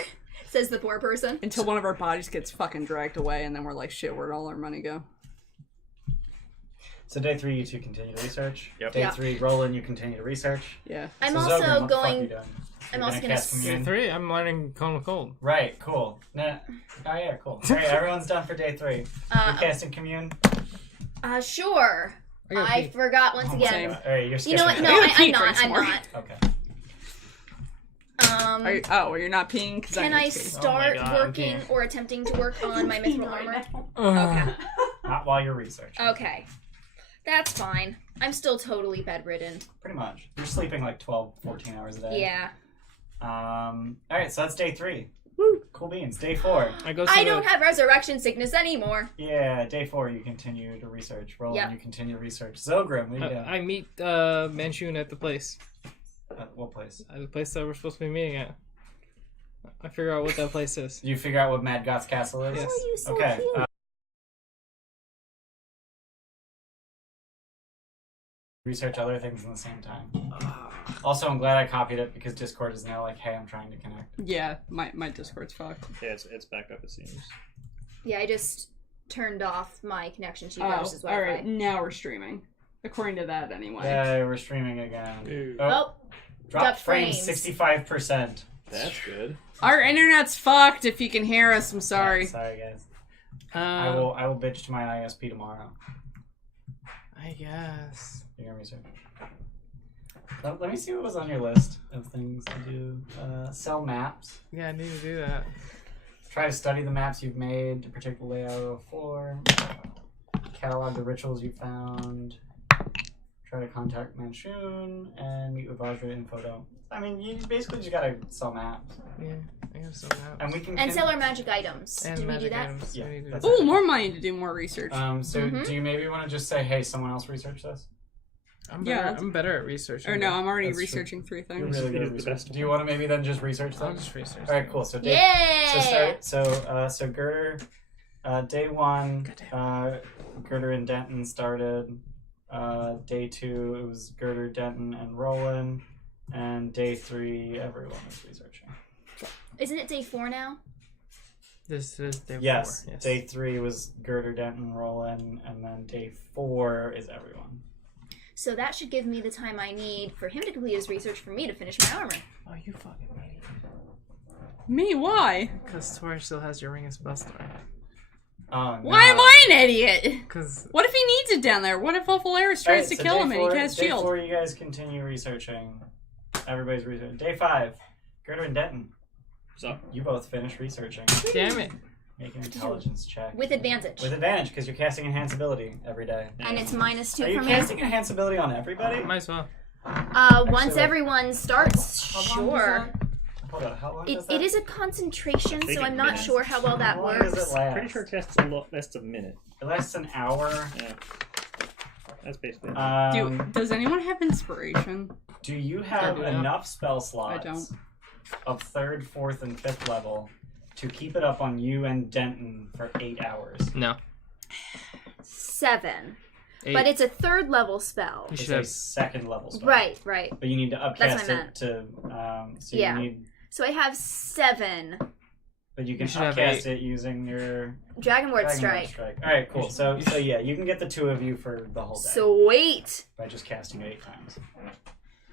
says the poor person. Until one of our bodies gets fucking dragged away, and then we're like, shit, where'd all our money go? So day 3, you two continue to research. Yep. Day Yeah. 3, Roland, you continue to research. Yeah. I'm So also Zogran, what the fuck going. are you doing? I'm You're also gonna gonna cast s- Day commune. 3, I'm learning Cone of Cold. Right, cool. Nah. Oh yeah, cool. Alright, everyone's done for day 3. You're casting commune. Sure. I gotta I pee. forgot once Oh, again. same. Alright, you're You know what? skipping No, it. gotta pee, I'm not. drinks I'm more. not. Okay. Well, you're not peeing because Can I I need to pee. start God, I'm working peeing. or attempting to work on my mithril armor? Okay. Not while you're researching. Okay. That's fine. I'm still totally bedridden. Pretty much. You're sleeping like 12, 14 hours a day. Yeah. Alright, so that's day 3. Woo! Cool beans. Day 4. I go to I the, don't have resurrection sickness anymore. Yeah, day 4 you continue to research. Roland, Yep. you continue to research. Zogrim, what do you do? I meet Manchun at the place. At what place? At the place that we're supposed to be meeting at. I figure out what that place is. Do you figure out what Mad Goth's castle is? Yes. Oh, you so Okay. cute. Research other things in the same time. Also, I'm glad I copied it because Discord is now like, hey, I'm trying to connect. Yeah, my Discord's fucked. Yeah, it's back up, it seems. Yeah, I just turned off my connection to you versus Wi-Fi. alright, now we're streaming. According to that, anyway. Yeah, we're streaming again. Ooh. Oh, Drop duck frames frames. 65%. That's good. Our internet's fucked. If you can hear us, I'm sorry. Yeah, sorry, guys. I will bitch to my ISP tomorrow. I guess. You're gonna research. Let me see what was on your list of things to do. Sell maps. Yeah, I need to do that. Try to study the maps you've made to predict the layout of the floor. Catalog the rituals you found. Try to contact Manchun and meet with Vajra in photo. I mean, you basically just gotta sell maps. Yeah, I have some maps. And we can. and sell our magic items. And Did we do magic that? items. Yeah, I need to do that's that. Ooh, more money to do more research. So do you maybe want to just say, hey, someone else research this? I'm Yeah, better, that's- I'm better at researching. or no, I'm already That's true. researching 3 You're things. really good at The research. best Do you want to maybe then just research I'll them? just research. All right, cool. So Dave, Yeah! so Gerder, Day 1, Girder and Denton started. Day 2, it was Girder, Denton, and Roland. And day 3, everyone was researching. Isn't it day 4 now? This is day 4. Yes. Day 3 was Girder, Denton, Roland, and then day 4 is everyone. So that should give me the time I need for him to complete his research for me to finish my armor. Oh, you fucking idiot. Me? Why? Because Tor still has your ring of spellstorm. Oh, no. Why am I an idiot? Because What if he needs it down there? What if Ulfalaris tries to kill him and he casts Day shield? 4, you guys continue researching. Everybody's researching. Day 5, Girder and Denton. So, You both finish researching. damn it. Make an intelligence check. With advantage. With advantage, because you're casting Enhance Ability every day. And it's -2 Are you for me. casting Enhance Ability on everybody? Might as well. Once everyone starts, How long does sure. that- Hold on, how long does that? It is a concentration, I think so it I'm not lasts- sure how well that How long does works. it last? pretty sure it casts lasts a minute. It lasts an hour. Yeah. That's basically it. Does anyone have inspiration? Do you have I do. enough spell slots don't. of 3rd, 4th, and 5th level to keep it up on you and Denton for 8 hours? No. 7. 8. But it's a 3rd level spell. You It's should a have. 2nd level spell. Right. But you need to That's upcast what I it meant. to. So Yeah. you need. So I have 7. But you can You should have upcast 8. it using your Dragonward Dragonlord Strike. All right, cool. You So should- yeah, you can get the 2 of you for the whole day Sweet. by just casting it 8 times.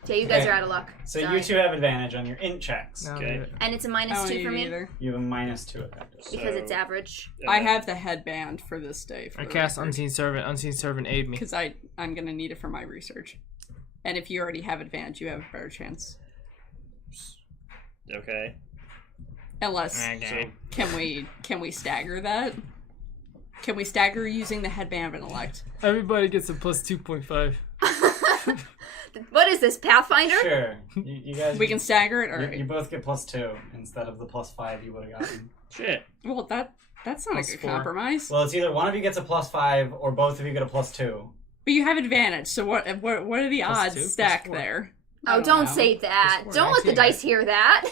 Yeah, you guys Okay. are out of luck. So Sorry. you 2 have advantage on your int checks. No, Okay. And it's a I don't -2 need for me either. You have a -2 effective. because So- it's average. I have the headband for this day. I cast Unseen Servant. Unseen Servant aid me. Because I'm going to need it for my research. And if you already have advantage, you have a better chance. Okay. Unless, Okay. can we stagger that? Can we stagger using the headband of intellect? Everybody gets a plus 2.5. What is this, Pathfinder? Sure. You guys. We can stagger it? You Alright. both get +2 instead of the +5 you would have gotten. Shit. Well, that's not Plus a good 4. compromise. Well, it's either one of you gets a +5 or both of you get a +2. But you have advantage, so what are the Plus odds 2, plus stack 4. there? I Oh, don't know. say that. Plus 4, Don't let the 19. dice hear that.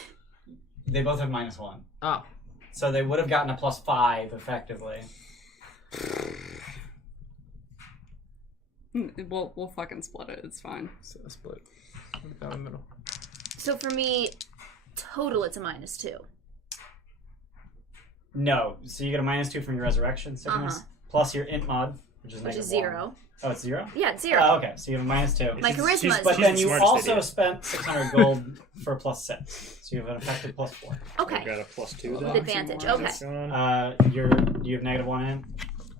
They both have -1. Oh. So they would have gotten a +5 effectively. We'll fucking split it. It's fine. So split. Down the middle. So for me, total it's a -2. No. So you get a -2 from your resurrection sickness, plus your int mod, which is Which is -1. 0. Oh, it's 0? Yeah, it's 0. Oh, okay. So you have a -2. My charisma But is then the you smartest also idiot. spent 600 gold for a +6. So you have an effective +4. I've Okay. got a +2 With then. advantage. What's Okay. What's going on? You have -1 in.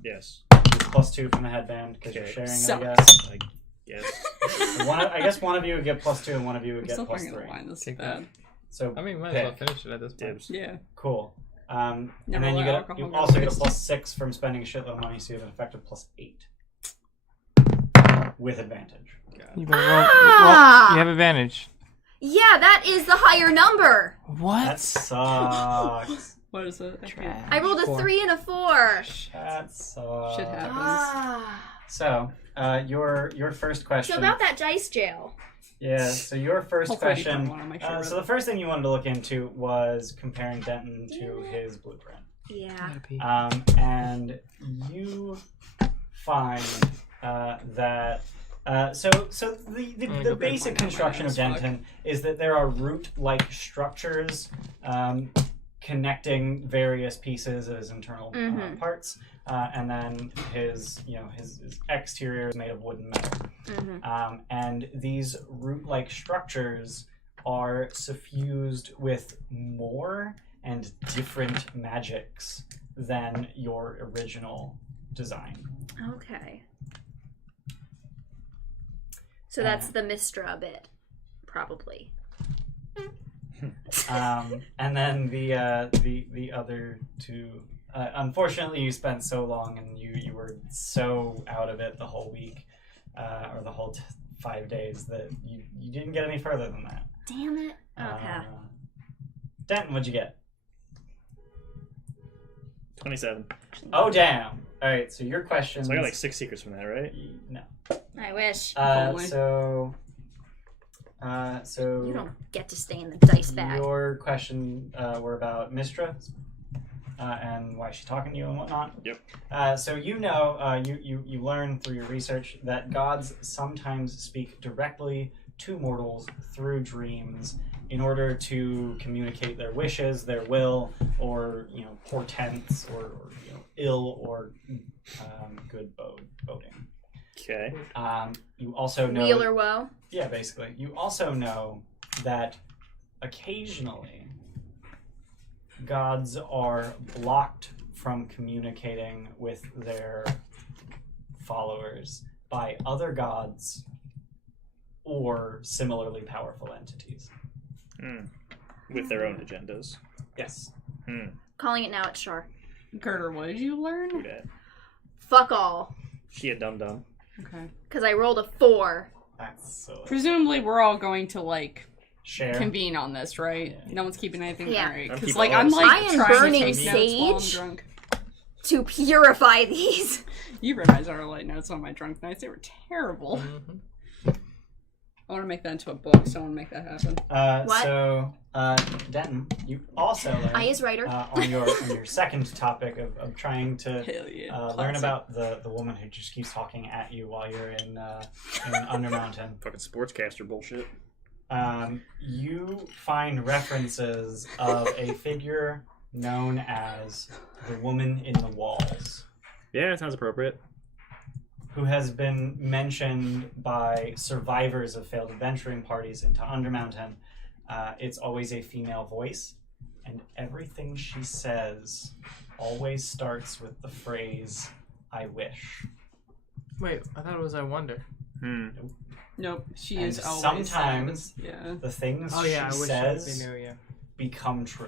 Yes. +2 from the headband because you're Okay. sharing, So- I guess. I guess. I guess one of you would get +2 and one of you would I'm get still trying to +3. line this Take bad. So I mean, might as well pick. finish it at this point. Dibs. Yeah. Cool. And Never then you let get alcohol you go also to get a waste. +6 from spending a shitload of money, so you have an effective +8 with advantage. You better roll. Ah! You have advantage. Yeah, that is the higher number. What? That sucks. What is it? I rolled a 3 and a 4. That sucks. Shit happens. Ah. So, your first question. So about that dice jail. Yeah. So your first Hopefully I question. don't wanna make sure So the first thing you wanted to look into was comparing Denton to his blueprint. Yeah. And you find that so the basic construction of Denton is that there are root-like structures connecting various pieces of his internal parts, and then his exterior is made of wood and metal. And these root-like structures are suffused with more and different magics than your original design. Okay. So that's the Mistra bit, probably. And then the other two. Unfortunately, you spent so long and you were so out of it the whole week, or the whole 5 days that you didn't get any further than that. Damn it. Okay. Denton, what'd you get? 27. Oh damn! All right, so your question. So I got like 6 secrets from that, right? No. I wish. only. So You don't get to stay in the dice bag. your question were about Mistra. and why she's talking to you and whatnot. Yep. So you know, you learn through your research that gods sometimes speak directly to mortals through dreams in order to communicate their wishes, their will, or portents, or ill or good boding. Okay. You also know Wheel or woe? Yeah, basically. You also know that occasionally gods are blocked from communicating with their followers by other gods or similarly powerful entities. With their own agendas. Yes. Calling it now, it's Char. Gerder, what did you learn? Do that. Fuck all. She a dum-dum. Okay. Because I rolled a 4. That's so Presumably, we're all going to share. convene on this, right? Yeah. No one's keeping anything. Yeah. Alright. I'm Because keeping I'm all I am trying to burning take notes while I'm sage. drunk. To purify these. You realize I write notes on my drunk nights. They were terrible. I want to make that into a book, so I want to make that happen. What? So, Denton, you also learn I is writer. on your second topic of trying to Hell yeah. learn Classic. about the woman who just keeps talking at you while you're in Undermountain. Fucking sportscaster bullshit. You find references of a figure known as the Woman in the Walls, Yeah, it sounds appropriate. who has been mentioned by survivors of failed adventuring parties into Undermountain. It's always a female voice, and everything she says always starts with the phrase, "I wish." Wait, I thought it was I wonder. Nope, she And is always sometimes sad. Yeah. the things Oh yeah, I she wish says they knew. Yeah. become true.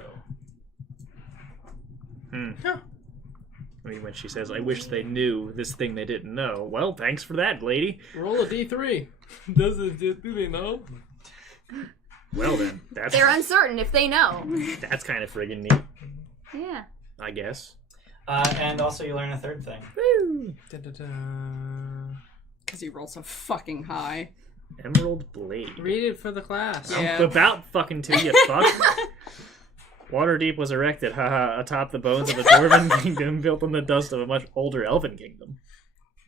I mean, when she says, I wish they knew this thing they didn't know. Well, thanks for that, lady. Roll a D3. Do they know? Well then, that's They're uncertain if they know. that's kind of friggin' neat, Yeah. I guess. And also you learn a third thing. Because he rolled so fucking high. Emerald Blade. Read it for the class. Yeah. I'm about fucking to, you fuck. Waterdeep was erected, haha, atop the bones of a dwarven kingdom built on the dust of a much older elven kingdom.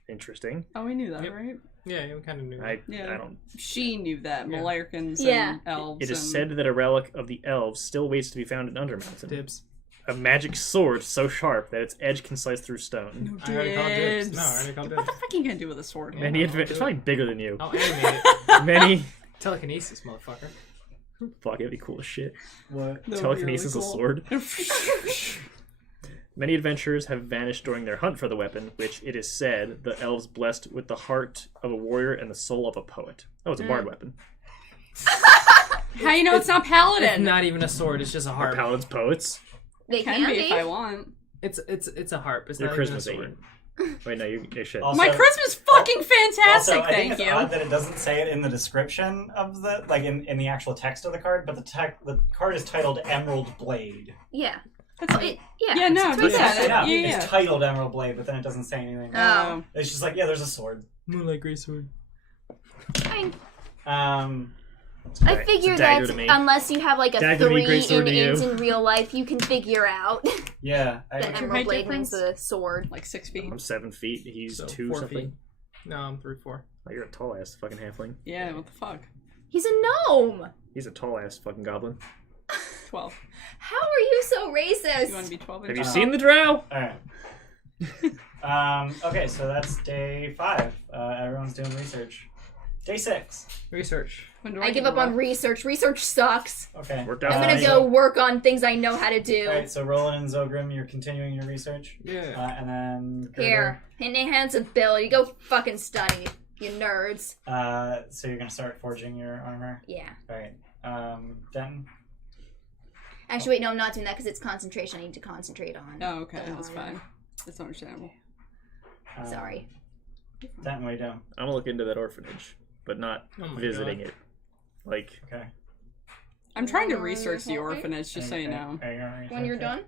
Interesting. Oh, we knew that, Yep. right? Yeah, we kind of knew. I Yeah. don't. She knew that. Yeah. Malarkins Yeah. and elves. It is and... said that a relic of the elves still waits to be found in Undermountain. Dibs. A magic sword so sharp that its edge can slice through stone. I already called dibs. Dibs. No, I already called What dibs. the fuck are you gonna do with a sword? Yeah. Many I'll do it's it. probably bigger than you. I'll animate it. Many. Telekinesis, motherfucker. Fuck, it'd be cool as shit. What? That would be Telekinesis really a cool. sword. Many adventurers have vanished during their hunt for the weapon, which it is said the elves blessed with the heart of a warrior and the soul of a poet. Oh, it's a bard weapon. How you know it's not paladin? It's not even a sword. It's just a Are harp. paladins poets? They Can be if I be. want. It's a harp. It's Your not even a charisma's 8. sword. Wait, no, you should. Also- My charisma's fucking fantastic, Also, I think thank it's you. odd that it doesn't say it in the description of the, like in the actual text of the card, but the card is titled Emerald Blade. Yeah. That's Oh, it. yeah. Yeah, no, It's do It's, that. twisted. yeah, Yeah, it's yeah. titled Emerald Blade, but then it doesn't say anything. Oh. It's just like, yeah, there's a sword. Moonlight Grey Sword. Fine. I figure it's a dagger that to me. unless you have like a Dagger to me, 3 great sword in to you. int in real life, you can figure out Yeah. that your Emerald height Blade means difference? the sword. Like 6 feet. I'm 7 feet. He's So 2 4 something. feet. No, I'm 3-4. Oh, you're a tall ass fucking halfling. Yeah, what the fuck? He's a gnome. He's a tall ass fucking goblin. 12. How are you so racist? You want to be 12 Have you inches? seen the drow? Alright. Okay, so that's day 5. Everyone's doing research. Day 6. Research. When do I give up on research. Research sucks. Okay. Worked out I'm fine. gonna go work on things I know how to do. Alright, so Roland and Zogrim, you're continuing your research. Yeah. And then Gerder, Here, enhance ability. Go fucking study, you nerds. so you're gonna start forging your armor. Yeah. Alright. Denton. Actually, wait, no, I'm not doing that because it's concentration. I need to concentrate on. Oh, okay, the that's armor. fine. That's understandable. Sorry. Denton, what are you doing? I'm gonna look into that orphanage, but not Oh my visiting God. it. Like, Okay. I'm trying to research the orphanage, just so you know. Are you gonna research When you're it? done?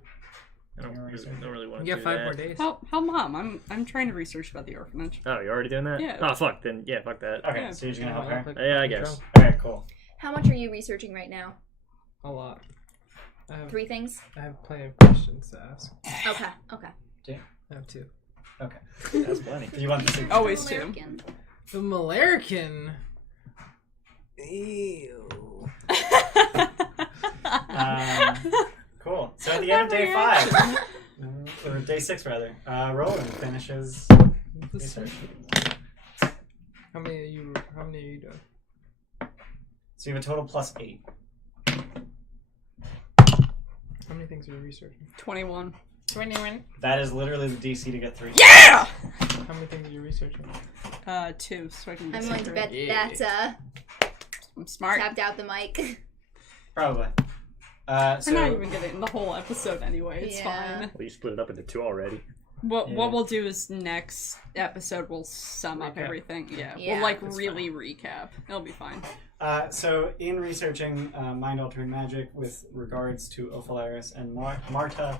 I don't really want to You do got 5 that. more days. How mom? I'm trying to research about the orphanage. Oh, you're already doing that? Yeah. Oh, fuck. Then, yeah, fuck that. Okay, Yeah. so you're just gonna help her? Yeah, I guess. Alright, cool. How much are you researching right now? A lot. 3 things? I have plenty of questions to ask. Okay. I have 2. Okay. That's plenty. Do you want the secret? Always 2. American. The Malarican. Ew. Cool. So at the end of day 5, or day 6 rather, Roland finishes research. How many are you doing? So you have a total plus 8. How many things are you researching? 21. 21. That is literally the DC to get 3. Yeah! How many things are you researching? 2, so I can be I'm going to secret. bet that I'm smart. tapped out the mic. Probably. I'm not So even getting the whole episode anyway. It's Yeah. fine. Well, you split it up into 2 already. What Yeah. we'll do is next episode we'll sum up Recap. everything. Yeah, Yeah, we'll that's really recap. It'll be fine. so in researching mind altering magic with regards to Ophalaris and Marta,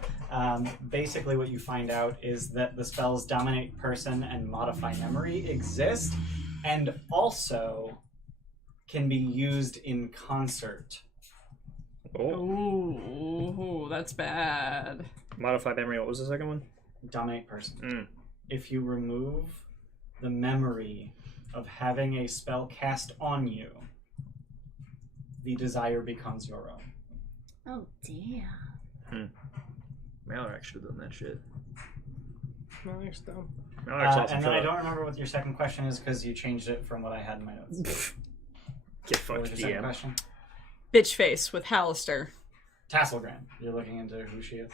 basically what you find out is that the spells Dominate Person and Modify Memory exist, and also can be used in concert. Oh. Ooh, that's bad. Modify memory. What was the second one? Dominate Person. Mm. If you remove the memory of having a spell cast on you, the desire becomes your own. Oh, damn. Maloric should have done that shit. Malaric's dumb. Malaric's awesome. And then Shut I up. don't remember what your second question is because you changed it from what I had in my notes. Get What fucked, was your second DM. question? Bitch face with Hallister. Tasselgran. You're looking into who she is.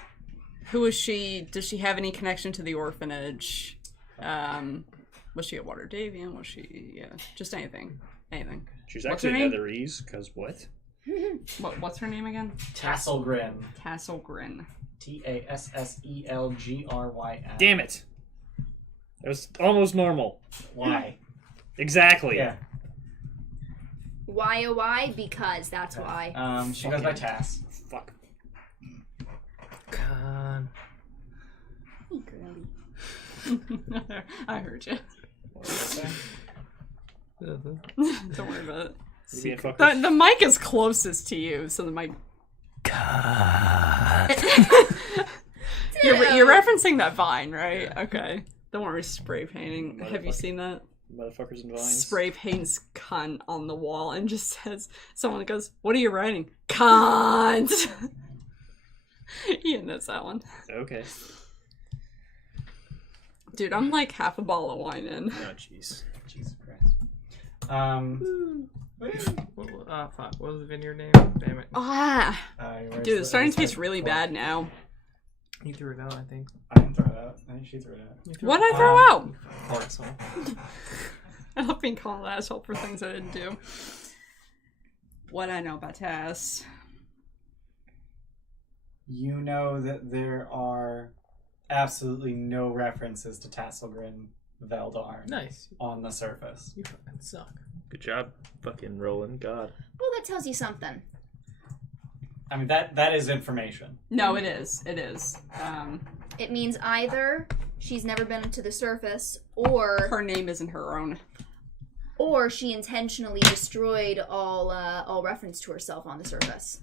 Who is she? Does she have any connection to the orphanage? Was she a Water Davian? Was she? Yeah, just anything. Anything. She's What's her actually name? Netherese, because what? What's her name again? Tasselgrin. Tasselgrin. Tasselgryn. Damn it! It was almost normal. Why? Exactly. Yeah. Why, oh, why? Because that's why. She goes by Tass. Fuck. Con. Hey, girly. I heard you. What did I say? Don't worry about it. You being fuckers? The mic is closest to you, so the mic. You're referencing that Vine, right? Okay. Don't worry, spray painting. Have you seen that? Motherfuckers and vines. Spray paints cunt on the wall and just says, someone goes, "What are you writing?" Cunt! Ian knows that one. Okay. Dude, I'm like half a bottle of wine in. Oh, jeez. Jesus Christ. Fuck. What was the vineyard name? Damn it. Ah! Where's Dude, it's starting to the- taste really bad now. You threw it out, I think. I didn't throw it out. I think she threw it out. You threw What'd it I throw out? Asshole. I love being called an asshole for things I didn't do. What I know about Tass. You know that there are absolutely no references to Tasselgrin Veldarn Nice. on the surface. You fucking suck. Good job, fucking Roland. God. Well, that tells you something. I mean, that is information. No, it is. It is. It means either she's never been to the surface, or Her name isn't her own. she intentionally destroyed all reference to herself on the surface.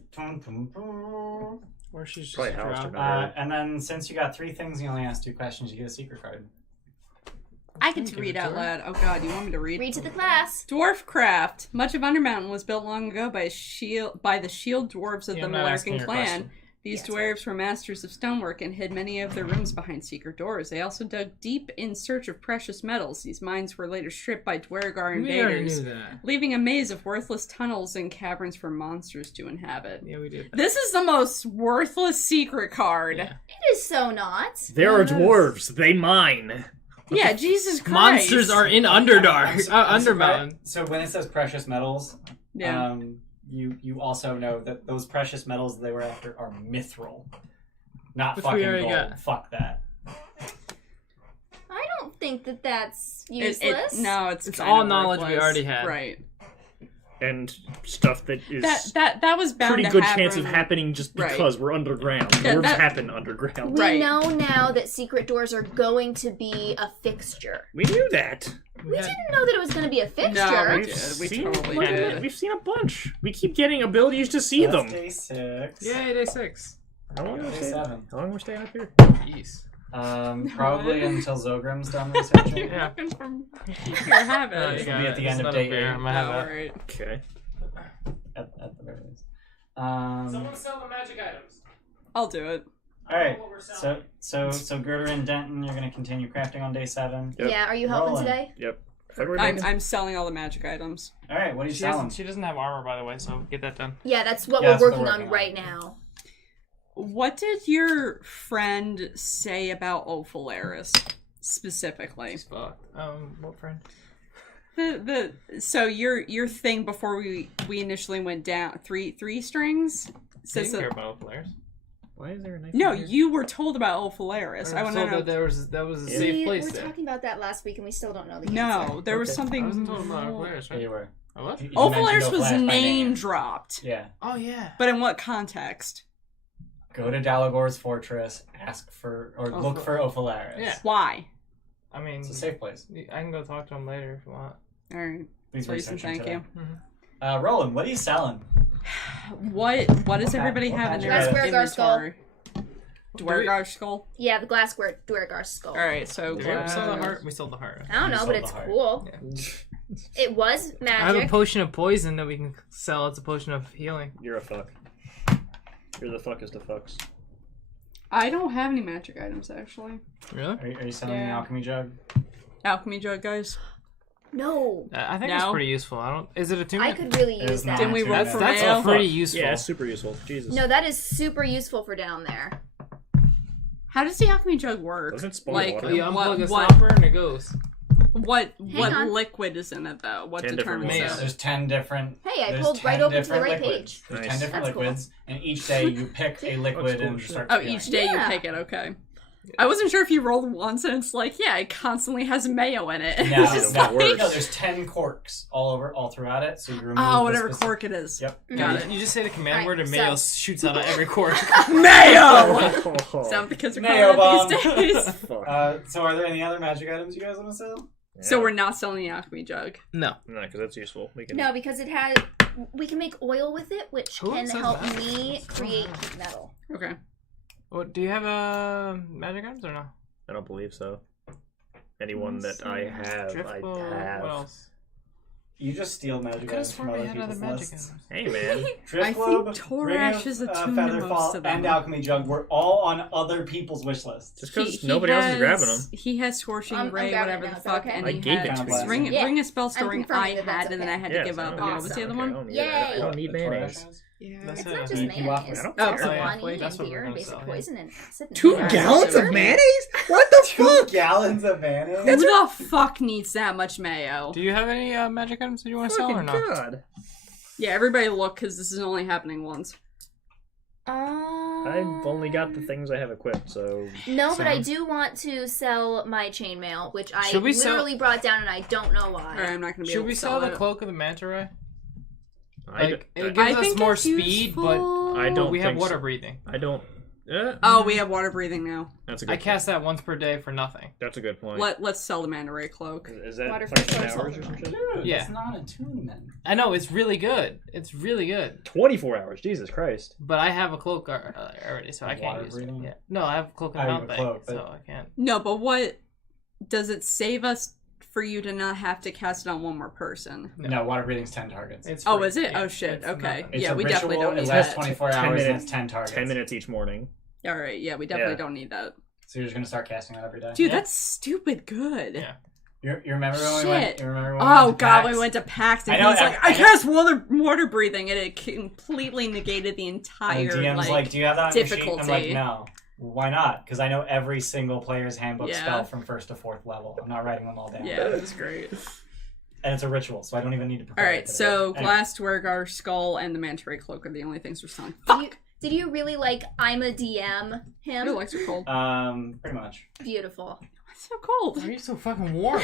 Or she's just Probably Alistair. drowned. And then since you got 3 things, you only asked 2 questions. You get a secret card. I get to Give read it to out her. loud. Oh god, you want me to read? Read to the class. Dwarfcraft. Much of Undermountain was built long ago by the shield dwarves of Yeah, the I'm not asking Malarkin your clan. question. These Yes. dwarves were masters of stonework and hid many of their rooms behind secret doors. They also dug deep in search of precious metals. These mines were later stripped by Dwergar We already invaders, knew that. leaving a maze of worthless tunnels and caverns for monsters to inhabit. Yeah, we did. This is the most worthless secret card. Yeah. It is so not. There are dwarves. They mine. Yeah, Jesus Christ. Monsters are in Underdark. I'm Undermountain. surprised. So when it says precious metals, Yeah. you also know that those precious metals they were after are mithril, not Which we fucking already gold. got. Fuck that. I don't think that that's It- useless. no, it's It's kind all of knowledge we worthless. already had. Right. And stuff that is That was bound pretty to good happen. chance of happening just Right. because we're underground. Yeah, Dwarves that- happen underground. We Right. know now that secret doors are going to be a fixture. We knew that. We didn't know that it was going to be a fixture. No, we We've did. We seen, totally like, did. We've seen a bunch. We keep getting abilities to see That's them. day 6. Yay, day 6. How long are we Day staying? 7. How long are we staying up here? Jeez. Probably until Zogram's done researching. Yeah. From your habit. Oh, It'll yeah, be at the it's end of not day a bear, 8. I'm gonna have that. Alright. Okay. At the very least. sell the magic items. I'll do it. All right. So Girder and Denton, you're gonna continue crafting on day 7. Yep. Yeah, are you helping Rolling. today? Yep. February I'm selling all the magic items. All right. What are you selling? She doesn't have armor, by the way, so get that done. Yeah, that's what Yeah, we're that's what working we're on working on. right now. What did your friend say about Ophalaris specifically? She's fucked. What friend? So your thing before we initially went down three strings. She didn't care about players. Why is there a knife? No, in here? you were told about Ophalaris. I want to know. that was a Yeah. safe place We were there. talking about that last week and we still don't know the answer. No, there was Okay. I something. wasn't told about our more. players, Yeah, right? you were. I was? You Ophalaris mentioned was Flash by name dropped. Yeah. Oh, yeah. But in what context? Go to Dalagor's fortress, ask for or look for Ophalaris. Yeah. Why? I mean, It's a safe place. I can go talk to him later if you want. All right. Please Reason, research him thank today. you. Roland, what are you selling? What does What everybody what have in magic their item? Dwargar skull. inventory? Dwargar skull. Yeah, the glass Dwargar skull. All right, so Did we ever sell the heart? We sold the heart. I don't You know, sold but the it's heart. cool. It was I have a magic. potion of poison that we can sell. It's a potion of healing. You're a fuck. You're the fuckest of fucks. I don't have any magic items actually. Really? Are you selling the Yeah. alchemy jug? Alchemy jug, guys. No, I think it's No. pretty useful. I don't. Is it a I attunement? could really It use is not. that. Didn't we roll That's- for That's mayo? pretty useful. Yeah, it's super useful. Jesus. No, that is super useful for down there. How does the alchemy jug work? Doesn't it spawn like water? You unplug what a what stopper and it goes. what on. liquid is in it though? What 10 different determines ones. it? There's 10 different. Hey, I there's pulled right 10 open to the different right liquids. page. There's Nice. 10 different That's cool. liquids, and each day you pick a liquid cool and shit. start. Oh, feeling. each day Yeah. you pick it. Okay. I wasn't sure if you rolled once and it's like, yeah, it constantly has mayo in it. No, It's just that like, works. No, there's 10 corks all throughout it. So you remove oh, the whatever specific- cork it is. Yep. Got it. You just say the command Alright, word and so- mayo shoots out of every cork. Mayo! Oh, Is that what the kids are Mayo calling it these days? fuck. So are there any other magic items you guys want to sell? So we're not selling the alchemy jug. No. No, because that's useful. We can. No, because it has. We can make oil with it, which Who can says help that? me create heat metal. Okay. Well, do you have magic items or no? I don't believe so. Anyone that I have, Driftbow, I have. What else? You just steal magic Could have items from sworn we other had other people's magic lists. items. Hey, man. Drift I think Globe, Torash Ring of, is attuned to Featherfall, most of them. and Alchemy Jug were all on other people's wish lists. Just because nobody else is grabbing them. He has Scorching I'm Ray, grabbing whatever it the now, is that fuck, okay? and I he gave it had to you. ring, Yeah. ring a spell I'm storing I confirming that had, that's and then I okay. had Yeah, to give up. so- And what was the other okay, I one? don't need Yay. that. I don't need The Torash mayonnaise. has? Yeah. That's It's it, not I just think. I mayonnaise. don't Oh, care. It's so wine yeah, and that's what beer we're and gonna basic sell, yeah. poison and acid. and 2 yeah. gallons of mayonnaise? What the 2 fuck? gallons of mayonnaise? Who the fuck needs that much mayo? Do you have any magic items that you want to sell or Fucking no? God. Yeah, everybody look, because this is only happening once. I've only got the things I have equipped, so. No, but I Sounds- do want to sell my chainmail, which I Should we sell- literally brought down and I don't know why. Alright, I'm not gonna be Should able we to sell the it. cloak of the manta ray? I, Like, d- it I, gives I us think more it's speed, but useful. I don't we have think water so. breathing. I don't. Oh, we have water breathing now. That's a good I point. cast that once per day for nothing. That's a good point. Let's sell the Manta Ray cloak. Is that Water like for 10 source hours or some shit? Dude, Yeah. it's not attunement. I know, it's really good. It's really good. 24 hours, Jesus Christ. But I have a cloak already, so I Like can't water use breathing? it. Yeah. No, I have a cloak and Oh, you mount have a thing, cloak, but- so I can't. No, but what does it save us for you to not have to cast it on one more person? No, water breathing's 10 targets. It's Oh, free. is it? Yeah, Oh shit. it's Okay. nothing. It's Yeah, a we ritual, definitely don't it need lasts that. 24 10 hours and minutes- it's 10 targets. 10 minutes each morning. All right. Yeah, we definitely Yeah. don't need that. So you're just going to start casting that every day? Dude, Yeah. that's stupid good. Yeah. You remember when we went? Shit. You remember when Oh we went to god, PAX? we went to PAX and I know, he's like, I I know. cast water breathing, and it completely negated the And entire the DM's like, do you have that on your sheet? I'm difficulty. like, no. Why not? Because I know every single player's handbook Yeah. spell from 1st to 4th level. I'm not writing them all down. Yeah, that's great. And it's a ritual, so I don't even need to prepare. All it right, today. so Anyway. Glass Dwergar Skull and the Manta Ray Cloak are the only things we're selling. Did you really like I'm a DM him? Your legs are cold. Pretty much. Beautiful. It's so cold. Why are you so fucking warm?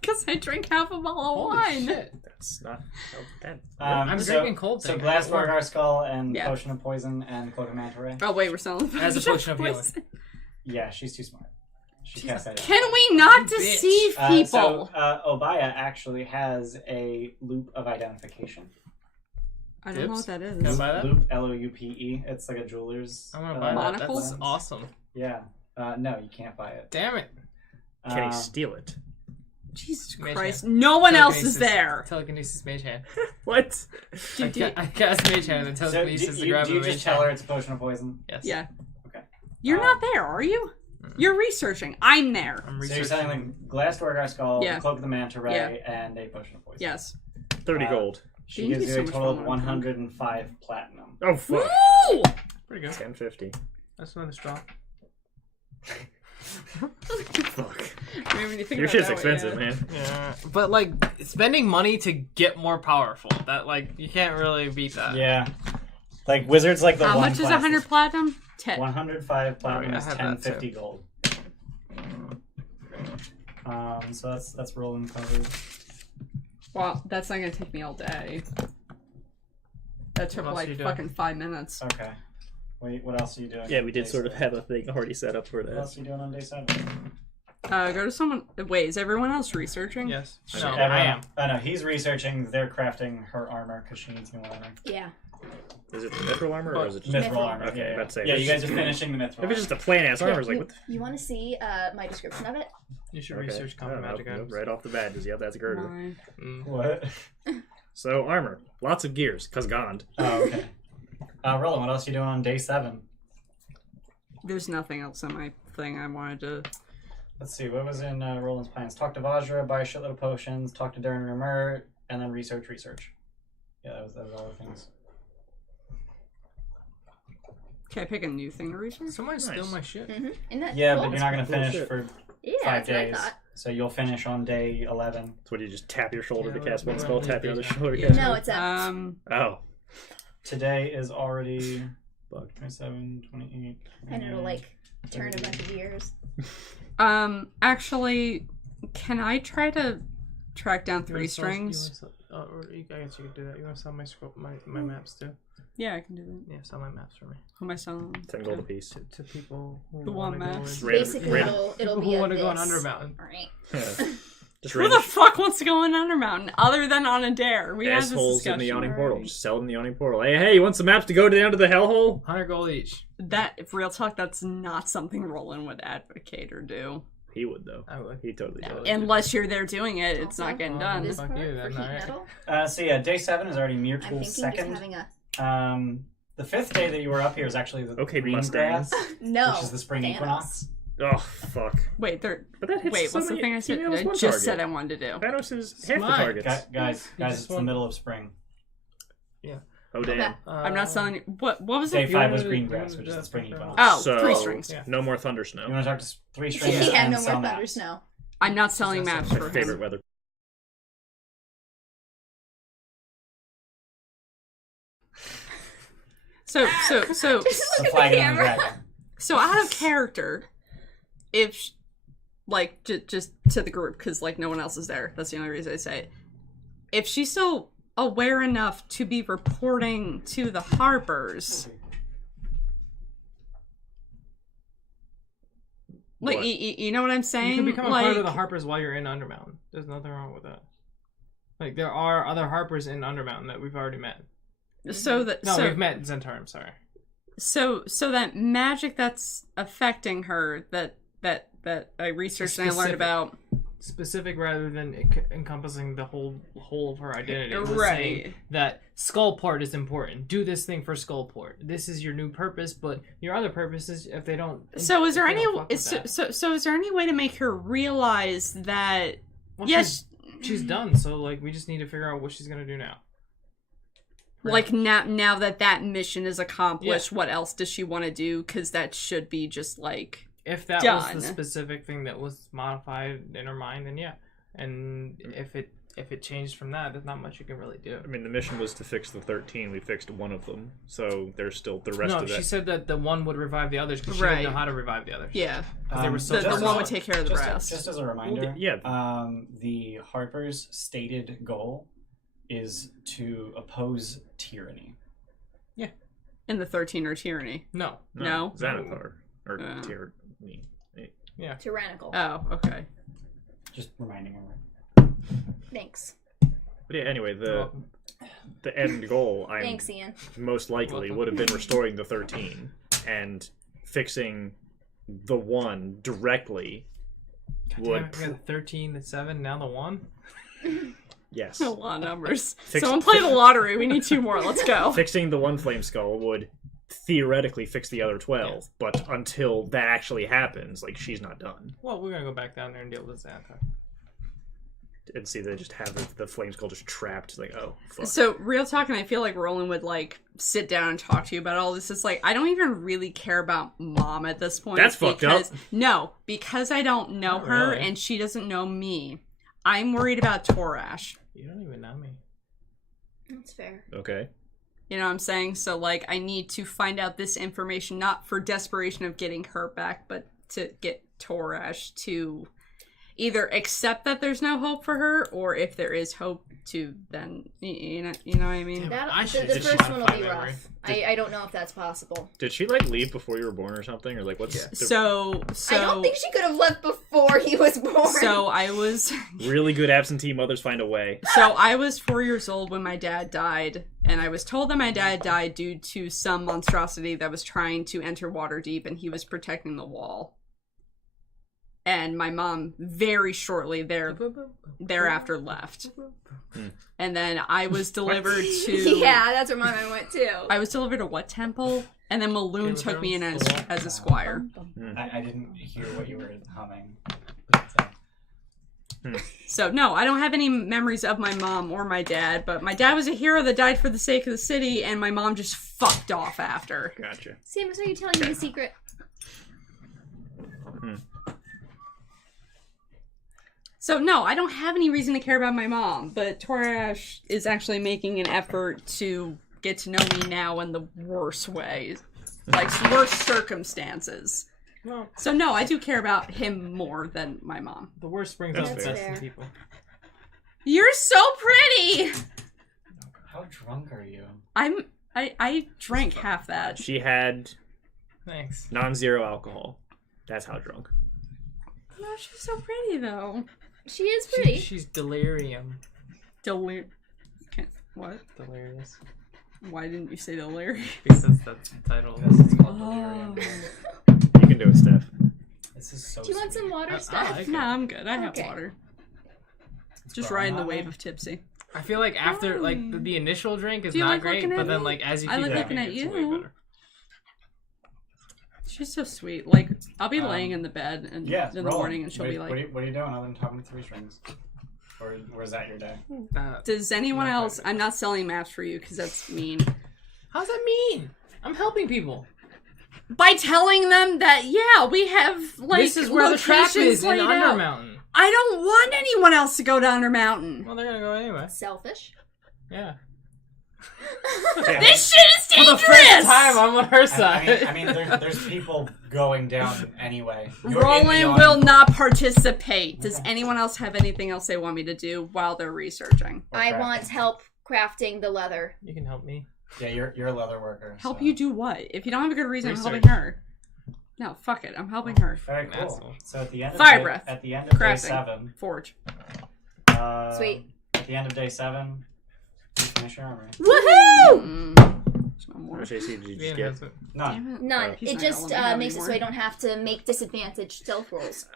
Because I drink half a bottle of Holy wine. shit. That's not how bad. I'm drinking cold So thing. Glass I get warm. Vargar Skull and Yeah. Potion of Poison and Cloak of Manta Ray. Oh wait, we're selling the As a potion of healing. poison. Yeah, she's too smart. She cast identify. Can we not Bitch. deceive people? Obaya actually has a loop of identification. I don't know what that Can I is. buy that? Loop, L-O-U-P-E. It's like a jeweler's. I'm gonna buy that. Monocles? That's awesome. Yeah. No, you can't buy it. Damn it. Can he steal it? Jesus Mage Christ. hand. No one else is Telekinesis. there. Telekinesis Mage Hand. What? I cast Mage Hand and So telekinesis to do grab you a just Mage tell Hand. her it's a potion of poison? Yes. Yeah. Okay. You're not there, are you? You're researching. I'm there. I'm So you're researching. selling like Glass Dwargar Skull, Yeah. the Cloak of the Manta Ray, Yeah. and a potion of poison. Yes. 30 gold. She Thank gives you you so a much total of for 105 platinum. Oh, fuck. Woo! Pretty good. 1050. That's another straw. Fuck. I mean, when you think Your about shit's it that way, expensive, yeah. man. Yeah, but like spending money to get more powerful, that like you can't really beat that. Yeah. Like Wizards like the How one much is class 100 platinum? 10. 105 platinum I is have that 1050 gold. So that's rolling covered. Well, that's not gonna take me all day. That took What else like you doing? fucking 5 minutes. Okay. Wait, what else are you doing? Yeah, on we did day sort of 7? have a thing already set up for What else that. are you doing on day 7? Go to someone. Wait, is everyone else reserching? Yes. I No, know. I am. I know, he's researching, they're crafting her armor because she needs new armor. Yeah. Is it the mithril armor or is it just... Mithril Mithril. armor. Okay, yeah, let's say yeah, if you guys it's- are finishing the mithril. If it's just a plain ass armor, it's like, what the... You want to see my description of it? You should Okay. research I don't common know. magic items. Right off the bat, just yep, that's a girder. My- Mm. What? So, armor. Lots of gears, cause Gond. Oh, okay. Roland, what else are you doing on day 7? There's nothing else on my thing I wanted to. Let's see, what was in Roland's plans? Talk to Vajra, buy a shitload of potions, talk to Darren Remer, and then research. Yeah, that was all the things. Can I pick a new thing to research? Someone steal Nice. my shit. Mm-hmm. Isn't that Yeah, cool? but you're not going to finish Bullshit. for Yeah, 5 that's what I days. thought. So you'll finish on day 11. So what do you just tap your shoulder Yeah, to cast we- one we spell, only tap do your other that. shoulder to Yeah. cast No, one? it's a. Oh. Today is already Fuck. 27, 28. And it'll like turn a bunch of years. Actually, can I try to track down 3 strings? I guess you could do that. You want to sell my maps too? Yeah, I can do that. Yeah, sell my maps for me. Who am I selling? 10 gold apiece. To people who Who want want to go maps? in. Random- Basically, random- it'll People be who a want to go on this. Undermountain. Alright. Just Who the fuck wants to go in Undermountain other than on a dare? We had this assholes in discussion. the yawning already. portal. Just sell them the yawning portal. Hey, you want some maps to go down to the hellhole? 100 gold each. That, if real talk, that's not something Roland would advocate or do. He would, though. I would. He totally No, does. unless you're there doing it, it's Also, not getting oh, done. This Fuck part you, for then, heat alright. metal. So yeah, day 7 is already I'm Mirtul's thinking just second. having a The 5th day that you were up here is actually the Okay, green Mustangs. grass, no. which is the spring Thanos. equinox. Oh, fuck. Wait, there. But that hits Wait, so what's the many thing I said? females I one just target. said I wanted to do. Thanos is half the Smart. targets. Guys, You it's just the want- middle of spring. Oh, damn. Okay. I'm not selling you. What was Day it? 5 was wanna- green you grass, wanna which is the do spring that? equinox. Oh, So, 3 strings. Yeah. no more thunder snow. You want to talk to 3 strings Yeah, and no more sell thunder maps. snow. I'm not selling That's maps My for him. favorite weather. So Just The look at flag the and the camera. dragon. So out of character, if like just to the group, because like no one else is there. That's the only reason I say it. If she's so aware enough to be reporting to the Harpers, like What? you know what I'm saying? You can become a like, part of the Harpers while you're in Undermountain. There's nothing wrong with that. Like there are other Harpers in Undermountain that we've already met. so that No, so we've met Zentarum. I'm sorry. so that magic that's affecting her that I researched and I learned Specific. about. Specific rather than encompassing the whole of her identity. It was Right. saying that Skullport is important. Do this thing for Skullport. This is your new purpose, but your other purposes, if they don't. So is there if they any don't fuck with so is there any way to make her realize that Well, yes, she's done. So like we just need to figure out what she's gonna do now. like now that mission is accomplished, what else does she want to do? Because that should be just like If that Done. was the specific thing that was modified in her mind, then yeah. And if it changed from that, there's not much you can really do. I mean, the mission was to fix the 13. We fixed one of them. So there's still the rest No, of that. she said that the one would revive the others because she Right. didn't know how to revive the others. yeah, They were so the just one as- would take care of the just, rest. just as a reminder, yeah. the Harper's stated goal is to oppose tyranny. In the 13 or tyranny. No. No? Xanathar. Or Uh. tyranny. Yeah. Tyrannical. Oh, okay. Just reminding her. Thanks. But yeah, anyway, the end goal, Thanks, Ian. most likely would have been restoring the 13 and fixing the 1 directly. Damn, we got 13, the 7, now the 1. Yes. A lot of numbers. Someone play the lottery. We need 2 more. Let's go. Fixing the 1 flame skull would theoretically fix the other 12, but until that actually happens, like, she's not done. Well, we're gonna go back down there and deal with Xantha. And see, they just have the flame skull just trapped. Like, oh, fuck. So, real talk, and I feel like Roland would, like, sit down and talk to you about all this. It's like, I don't even really care about Mom at this point. That's fucked up. No, because I don't know Not her, really. and she doesn't know me. I'm worried about Torash. You don't even know me. That's fair. Okay. You know what I'm saying? So, like, I need to find out this information, not for desperation of getting her back, but to get Torash to either accept that there's no hope for her, or if there is hope, to then, you know what I mean? That, I the should the just first one will modify be memory. rough. I don't know if that's possible. Did she, like, leave before you were born or something? Or, like, what's... Yeah. So I don't think she could have left before he was born. So I was... Really good absentee mothers find a way. So I was 4 years old when my dad died, and I was told that my dad died due to some monstrosity that was trying to enter Waterdeep, and he was protecting the wall. And my mom very shortly thereafter left. And then I was delivered to... Yeah, that's where my mind went too. I was delivered to what temple? And then Maloon took me in as a squire. I didn't hear what you were humming. So, no, I don't have any memories of my mom or my dad, but my dad was a hero that died for the sake of the city, and my mom just fucked off after. Gotcha. Seamus, are you telling me the secret? So, no, I don't have any reason to care about my mom, but Torash is actually making an effort to get to know me now in the worst ways. Like, worst circumstances. Well, So, no, I do care about him more than my mom. the worst brings That's out the fair. best in That's people. You're so pretty! How drunk are you? I drank half that. She had Thanks. non-zero alcohol. That's how drunk. No, she's so pretty, though. She is pretty. She's delirium. What? Delirious. Why didn't you say delirious? Because that's the title. It's called Oh. delirium. You can do it, Steph. This is so Do you want sweet. some water, I Steph? like No, it. I'm good. I have Okay. water. It's Just growing riding the on wave me. of tipsy. I feel like after like the initial drink is Do you not like great, looking at but then me? like as you I keep like drinking, looking at it's way you. better. She's so sweet. Like, I'll be laying in the bed and Yeah, in the roll. morning, and she'll what, be like, what are you doing other than talking to 3 strings? Or was that your day? "Does anyone Not else?" quite. I'm not selling maps for you because that's mean. How's that mean? I'm helping people. By telling them that, yeah, we have like This is where the trap locations is in laid out. Undermountain. I don't want anyone else to go to Undermountain. Well, they're gonna go anyway. Selfish. Yeah. This shit is For dangerous. the first time, I'm on her side. I mean there's people going down anyway. You're in the Roland audience. will not participate. Does anyone else have anything else they want me to do while they're researching? Or I crafting. want help crafting the leather. You can help me. Yeah, you're a leather worker. Help so. you do what? If you don't have a good reason, I'm Research. helping her. No, fuck it. I'm helping her. Very cool. Asshole. So at the end of Fire day, breath. at the end of day Crafting. 7, Forge. Sweet. At the end of day 7, you finish your armor. Woohoo! There's no How more. much AC did you The just get? enhancement. None. Damn it. None. He's It not just gonna let me have makes it so anymore. I don't have to make disadvantaged stealth rolls.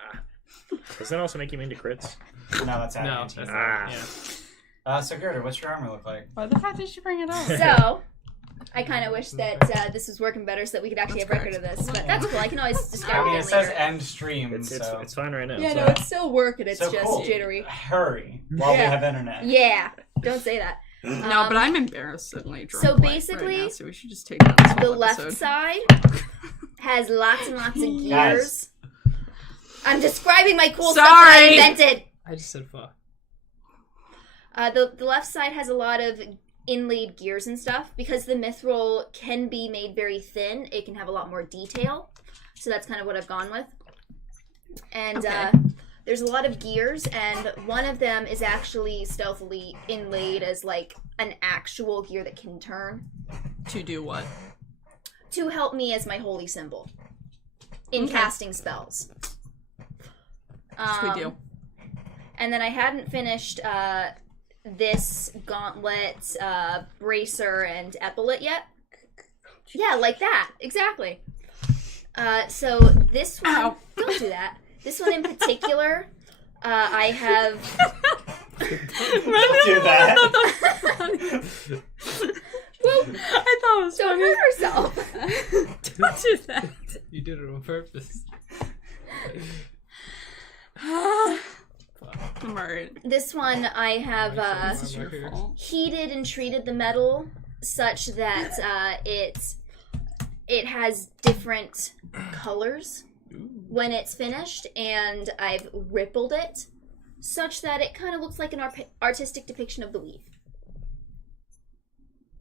Does that also make you into crits? No, that's No, adamant. that's Ah. yeah. So Gerda, what's your armor look like? Why the fuck did you bring it up? So, I kind of wish that this was working better so that we could actually have record of this. But that's cool. I can always describe I mean, it it says later. end stream, It's so fine right now. Yeah, so. no, it's still working. It's so just cool. jittery. Hurry while we Yeah. have internet. Yeah, don't say that. No, but I'm embarrassedly drunk. so right basically, now, so we should just take that this the whole left episode. side has lots and lots of gears. Guys. I'm describing my cool Sorry. stuff that I invented. I just said fuck. The left side has a lot of inlaid gears and stuff. Because the mithril can be made very thin, it can have a lot more detail. So that's kind of what I've gone with. And Okay. there's a lot of gears, and one of them is actually stealthily inlaid as like an actual gear that can turn To do what? to help me as my holy symbol in Okay. casting spells. Sweet deal. And then I hadn't finished this gauntlet, bracer, and epaulet yet. Yeah, like that. Exactly. So this one... Ow. Don't do that. This one in particular, I have... Do that. I thought it was Don't funny. hurt herself. Don't do that. You did it on purpose. I'm alright. This one I have This is your fault. heated and treated the metal such that it has different colors when it's finished, and I've rippled it such that it kind of looks like an artistic depiction of the weave.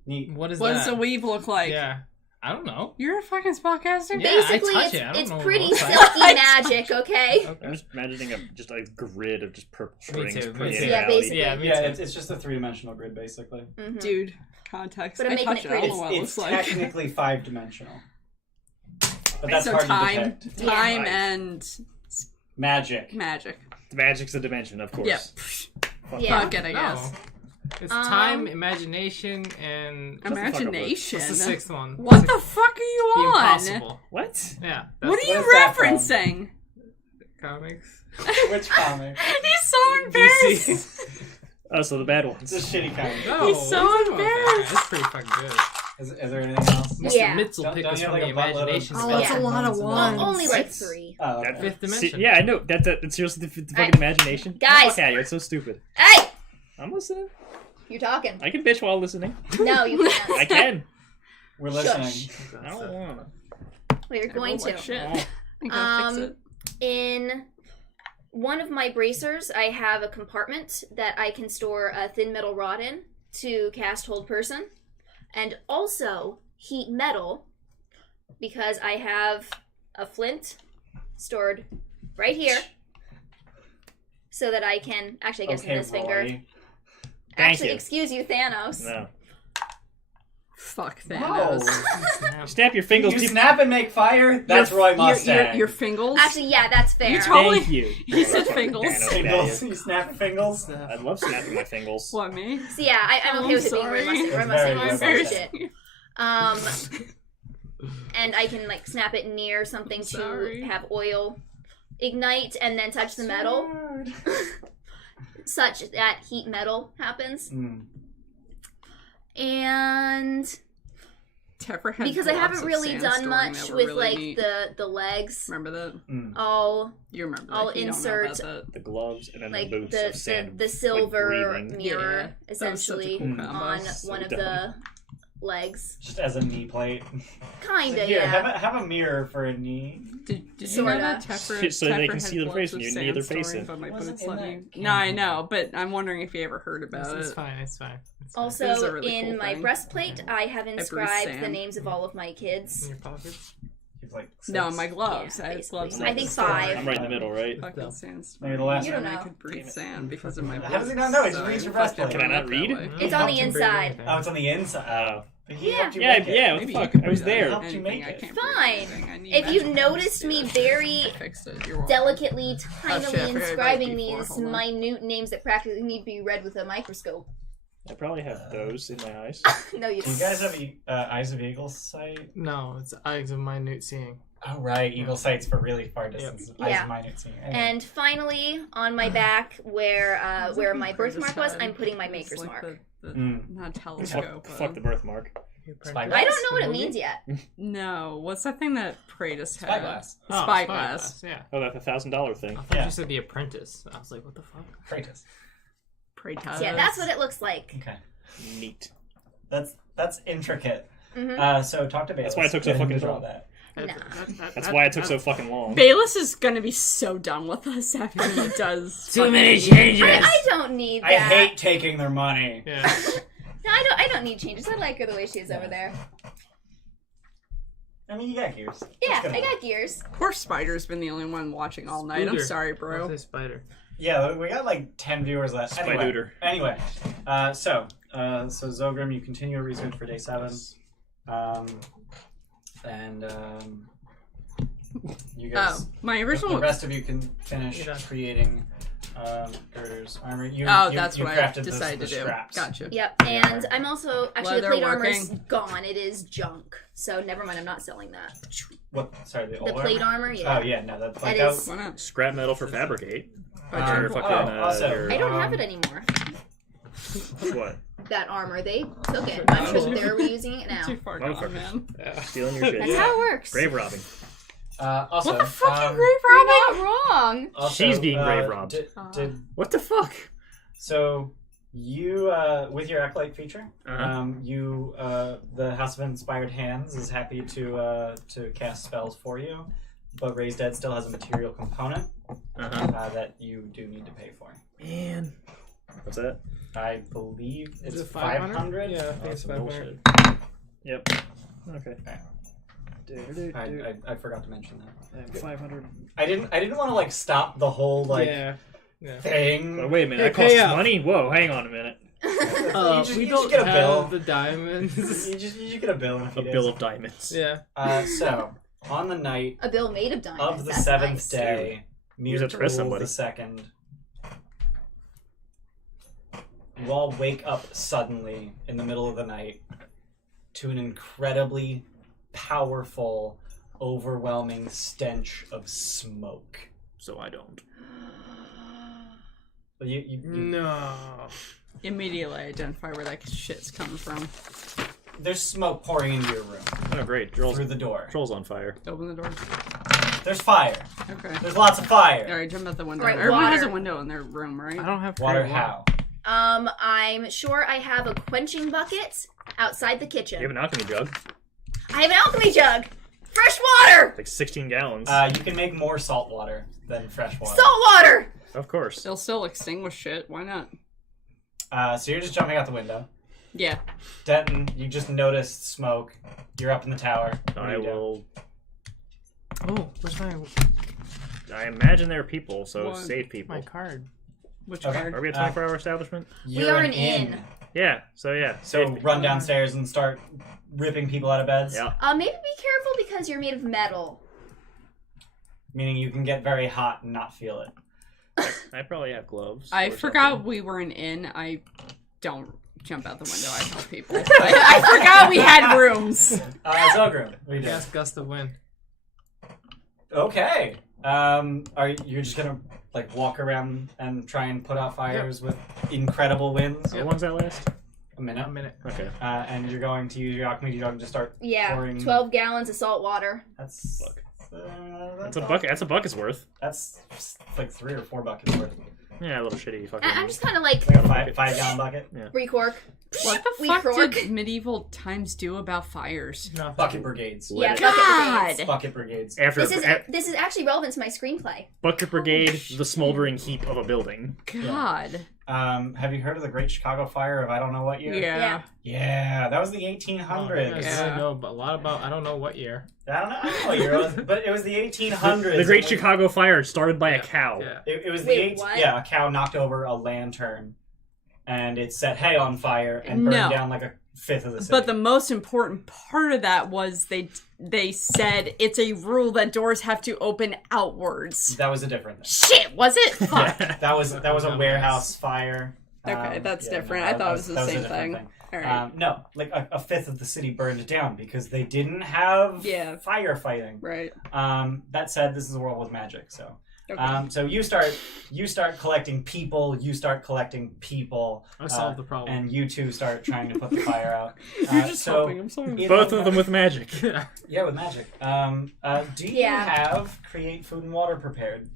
Neat. What is What that? does the weave look like? Yeah. I don't know. You're a fucking spellcaster? Yeah, I Basically, touch it. I don't it's know what pretty it looks like. silky magic, okay? I'm just imagining just a grid of just purple Me strings. too, me pointing too. in Yeah, reality. basically. Yeah, me Yeah, too. it's just a three-dimensional grid, basically. Mhm. Dude, context. But I'm I making touch it it. I don't pretty. know what it It's looks like. technically five-dimensional. But that's So hard time, to detect. time, Yeah. and Magic. magic. The magic's a dimension, of course. Yep. Yeah. Fuck it, I guess. No. It's time, imagination, and Imagination. what's the sixth one? What the fuck are you The on? impossible. What? Yeah. What are you Where's that from? referencing? Comics. Which comic? He's so embarrassed. Oh, so the bad It's a ones. shitty comic. No, He's so what are you talking about? embarrassed. That's pretty fucking good. Is there anything else? Mr. Yeah. Mitzel Don't- picked don't us you have from the like a buttload of imagination Oh, spectrum. that's a lot of ones. Only like 3. Oh, okay. That Fifth See, dimension. yeah, I know. That's seriously the fucking Alright. imagination. Guys. Yeah, you're so stupid. Hey! I'm listening. You're talking. I can bitch while listening. No, you can't. I can. We're listening. Shush. I don't want to. Well, you're going Like to. shit. I gotta fix it. In one of my bracers, I have a compartment that I can store a thin metal rod in to cast Hold Person, and also heat metal because I have a flint stored right here so that I can actually I guess in this finger. Roy. Thank Actually, you. excuse you, Thanos. No. Fuck No. Thanos. Snap your fingers. You snap and make fire? That's Roy Mustang. Your fingals? Actually, yeah, that's fair. You totally- Thank you. He said fingals. Thanos, Fingles. yeah, You snap fingles? yeah. I love snapping my fingers. What, me? So yeah, I'm Oh, okay with it being sorry. Roy Mustang. Roy It's Mustang very is Roy some Mustang. shit. And I can like snap it near something I'm to sorry. have oil ignite and then touch the metal, such that heat metal happens. Mm. And Tepper had because I blobs haven't of really sand done storing much that were with really like neat. the legs, Remember that? Mm. I'll You remember that. I'll You don't know insert, about that. The gloves and then like the boots of sand. the silver breathing. mirror Yeah, that was such a essentially cool Mm. combo. on So one of dumb. the legs. Just as a knee plate. Kinda, Here, yeah. have a mirror for a knee. Did you Sorta. know that Tepper, Shit, so they Tepper can had see their blobs face when of you sand knee their face storing in. by my Wasn't boots in let that me. campaign. No, I know, but I'm wondering if you ever heard about It's it. fine. It's fine. It's fine. It was Also, a really in cool my thing. breastplate, I have inscribed the sand. names of all of my In kids. your pockets. He's like No, six. my gloves. Yeah, I had basically. gloves. I think 5. I'm right in the middle, right? Fucking No. sandstorm. Maybe the last You don't And I know. could breathe sand because of my How does he boots, not know? He just so reads your fucked breastplate. it Can I not up read? that way. It's on the Helped him breathe inside. anything. Oh, it's on the inside. Oh. But he Yeah. helped you Yeah, make it. yeah. What Maybe the you fuck? could I was breathe there. that. Helped you Anything, make I it. can't breathe Fine. anything. I need If you magic noticed to me do it. very I fixed it. You're welcome. delicately, shit, I tinily forgot about inscribing it before. these Hold on. minute names that practically need to be read with a microscope. I probably have those in my eyes. No, you Do you don't. guys have Eyes of Eagle sight? No, it's eyes of minute seeing. Oh, right. Eagle sight's for really far distance. Eyes Yeah. of minute seeing. Anyway. And finally, on my back, where my Greatest birthmark was, head. I'm putting my It's maker's like mark. The, Mm. not telescope. Fuck the birthmark. Spyglass? I don't know what it means yet. No, what's that thing that Praetus had? Spyglass. The spyglass. Yeah. Oh, that's $1,000 thing. I thought Yeah. you said the apprentice. I was like, what the fuck? Kratos. Praetus. Yeah, that's what it looks like. Okay. Neat. That's intricate. Mhm. So talk to Bayless. That's why it took so Get him to fucking draw long. that. No. That's why it took so fucking long. Bayless is gonna be so done with us after he does. Too many fucking- changes. I don't need that. I hate taking their money. Yeah. No, I don't need changes. I like her the way she is over there. I mean, you got gears. Yeah, That's good I enough. got gears. Poor Spider's been the only one watching all night. I'm Spooder. sorry, What's bro. a spider? Yeah, we got like 10 viewers left. Spydooter. Anyway, so Zogrim, you continue your research for day 7. You guys, my the original. rest of you can finish You're done. creating Girder's armor. You That's you what I crafted decided the to do. Straps. Gotcha. Yep, and I'm also actually the Leather plate armor's working. gone. It is junk. So never mind. I'm not selling that. What? Sorry, the old The plate armor? armor, yeah. Oh yeah, no, that's like That that is- was, Why not? Scrap metal for fabricate. Vajra. Or fucking, also- your- I don't have it anymore. What? That armor, they took it. I'm sure that they're reusing it now. Too far Motherfucker. gone, man. Stealing your shit. That's how it works. Grave robbing. Also, What the fuck, you um, grave You're robbing? not wrong. also, She's being grave robbed. What the fuck? So you, with your acolyte feature, Uh-huh. the House of Inspired Hands is happy to cast spells for you, but Raised Dead still has a material component that you do need to pay for. Man. What's that? I believe it's Is it 500. Yeah, I think it's 500. Yep. Okay. I forgot to mention that. 500. I didn't want to like stop the whole like yeah. thing. Oh, wait a minute. Hey, That costs pay up. money? Whoa, hang on a minute. We you don't get a have bill. the diamonds. You just get a bill in a few A days. bill of diamonds. yeah. So on the night A bill made of diamonds. of the That's 7th nice. day, Use it to arrest Mutable somebody. the second, you all wake up suddenly in the middle of the night to an incredibly powerful, overwhelming stench of smoke. So I don't. You No. Immediately identify where that shit's coming from. there's smoke pouring into your room Oh, great. Troll's through the door. on fire. Open the door. There's fire. Okay. There's lots of fire. Alright, jump out the window. Alright, Everyone has a water. window in their room, right? I don't have Water great how? I'm sure I have a quenching bucket outside the kitchen. You have an alchemy jug. I have an alchemy jug. Fresh water. Like 16 gallons. You can make more salt water than fresh water. Salt water. Of course. They'll still extinguish it. Why not? So you're just jumping out the window. Yeah. Denton, you just noticed smoke. You're up in the tower. What do I you do? will. Oh, where's I imagine there are people, so What? save people. my card? Which Okay. card? Are we a 24-hour establishment? You're We are an inn. Yeah, so yeah. So save run downstairs and start ripping people out of beds. Yeah. Maybe be careful because you're made of metal. Meaning you can get very hot and not feel it. I probably have gloves. I or forgot something. we were an inn. I don't jump out the window. I help people. I forgot we had rooms. Zogrum, what do you do? Gas gust of wind. Okay. You're just gonna like walk around and try and put out fires with incredible winds? How long's that last? A minute. A minute. Okay. And you're going to use your alchemy jug to start Yeah, pouring. 12 gallons of salt water. That's Fuck. that's That's a bucket. That's a bucket's worth. That's like 3 or 4 buckets worth. Yeah, a little shitty fucking. I'm just kind of like, Like a 5 gallon bucket. recork. What the We fuck croak. did medieval times do about fires? Nothing. Bucket brigades. Yeah, it. bucket brigades. God. Bucket brigades. After This is actually relevant to my screenplay. bucket brigade, the smoldering heap of a building. God. Have you heard of the Great Chicago Fire of I don't know what year? Yeah. Yeah, that was the I 1800s. Yeah. really know a lot about. I don't know what year. I don't know what year it was, but it was the 1800s. The Great It was- Chicago Fire started by a cow. Yeah. It was Wait, the what? yeah, a cow knocked over a lantern, and it set hay on fire and burned No. down like a fifth of the city. But the most important part of that was they said it's a rule that doors have to open outwards. that was a different thing. Shit, was it? Fuck. That was a warehouse fire. Okay, that's yeah, different. no, I thought it was the that a same different thing. All right. No, like a fifth of the city burned down because they didn't have Yeah. firefighting. Right. That said, this is a world with magic, so. Okay. So you start collecting people. You start collecting people. I solved the problem. And you two start trying to put the fire out. You're just so helping. I'm sorry. in Both the- of them with magic. Yeah, with magic. Do you Yeah. have create food and water prepared?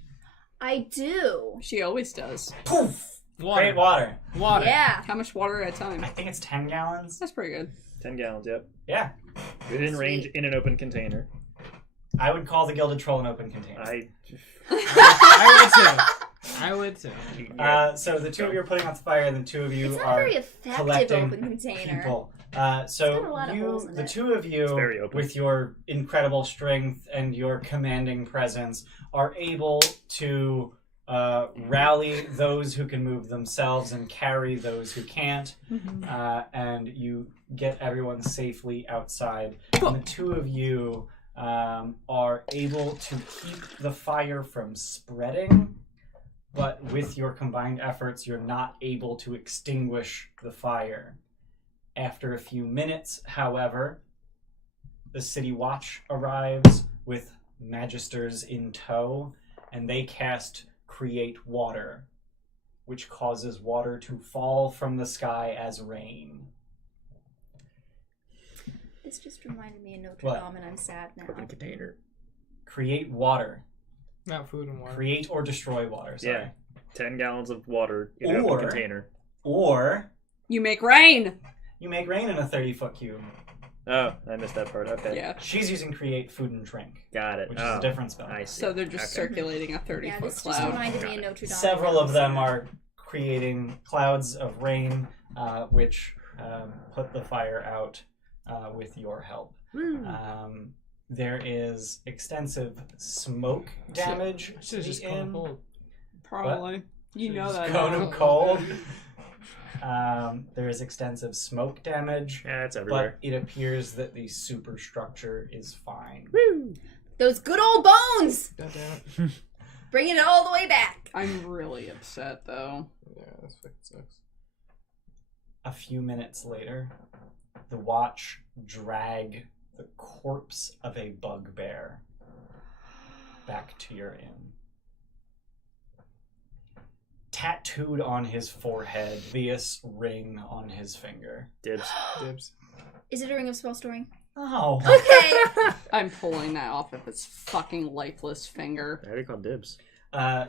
I do. She always does. Poof! Water. Create water. Water. Yeah. How much water at a time? I think it's 10 gallons. That's pretty good. 10 gallons, yep. Yeah. Within Sweet. range in an open container. I would call the Gilded Troll an open container. I would too. So the two of you are putting out the fire, and the two of you It's not are very effective collecting open container. people. got So a lot of holes in the it. two of you, very open. with your incredible strength and your commanding presence, are able to rally those who can move themselves and carry those who can't, and you get everyone safely outside. And the two of you are able to keep the fire from spreading, but with your combined efforts, you're not able to extinguish the fire. After a few minutes, however, the City Watch arrives with magisters in tow, and they cast Create Water, which causes water to fall from the sky as rain. This just reminded me of Notre What? Dame, and I'm sad now. Open container. Create water. Not food and water. Create or destroy water, sorry. Yeah. 10 gallons of water in an Or- open container. Or You make rain. you make rain in a 30-foot cube. Oh, I missed that part. Okay. Yeah. She's using Create Food and Drink, Got it. which is Oh, a different spell. I see. So they're just Okay. circulating a 30-foot Yeah, this just cloud. reminded me Got of it. Notre Dame. Several of them are creating clouds of rain, which put the fire out with your help. There is extensive smoke damage to Should have the just cone inn. cold. Probably. You know that. Cone now. of cold. There is extensive smoke damage, Yeah, it's but everywhere. it appears that the superstructure is fine. Those good old bones! God damn it. Bringing it all the way back. I'm really upset, though. Yeah, this fucking sucks. A few minutes later, the watch drag the corpse of a bugbear back to your inn. Tattooed on his forehead, this ring on his finger. Dibs. Dibs. Is it a ring of spell storing? Oh. Okay. I'm pulling that off of its fucking lifeless finger. I already called dibs.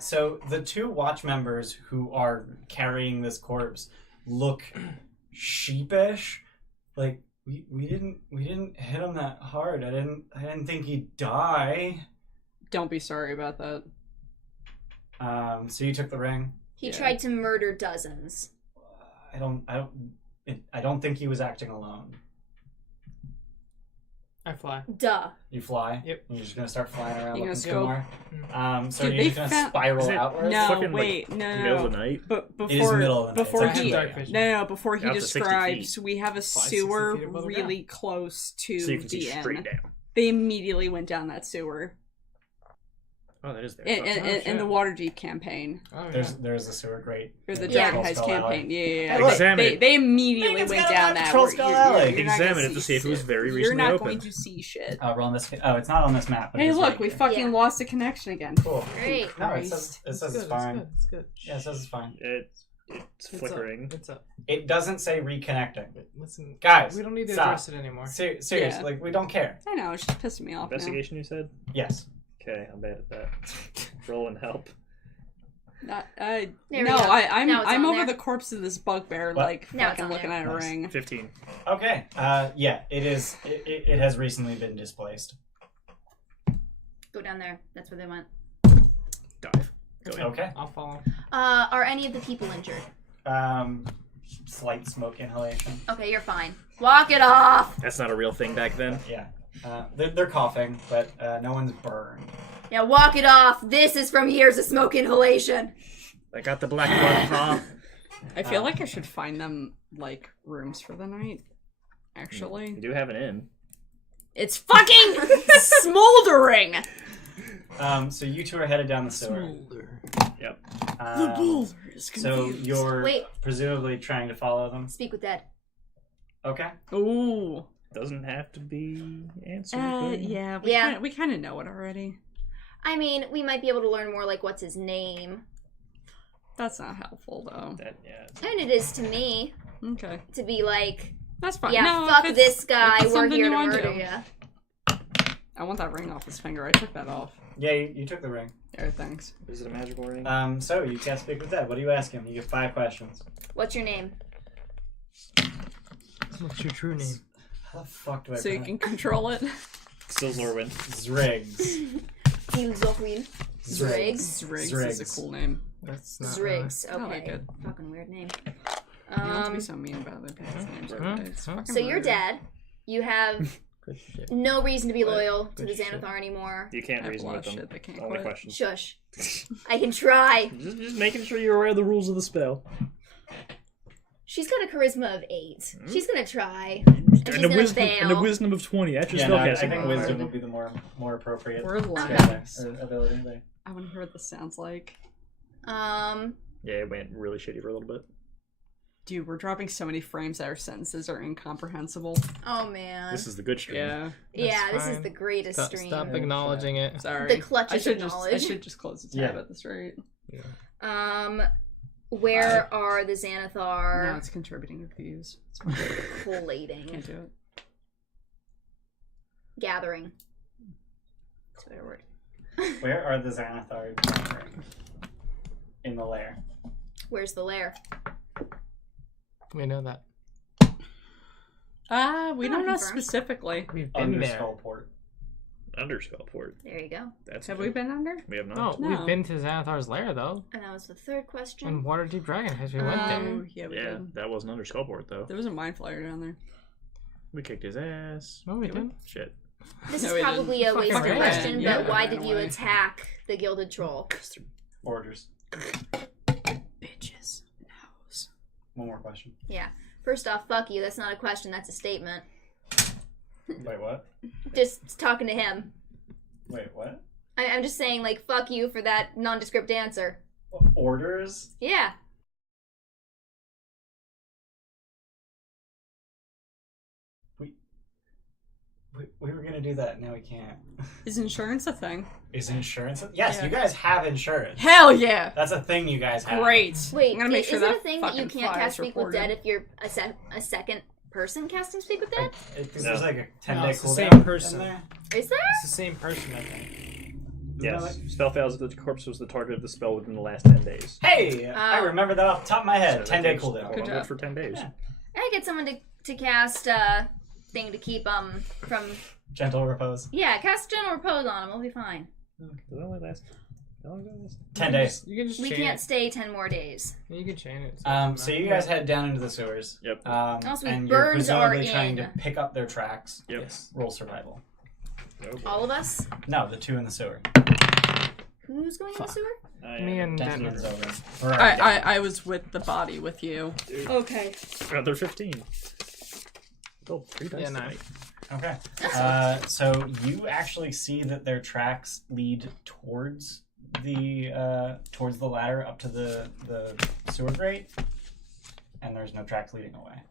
So the two watch members who are carrying this corpse look sheepish. Like we didn't hit him that hard. I didn't think he'd die. Don't be sorry about that. So you took the ring. He Yeah. tried to murder dozens. I don't think he was acting alone. I fly. Duh. You fly. Yep. You're just gonna start flying around You looking gonna for more. So Dude, you're they just gonna found- spiral Is it- outwards. No, fucking, wait, like, no, Middle of no. the night. But It is before, middle of the night. before It's he, actually dark vision. no, before he Out to 60 describes, we have a 60 sewer feet above the really close to So you can the see inn. straight down. They immediately went down that sewer Oh, that is there. in the Waterdeep campaign Oh, yeah. There's a sewer grate. or the Yeah. Dragon Heist Skull Alley. campaign. Yeah. Hey, look. Examine They immediately Megan's went got a down map that. of Troll where Skull you're Alley. not gonna Examine it to see if it was shit. very You're recently not opened. going to see shit. Roll this. Oh, it's not on this map. But Hey, it's look, right we here. fucking Yeah. lost a connection again. Cool. Great. No, it says it's good, fine. It's good. Yeah, it says it's fine. It's flickering. It's up. It doesn't say reconnecting. Listen, Guys, we don't need to stop. address it anymore. Seriously, Yeah. like we don't care. I know, it's just pissing me off now. Investigation, you said? Yes. Okay, I'm bad at that. Roll and help. Not, There we no, go. I'm Now it's I'm on over there. the corpse of this bugbear, What? like Now it's fucking on looking there. at a Nice. ring. 15. Okay. Yeah, it is. It has recently been displaced. Go down there. That's where they went. Dive. Go in. Okay. I'll follow. Are any of the people injured? Slight smoke inhalation. Okay, you're fine. Walk it off. That's not a real thing back then. Yeah. They're coughing, but no one's burned. Yeah, walk it off. This is from years of smoke inhalation. I got the black one, huh? I feel like I should find them like rooms for the night. Actually, You do have an inn. it's fucking smoldering. So you two are headed down the sewer. Yep. So you're Wait. presumably trying to follow them. Speak with Dad. Okay. Ooh. Doesn't have to be answered. but- Yeah. Yeah. We kind of know it already. I mean, we might be able to learn more, like, what's his name. That's not helpful though. And it is to me Okay, to be like, that's fine. yeah, No, fuck if it's- this guy, if it's we're something here you to want murder to. you. I want that ring off his finger. I took that off. Yeah, you took the ring. There, thanks. Is it a magical ring? So you can't speak with Dad. What do you ask him? You get 5 questions. What's your name? What's your true name? How the fuck do I So you pronounce- can control it. Still Zorwin. Zriggs. Zilzoqueen. Zriggs. Zriggs is Zriggs. a cool name. That's not Zriggs. I like Okay. it. Fucking weird name. You don't have to be so mean about other people's names. Huh? It's Huh? fucking So you're rude. Dad. You have Good shit. no reason to be loyal to the Good shit. Xanathar anymore. You I can't have a reason lot with of them. shit that can't Only quit. questions. Shush. I can try. Just making sure you're aware of the rules of the spell. She's got a charisma of 8. She's gonna try. And she's And a gonna wisdom, fail. and a wisdom of 20. That's your Yeah, no, I spellcasting think modifier. wisdom would be the more appropriate We're skill lying. there, or ability there. I want to hear what this sounds like. Yeah, it went really shitty for a little bit. Dude, we're dropping so many frames that our sentences are incomprehensible. Oh man. This is the good stream. Yeah. Yeah, this is fine. the greatest stream. Stop acknowledging it. Sorry. The clutches I should of just knowledge. I should just close the tab Yeah. at this rate. Where are the No, Xanathar it's contributing to views. It's collating? can't do it. Gathering. Say a word. Where are the Xanathar gathering? In the lair. Where's the lair? We know that. We Not don't know confirmed. specifically. We've been Under there. Skullport. Under Spellport. There you go. That's Have good. we been under? We have No, not. No. we've been to Xanathar's lair though. And that was the third question. And Waterdeep Dragon as we went there. Oh, yeah, we Yeah, did. that wasn't under Skullport though. There was a mind flyer down there. We kicked his ass. No, we didn't. Shit. This No, is we probably a didn't. wasted Fucking question, ran. Yeah, but why ran did you away. attack the Gilded Troll? Orders. Bitches. Noes. One more question. Yeah. First off, fuck you. That's not a question. That's a statement. Wait, what? Just talking to him. Wait, what? I'm just saying, like, fuck you for that nondescript answer. Orders? Yeah. We were gonna do that, now we can't. Is insurance a thing? Is insurance? Yes, Yeah. you guys have insurance. Hell yeah! That's a thing you guys have. Great. Wait, I'm gonna make sure is it a that thing that you fucking can't file's cast Speak with reported. Dead if you're a second person casting Speak with Dead? Because No. there's like a 10-day No, it's the cooldown same person. in there. Is there? It's the same person, I think. Yes. Spell fails if the corpse was the target of the spell within the last 10 days. Hey! I remember that off the top of my head. So 10-day that's cooldown. Good good job. for 10 days. Yeah. I get someone to cast thing to keep from Gentle repose. cast Gentle Repose on him. We'll be fine. Does that only last? How long does it last? 10 days. You can just We chain can't it. stay 10 more days. You can chain it. So you guys head down into the sewers. Yep. Also, and you're birds are presumably trying in. to pick up their tracks. Yep. Yes. Roll survival. Oh, boy. All of us? No, the two in the sewer. Who's going in the sewer? Me and Denton Denton. is over. Or, Denton. I was with the body with you. Okay. Another 15. Oh, 3 dice Yeah, nine. tonight. Okay. So you actually see that their tracks lead towards the ladder up to the sewer grate, and there's no tracks leading away.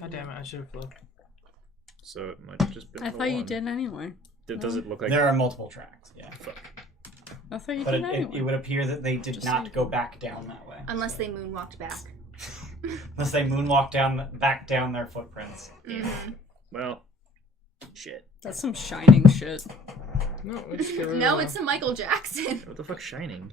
God damn it, I should have looked. So it might have just been I the thought you one. did anyway. Does it look like... There are multiple tracks. Yeah. Fuck. I thought you But did it anyway. would appear that they did Just not saying. go back down that way. Unless they moonwalked back. Unless they moonwalk back down their footprints. Mm-hmm. Well, shit. That's some shining shit. No, we just get rid No, of it's a Michael Jackson. What the fuck's shining?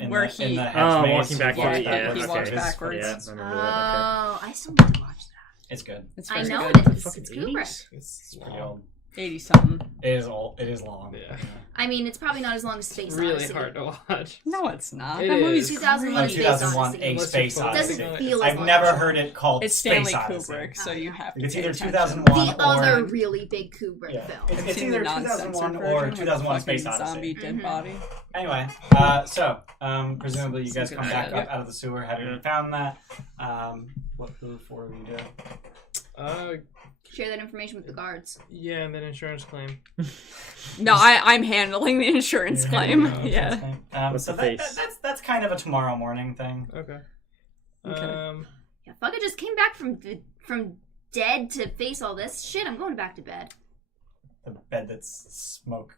In Where the, in he- the Oh, hatch maze, walking back. he walks walks back- backwards. he walks Okay. backwards. Yeah, I remember that. Oh, I still need to watch that. It's good. It's I very know good. it is. Fucking It's Kubrick. 80s? It's Pretty old. 80 something. It is old. It is long. Yeah. I mean, it's probably not as long as Space really Odyssey. hard to watch. No, it's not. It that movie's is. 2001 great. 2001, Space A Odyssey. Space It Odyssey. Doesn't feel as I've long never as heard it called It's Space Stanley Odyssey. Kubrick, so you have to It's pay either attention. 2001 the or other really big Kubrick yeah. film. It's I've seen either the non-censored 2001 version or with the 2001 fucking Space Odyssey. zombie dead Mhm. body. Anyway, presumably you guys Some come good back shit. up out of the sewer having Yeah. found that. What do the four of you do? Share that information with the guards. Yeah, and then insurance claim. No, I'm handling the insurance You're claim. handling the Yeah. insurance claim. What's So the face? that's kind of a tomorrow morning thing. Okay. Okay. Yeah, fuck, I just came back from dead to face all this. Shit, I'm going back to bed. The bed that's smoke.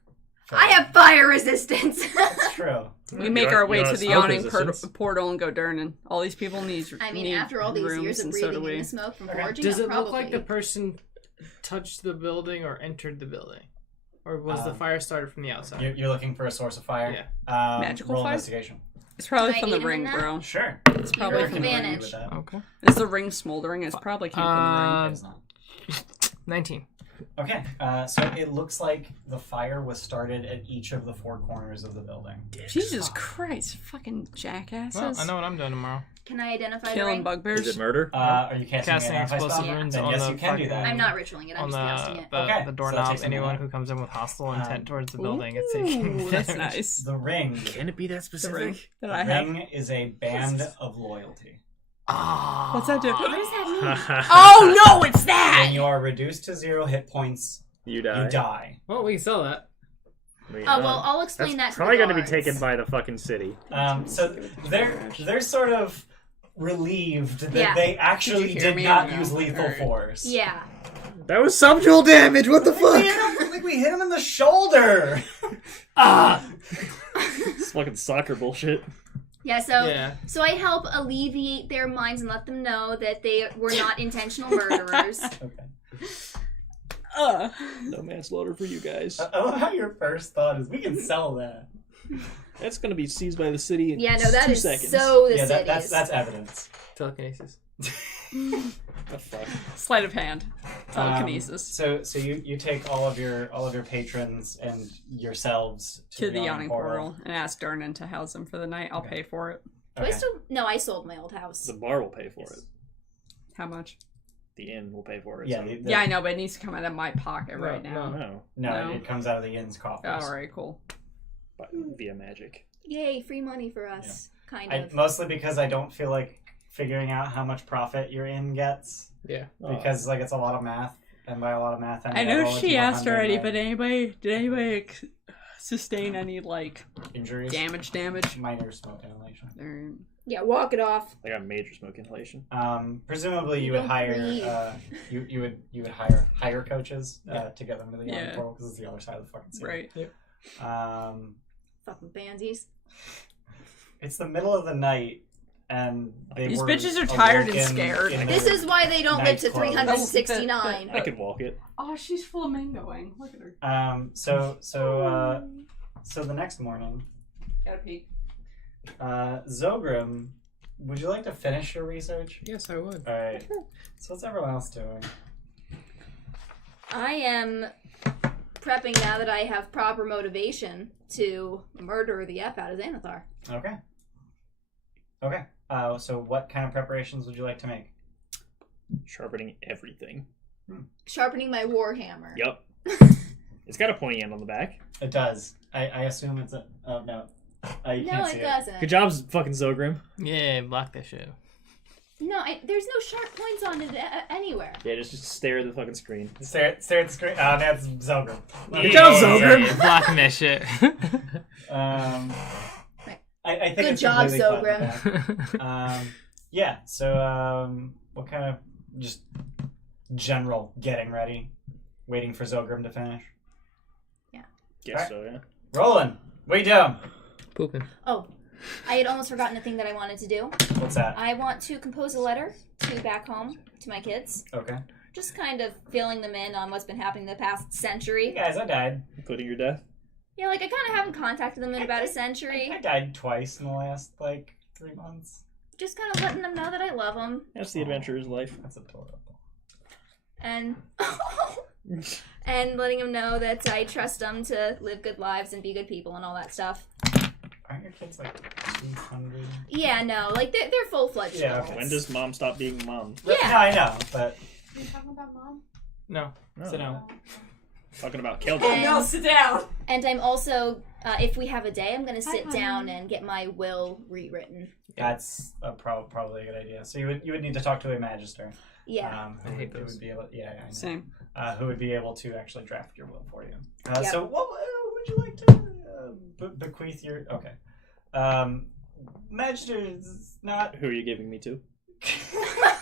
I have fire resistance. That's true. We make our way to the smoke yawning resistance? portal and go Durnan. All these people need I mean, need after all these rooms, years of and so do breathing in we. the smoke from Okay. foraging, Does it probably. look like the person touched the building or entered the building? Or was the fire started from the outside? You're looking for a source of fire. Yeah. Magical roll fire? investigation. It's probably Can I from the aid him in ring, that? bro. Sure. It's probably roll from Can the agree ring. advantage. with that. Okay. Is the ring smoldering? It's probably came from It is not. 19. Okay, so it looks like the fire was started at each of the four corners of the building. the ring. Jesus Christ, fucking jackasses. Well, I know what I'm doing tomorrow. Can I identify the Killing ring? bugbears. Is it murder? Are you casting Casting an anti-spell? explosive Yeah. runes Then on yes, the you can do fucking- that. I'm not ritualing it, I'm On just casting it. Okay, the so that doorknob, takes a anyone minute. who comes in with hostile intent Um, towards the building gets taken. Ooh, that's nice. The ring. Can it be that The ring specific? that The I have. ring is a band of loyalty. Ah. What's that do? What does that mean? Oh no, it's that! When you are reduced to 0 hit points, You die. you die. Well, we can sell that. Oh, well, I'll explain that That's to probably the going to be guards. taken by the fucking city. So they're sort of relieved that Yeah. they actually Did you hear did me? not No. use lethal Alright. force. Yeah. That was subdual damage. What the We hit him in the shoulder. It's fucking soccer bullshit. Yeah, so Yeah. so I help alleviate their minds and let them know that they were not intentional murderers. Okay. No manslaughter for you guys. I love how your first thought is we can sell that. That's going to be seized by the city in Yeah, no, that 2 is seconds. so the Yeah, cities. that's evidence. Telekinesis. The fuck? Sleight of hand. Telekinesis. So you take all of your patrons and yourselves to the yawning portal and ask Darnan to house them for the night. I'll pay for it. Do I still? No, I sold my old house. The bar will pay for it. How much? The inn will pay for it. Yeah, so- Yeah, I know, but it needs to come out of my pocket right now. No. no, No. it comes out of the inn's coffers. All right, cool. But via magic. Yay, free money for us. Kind of. Mostly because I don't feel like figuring out how much profit your inn gets Yeah. because like it's a lot of math, and by a lot of math I know she asked already, but did anybody sustain any like injuries, damage? minor smoke inhalation. Or- Yeah, walk it off. I got major smoke inhalation. Presumably you You would don't hire breathe. you would hire coaches to get them to the yawning Yeah. portal because it's the other side of the fucking city. Right. Fucking pansies. It's the middle of the night, and These bitches are tired and scared. This is why they don't live to Night clothes. 369. I could walk it. Oh, she's flamingoing. Look at her. So the next morning, Gotta pee. Zogrim, would you like to finish your research? Yes, I would. All right. So what's everyone else doing? I am prepping now that I have proper motivation to murder the F out of Xanathar. Okay. Okay. So what kind of preparations would you like to make? Sharpening everything. Sharpening my warhammer. Yup. It's got a pointy end on the back. It does. I assume it's a. Oh no. You No, can't see it doesn't. Good job, fucking Zogrim. Yeah, block that shit. No, there's no sharp points on it anywhere. Yeah, just stare at the fucking screen. Stare at the screen. That's Zogrim. Good job, Zogrim. Yeah, blocking that shit. I think Good it's job, completely fine. Yeah. So what kind of just general getting ready, waiting for Zogrim to finish? Guess so, yeah. Roland, what are you doing? Pooping. Oh, I had almost forgotten the thing that I wanted to do. What's that? I want to compose a letter to back home to my kids. Okay. Just kind of filling them in on what's been happening the past Hey century. guys, I died. Including your death. Yeah, like I kind of haven't contacted them in about a century. I died twice in the last 3 months. Just kind of letting them know that I love them. That's the adventurer's life. That's adorable. And and letting them know that I trust them to live good lives and be good people and all that stuff. Aren't your kids like 200? Yeah, no, like they're full-fledged Yeah, adults. okay. When does mom stop being mom? Yeah. No, I know, but Are you talking about mom? No. No. sit down. Talking about kill And- No, sit down. And I'm also, if we have a day, I'm going to sit down and get my will rewritten. That's probably a good idea. So you would need to talk to a magister. Yeah. Who would be able? Yeah, I know. Same. Who would be able to actually draft your will for you? Yep. So what would you like to bequeath your? Okay. Magister is not. Who are you giving me to?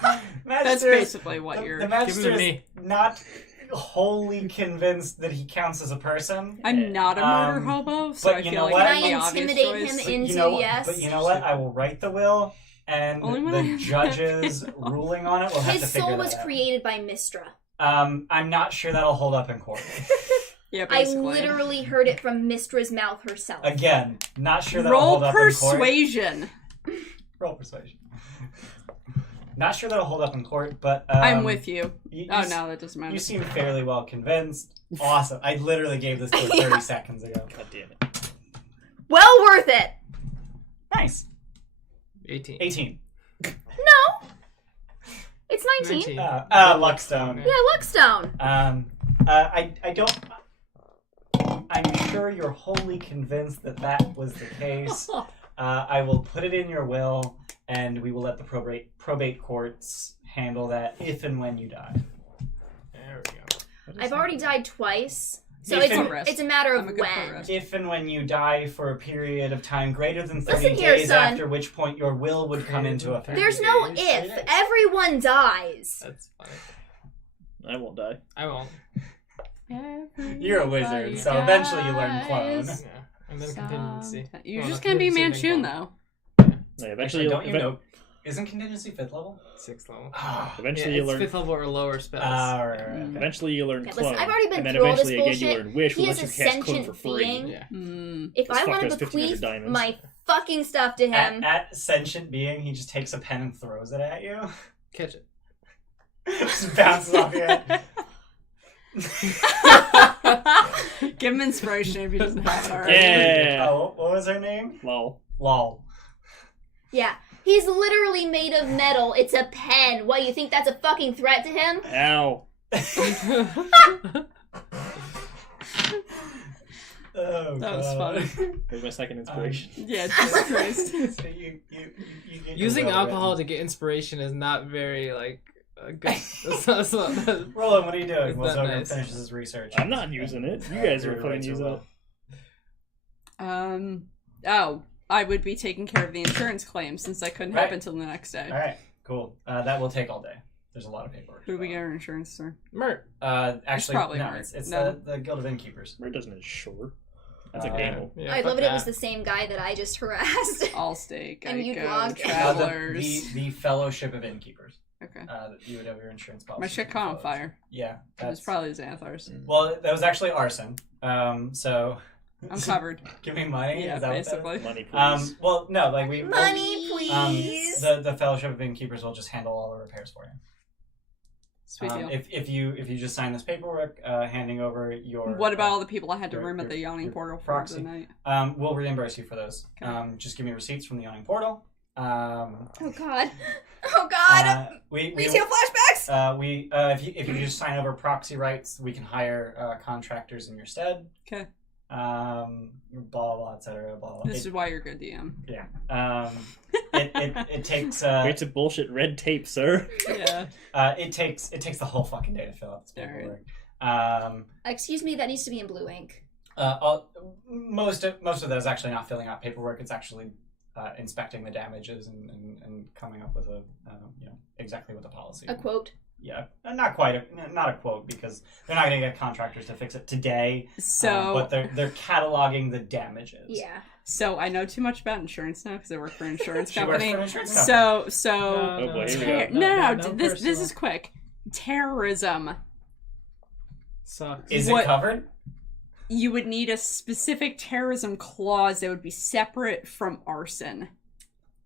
That's Magister basically what you're. the magister Give is me. not wholly convinced that he counts as a person. I'm not a murder Um, hobo, so but I you feel know like what? I'm Can the I obvious intimidate choice. him into you know, yes? But you know what? I will write the will, and Only when the I- judges ruling on it will have to His figure soul that was out. created by Mistra. I'm not sure that'll hold up in court. Yeah, I basically. literally heard it from Mistra's mouth herself. Again, not sure that'll Roll hold up in court. persuasion. Roll persuasion. Not sure that'll hold up in court, but I'm with you. You, Oh no, that doesn't matter. You seem fairly well convinced. Awesome. I literally gave this to her 30 seconds ago. God damn it. Well worth it. Nice. 18. 18. No. It's 19. 19. Luckstone. Yeah, Luckstone. I don't. I'm sure you're wholly convinced that was the case. I will put it in your will, and we will let the probate courts handle that if and when you die. There we go. I've already died twice, so If it's a matter I'm of a good when. pro-rest. If and when you die for a period of time greater than 30 Listen here, days, son. after which point your will would come into effect. There's no if. Everyone dies. That's funny. I won't die. I won't. You're a wizard, so eventually you learn clone. Yeah. And then contingency. You're Well, just not gonna be contingency, Manchun then though. Yeah, Actually, eventually, don't you know? Isn't contingency 5th level? 6th level. eventually Yeah, you it's learn. 5th level or lower spells. Right. Eventually you learn Okay, clone, listen, I've already been and then through all this eventually again you bullshit. learn wish, He will is let a you cast clone sentient for free. being. Yeah. If This I fuck want does to 1,500 bequeath diamonds. my fucking stuff to him, At sentient being, he just takes a pen and throws it at you. Catch it. Just bounces off your head. Give him inspiration if he doesn't have it already. Yeah. Oh, what was her name? Lol. Lol. yeah, he's literally made of metal. It's a pen. What, you think that's a fucking threat to him? Ow. Oh, That was God. funny. There's my second inspiration. Yeah, Jesus Christ. So you get Using your will alcohol to written. get inspiration is not very, like, good. That's not- Roland, what are you doing? It's While not Zogren nice. finishes his research. I'm not using it. You guys are putting your these will. up. Oh, I would be taking care of the insurance claim since I couldn't Right. happen until the next day. All right, cool. That will take all day. There's a lot of paperwork. Who do we get our insurance through? Mert. Actually, probably no, Mark. it's No. the Guild of Innkeepers. Where doesn't it short? That's a Uh, gamble. Yeah, I'd fuck love it if it was that. the same guy that I just harassed. Allstate, And you'd Geico, log- Travelers. The Fellowship of Innkeepers. Okay. You would have your insurance policy. My shit caught on fire. Yeah, It was probably Xanathar's. Well, that was actually arson. So I'm covered. give me money. Yeah, Is that what basically. Money, please. well, no, like we Money, please. the Fellowship of Innkeepers will just handle all the repairs for you. Sweet deal. If you just sign this paperwork, handing over your What about all the people I had to your- room at the your- yawning your portal for proxy. the night? We'll reimburse you for those. Okay. Just give me receipts from the yawning portal. Oh god. Oh god. We Retail flashbacks. if you just sign over proxy rights, we can hire contractors in your stead. Okay. Blah blah, etc. Blah blah. This is why you're good DM. Yeah. It takes It's a bullshit red tape, sir. Yeah. it takes the whole fucking day to fill out this Alright. paperwork. Excuse me, that needs to be in blue ink. Most of that is actually not filling out paperwork. It's actually inspecting the damages and coming up with a exactly what the policy. A quote. Yeah, not a quote because they're not going to get contractors to fix it today. So, but they're cataloging the damages. Yeah. so I know too much about insurance now because I work for an insurance She works company. for an insurance company. So Oh boy, here we go. no, no, this personal. is quick. Terrorism. Sucks. Is what- it covered? You would need a specific terrorism clause that would be separate from arson.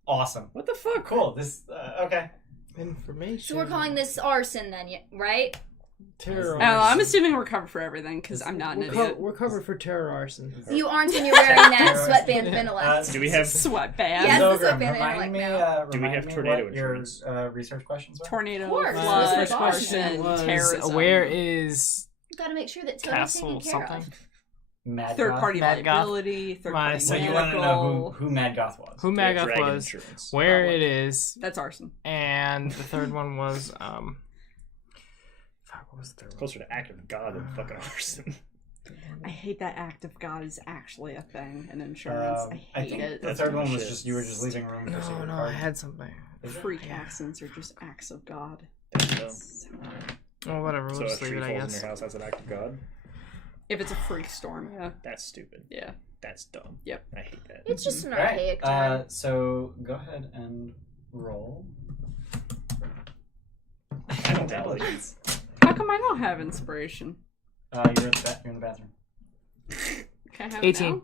Awesome. What the fuck? Cool. This okay. Information. So we're calling this arson then, right? terror. I'm assuming we're covered for everything because I'm not an idiot. We're covered for terror arson. You aren't when you're wearing that Terrorist. sweatband vanilla. Do we have Sweatband. Yes. Zogren, that's what Van remind Alec me. now. Do we Remind have me tornado what your insurance? research questions were? Tornado, Of course. flood, First question arson, terrorism. Where is Gotta make sure that Toby's taken castle care something? of. Mad Third Goth? party Mad Goth. liability, third My- party So you want to know medical. who Mad Goth was? Who Magath Dragon was, insurance. where Probably. it is, That's arson. and the third one was fuck, what was the third one? Closer to act of God than fucking arson. I hate that act of God is actually a thing in insurance. I hate think it. the third one was Shit. just you were just leaving room for No, secret no, I card. had something. Freak accents are just acts of God. So Oh, whatever. We'll a just leave tree it, I falls in guess. your house as an act of God. If it's a freak storm, yeah. That's stupid. Yeah. That's dumb. Yep. I hate that. It's just an All right. archaic term. So go ahead and roll. I don't have Intelligence. How come I don't have inspiration? You're in the bathroom. Can I have 18. It now?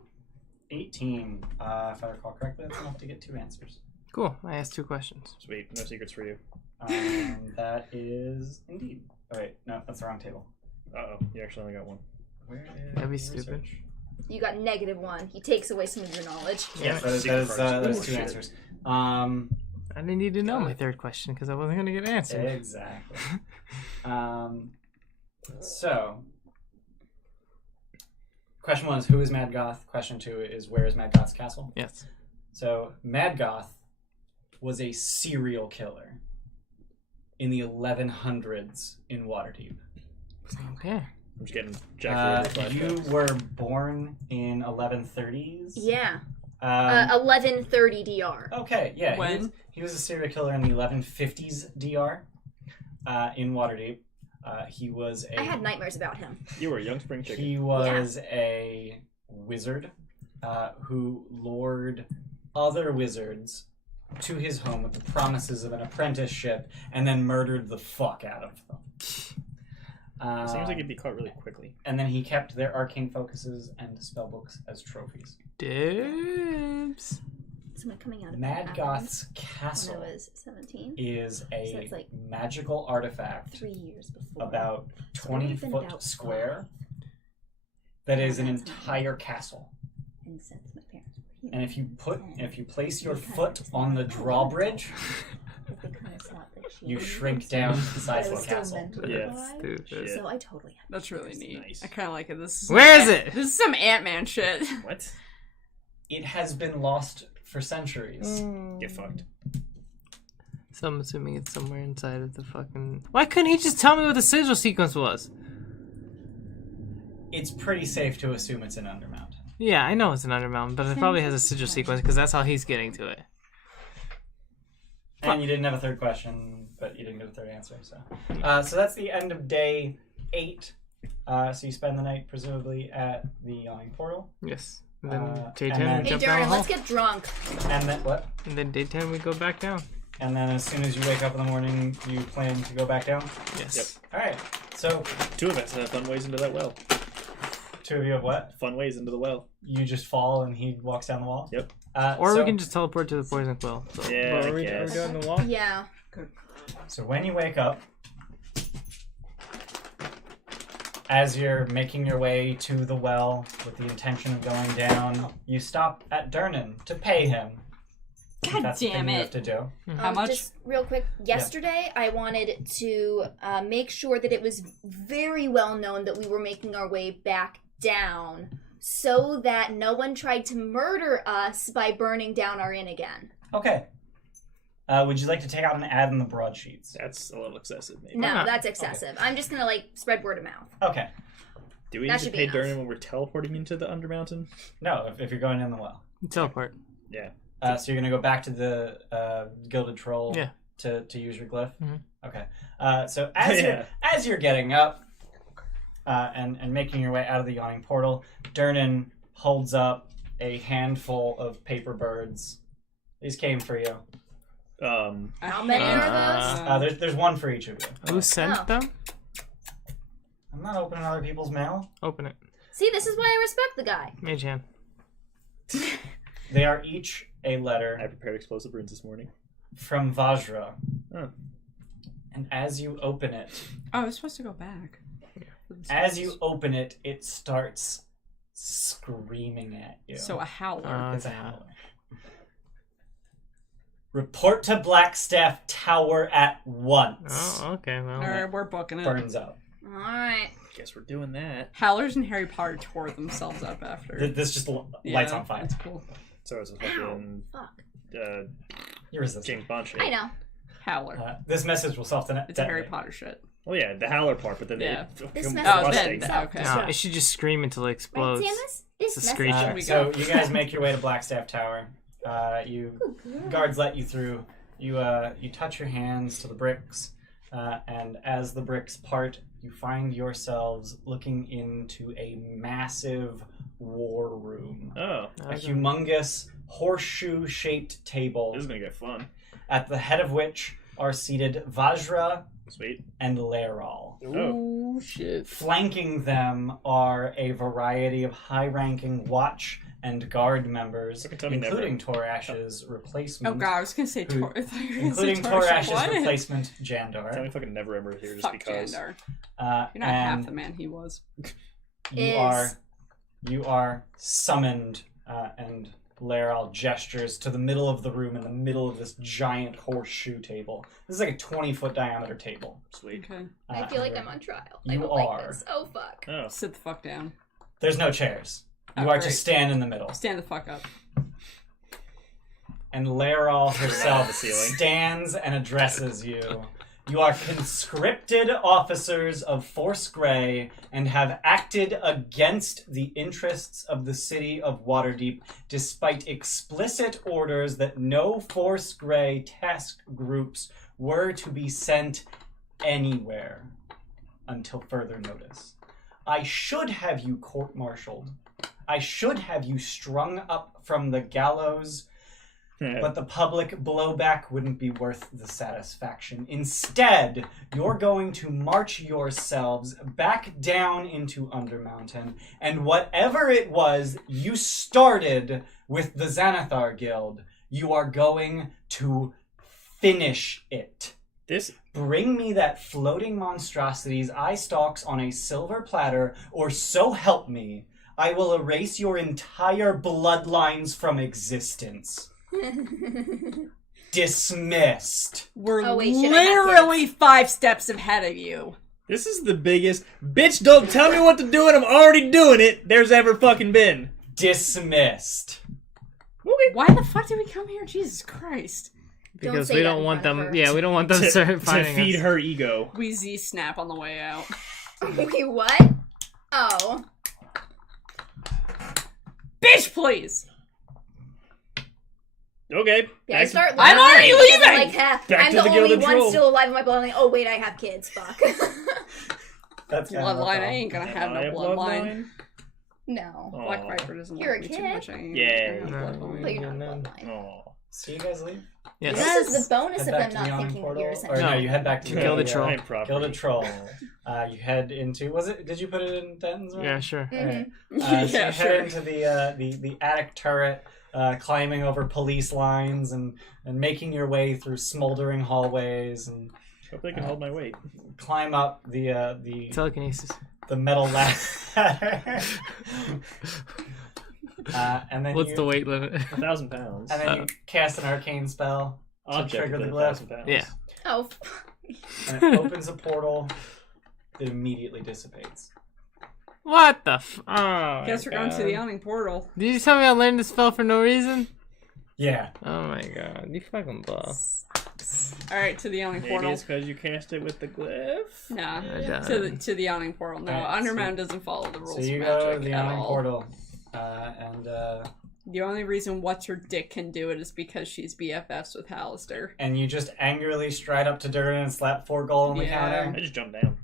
18. If I recall correctly, that's enough to get 2 answers. Cool. I asked 2 questions. Sweet. No secrets for you. That is indeed. Oh wait, no, that's the wrong table. Uh-oh. You actually only got one. Where is That'd be research? stupid. You got -1. He takes away some of your knowledge. Yes, that is Secret cards. 2 Bullshit. answers. I didn't need to know my third question because I wasn't going to get an answer. Exactly. So, question 1 is who is Mad Goth? Question 2 is where is Mad Goth's castle? Yes. So, Mad Goth was a serial killer in the 1100s in Waterdeep. Okay. I'm just getting Jack the Ripper You flashbacks. were born in 1130s? Yeah. 1130 1130 DR. Okay, yeah. When? He was a serial killer in the 1150s DR in Waterdeep. He was I had nightmares about him. You were a young spring chicken. He was a wizard who lured other wizards to his home with the promises of an apprenticeship and then murdered the fuck out of them. Seems like he'd be caught really quickly. And then he kept their arcane focuses and spellbooks as trophies. Dibs. Someone coming out of Madgoth's when castle I was 17. is So a that's like magical artifact 3 years before. about So 20 I've been foot about square 5. that is an That's entire castle. And since my parents were here, And if you place your They kinda foot just on the like, drawbridge, but they kind of thought that she you was shrink still- down to the but size I of was a still castle. mentally Yeah. alive. Stupid. So I totally had That's really neat. Nice. I kind of like it. This is Where is it? This is some Ant-Man shit. What? It has been lost for centuries. Get fucked. So I'm assuming it's somewhere inside of the fucking. Why couldn't he just tell me what the sigil sequence was? It's pretty safe to assume it's in Undermountain. Yeah, I know it's an Undermountain, but it probably has a sigil sequence because that's how he's getting to it. And you didn't have a third question, but you didn't get a third answer. So that's the end of day 8. So you spend the night presumably at the Yawning Portal. Yes. And then day and 10 then- we Hey jump down Darren, the let's hole. get drunk. And then what? And then day 10 we go back down. And then as soon as you wake up in the morning, you plan to go back down? Yes. All right. So 2 of us have fun ways into that well. 2 of you have what? Fun ways into the well. You just fall and he walks down the wall? Yep. Or so, we can just teleport to the poison quill. So. Yeah, But I are we guess. doing the wall? Yeah. So when you wake up, as you're making your way to the well with the intention of going down, you stop at Durnan to pay him. God That's the damn thing you it. have to do. How much? Just real quick, yesterday I wanted to make sure that it was very well known that we were making our way back down so that no one tried to murder us by burning down our inn again. Okay. Would you like to take out an ad in the broadsheets? That's a little excessive, maybe. No, not? that's excessive. I'm just gonna spread word of mouth. Okay. Do we That need to should be pay enough. Durnan when we're teleporting into the Undermountain? No, if you're going in the well. Teleport. Yeah. So you're going to go back to the Gilded Troll Yeah. to use your glyph? Mhm. Okay. So as you're getting up and making your way out of the Yawning Portal, Durnan holds up a handful of paper birds. These came for you. How many are those? There's one for each of you. Who sent Oh. them? I'm not opening other people's mail. Open it. See, this is why I respect the guy. Mage hand. They are each a I letter prepared explosive burns this morning. from Vajra. Oh. And as you open it, Oh, I was supposed to go back. as you open it, it starts screaming at you. So a howler. It's a howler. Report to Blackstaff Tower at once. Oh, okay. Well, Alright, we're booking it. Burns up. Alright. Guess we're doing that. Howlers and Harry Potter tore themselves up after. This just lights Yeah, on fire. That's cool. So it's a fucking Fuck. You're resistant. James Bond shit. I know. Howler. This message will self-detonate. It's a Harry Potter shit. Well, yeah, the howler part, but then Yeah. This they message- Oh, Mustang. then, okay. no, it should just scream until it Right, explodes. Samus? It's This a message. screech. Here we So go. you guys make your way to Blackstaff Tower. You guards let you through. You touch your hands to the bricks, and as the bricks part, you find yourselves looking into a massive war room. Oh, A humongous horseshoe-shaped table, this is gonna get fun. at the head of which are seated Vajra Sweet. and Leral. Oh. Shit. Flanking them are a variety of high-ranking watch and guard members, Fucking tell me including Torash's replacement. Oh god, I was gonna say Who- Tor. I thought you were gonna say Including Tarsha. Torash's What? replacement, Tell me Jandar. fucking never ever here just Fuck because. Jandar. Uh, You're not half and the man he was. you are summoned, and Leral gestures to the middle of the room in the middle of this giant horseshoe table. This is like a 20-foot diameter table. Sweet. Okay. I feel like I'm on trial. I You don't are. like this. Oh, fuck. Oh. Sit the fuck down. There's no chairs. You Oh, are great. to stand in the middle. Stand the fuck up. and Laral herself the ceiling. stands and addresses you. You are conscripted officers of Force Grey and have acted against the interests of the city of Waterdeep despite explicit orders that no Force Grey task groups were to be sent anywhere until further notice. I should have you court-martialed. I should have you strung up from the gallows, but the public blowback wouldn't be worth the satisfaction. Instead, you're going to march yourselves back down into Undermountain, and whatever it was you started with the Xanathar Guild, you are going to finish it. Bring me that floating monstrosity's eye stalks on a silver platter, or so help me, I will erase your entire bloodlines from existence. Dismissed. We're Oh, wait, shit, I have literally 5 steps ahead of you. This is the biggest bitch. Don't tell me what to do, and I'm already doing it. There's ever fucking been. Dismissed. Why the fuck did we come here? Jesus Christ. Because say we that don't in want front of them. her. Yeah, we don't want them to start To fighting feed us. her ego. We Z-snap on the way out. Wait, what? Oh. Bitch, please! Okay. Yeah, I back to- start I'm laughing already because I'm leaving! like, ha, Back I'm to the the only Gilded one Troll. still alive in my bloodline. Oh, wait, I have kids. Fuck. That's kind of Bloodline, I ain't gonna have no I bloodline. No. Aw. Black Viper doesn't You're like a me too kid? much. I ain't Yeah. gonna have bloodline. But you're not bloodline. Aw. So you guys leave? Yes. This is the bonus Head of back them to the not yawning thinking that portal? you're Or essentially. no, you head back to Gilded the, Troll. Same property. Gilded Troll. You head into... Did you put it in Denton's room? Yeah, sure. Alright. Mhm. So you Yeah, head sure. into the attic turret, climbing over police lines and making your way through smoldering hallways and Hope they can hold my weight. climb up the Telekinesis. metal ladder. And then What's you, the weight limit? 1,000 pounds. And then you cast an arcane spell Object trigger within the 1,000 glyph. pounds. Yeah. Oh. and it opens a portal that immediately dissipates. What the f- Oh. Guess we're going to the yawning portal. Did you tell me I learned this spell for no reason? Yeah. Oh my god, you fucking ball. Alright, to the yawning Maybe portal. it's because you cast it with the glyph. Nah, Yeah. to the yawning portal. No, Alright, Undermountain doesn't follow the rules So you of go to magic the at yawning all. portal, and The only reason What's Her Dick can do it is because she's BFFs with Hallister. you just angrily stride up to Durden and slap 4 gold on the Yeah. counter. I just jumped down.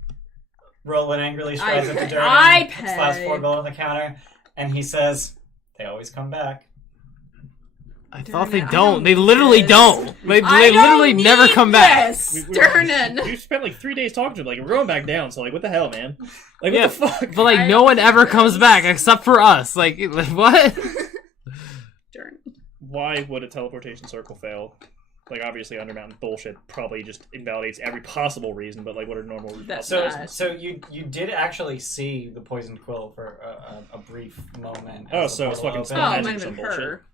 Roland angrily strides up to Durden I and slaps pay. 4 gold on the counter, and he says, "They always come back." I thought they I don't. don't They need literally this. don't. They I literally don't never need come back. this, Durnan. You spent like 3 days talking to him. Like, we're going back down, so like, what the hell, man? Like, Yeah, what the fuck? But like, no one ever comes back except for us. Like what? Durnan. Why would a teleportation circle fail? Like, obviously, Undermountain bullshit probably just invalidates every possible reason, but like, what are normal That's So, Nice. so you did actually see the poisoned quill for a brief moment. Oh, as the so it's portal fucking Oh, opened. it Magic might have some been bullshit. her.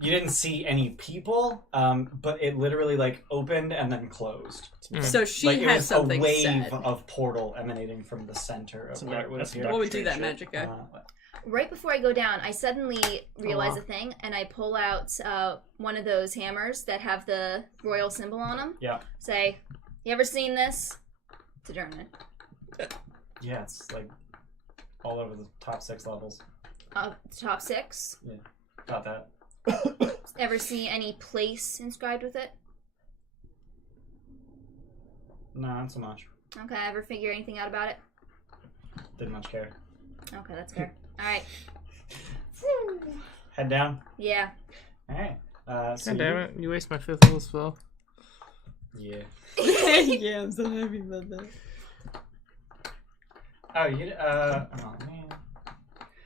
You didn't see any people, but it literally like opened and then closed. So she Like it has was something a wave said. of portal emanating from the center of That's where it dark- was that's here. dark What would do that, shit. magic guy? Right before I go down, I suddenly realize wow. a thing, and I pull out one of those hammers that have the royal symbol on them. Yeah. Say, you ever seen this? It's a German. Yeah, it's like all over the top 6 levels. Top 6. Got that. Ever see any place inscribed with it? No, not so much. Okay, ever figure anything out about it? Didn't much care. Okay, that's fair. Alright. Head down. Yeah. Alright. So God damn it! You waste my 5th level spell. Yeah. Yeah, I'm so happy about that. Oh, you. Oh man.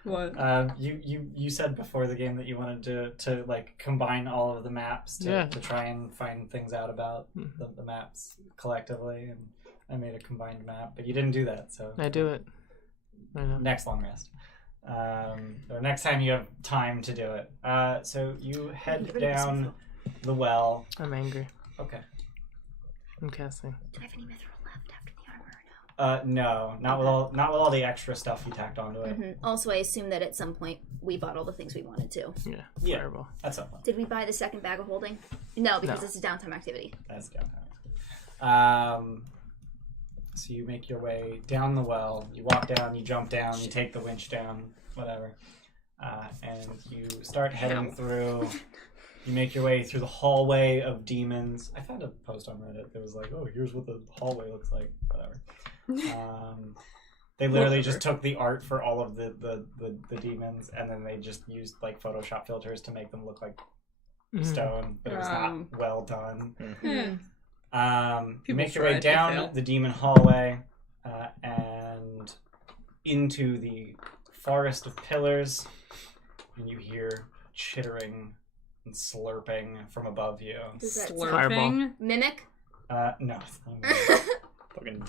What? You said before the game that you wanted to like combine all of the maps to try and find things out about the maps collectively, and I made a combined map, but you didn't do that. So I do it. I know. next long rest. Or next time you have time to do it. So you head Get rid of this down mithril. the well. I'm angry. Okay. I'm casting. Do I have any mithril left after the armor or no? No, not with all the extra stuff you tacked onto it. Mhm. Also, I assume that at some point we bought all the things we wanted to. Yeah. Yeah. Fireball. That's something. Did we buy the second bag of holding? No, because No. it's a downtime activity. That's downtime. So you make your way down the well. You walk down. You jump down. You take the winch down. Whatever. And you start heading through. You make your way through the hallway of demons. I found a post on Reddit that was like, "Oh, here's what the hallway looks like." Whatever. They literally just took the art for all of the demons, and then they just used like Photoshop filters to make them look like stone, but it was not well done. You make your way down the demon hallway and into the forest of pillars, and you hear chittering and slurping from above you. Does that Slurping. mimic? No. Fucking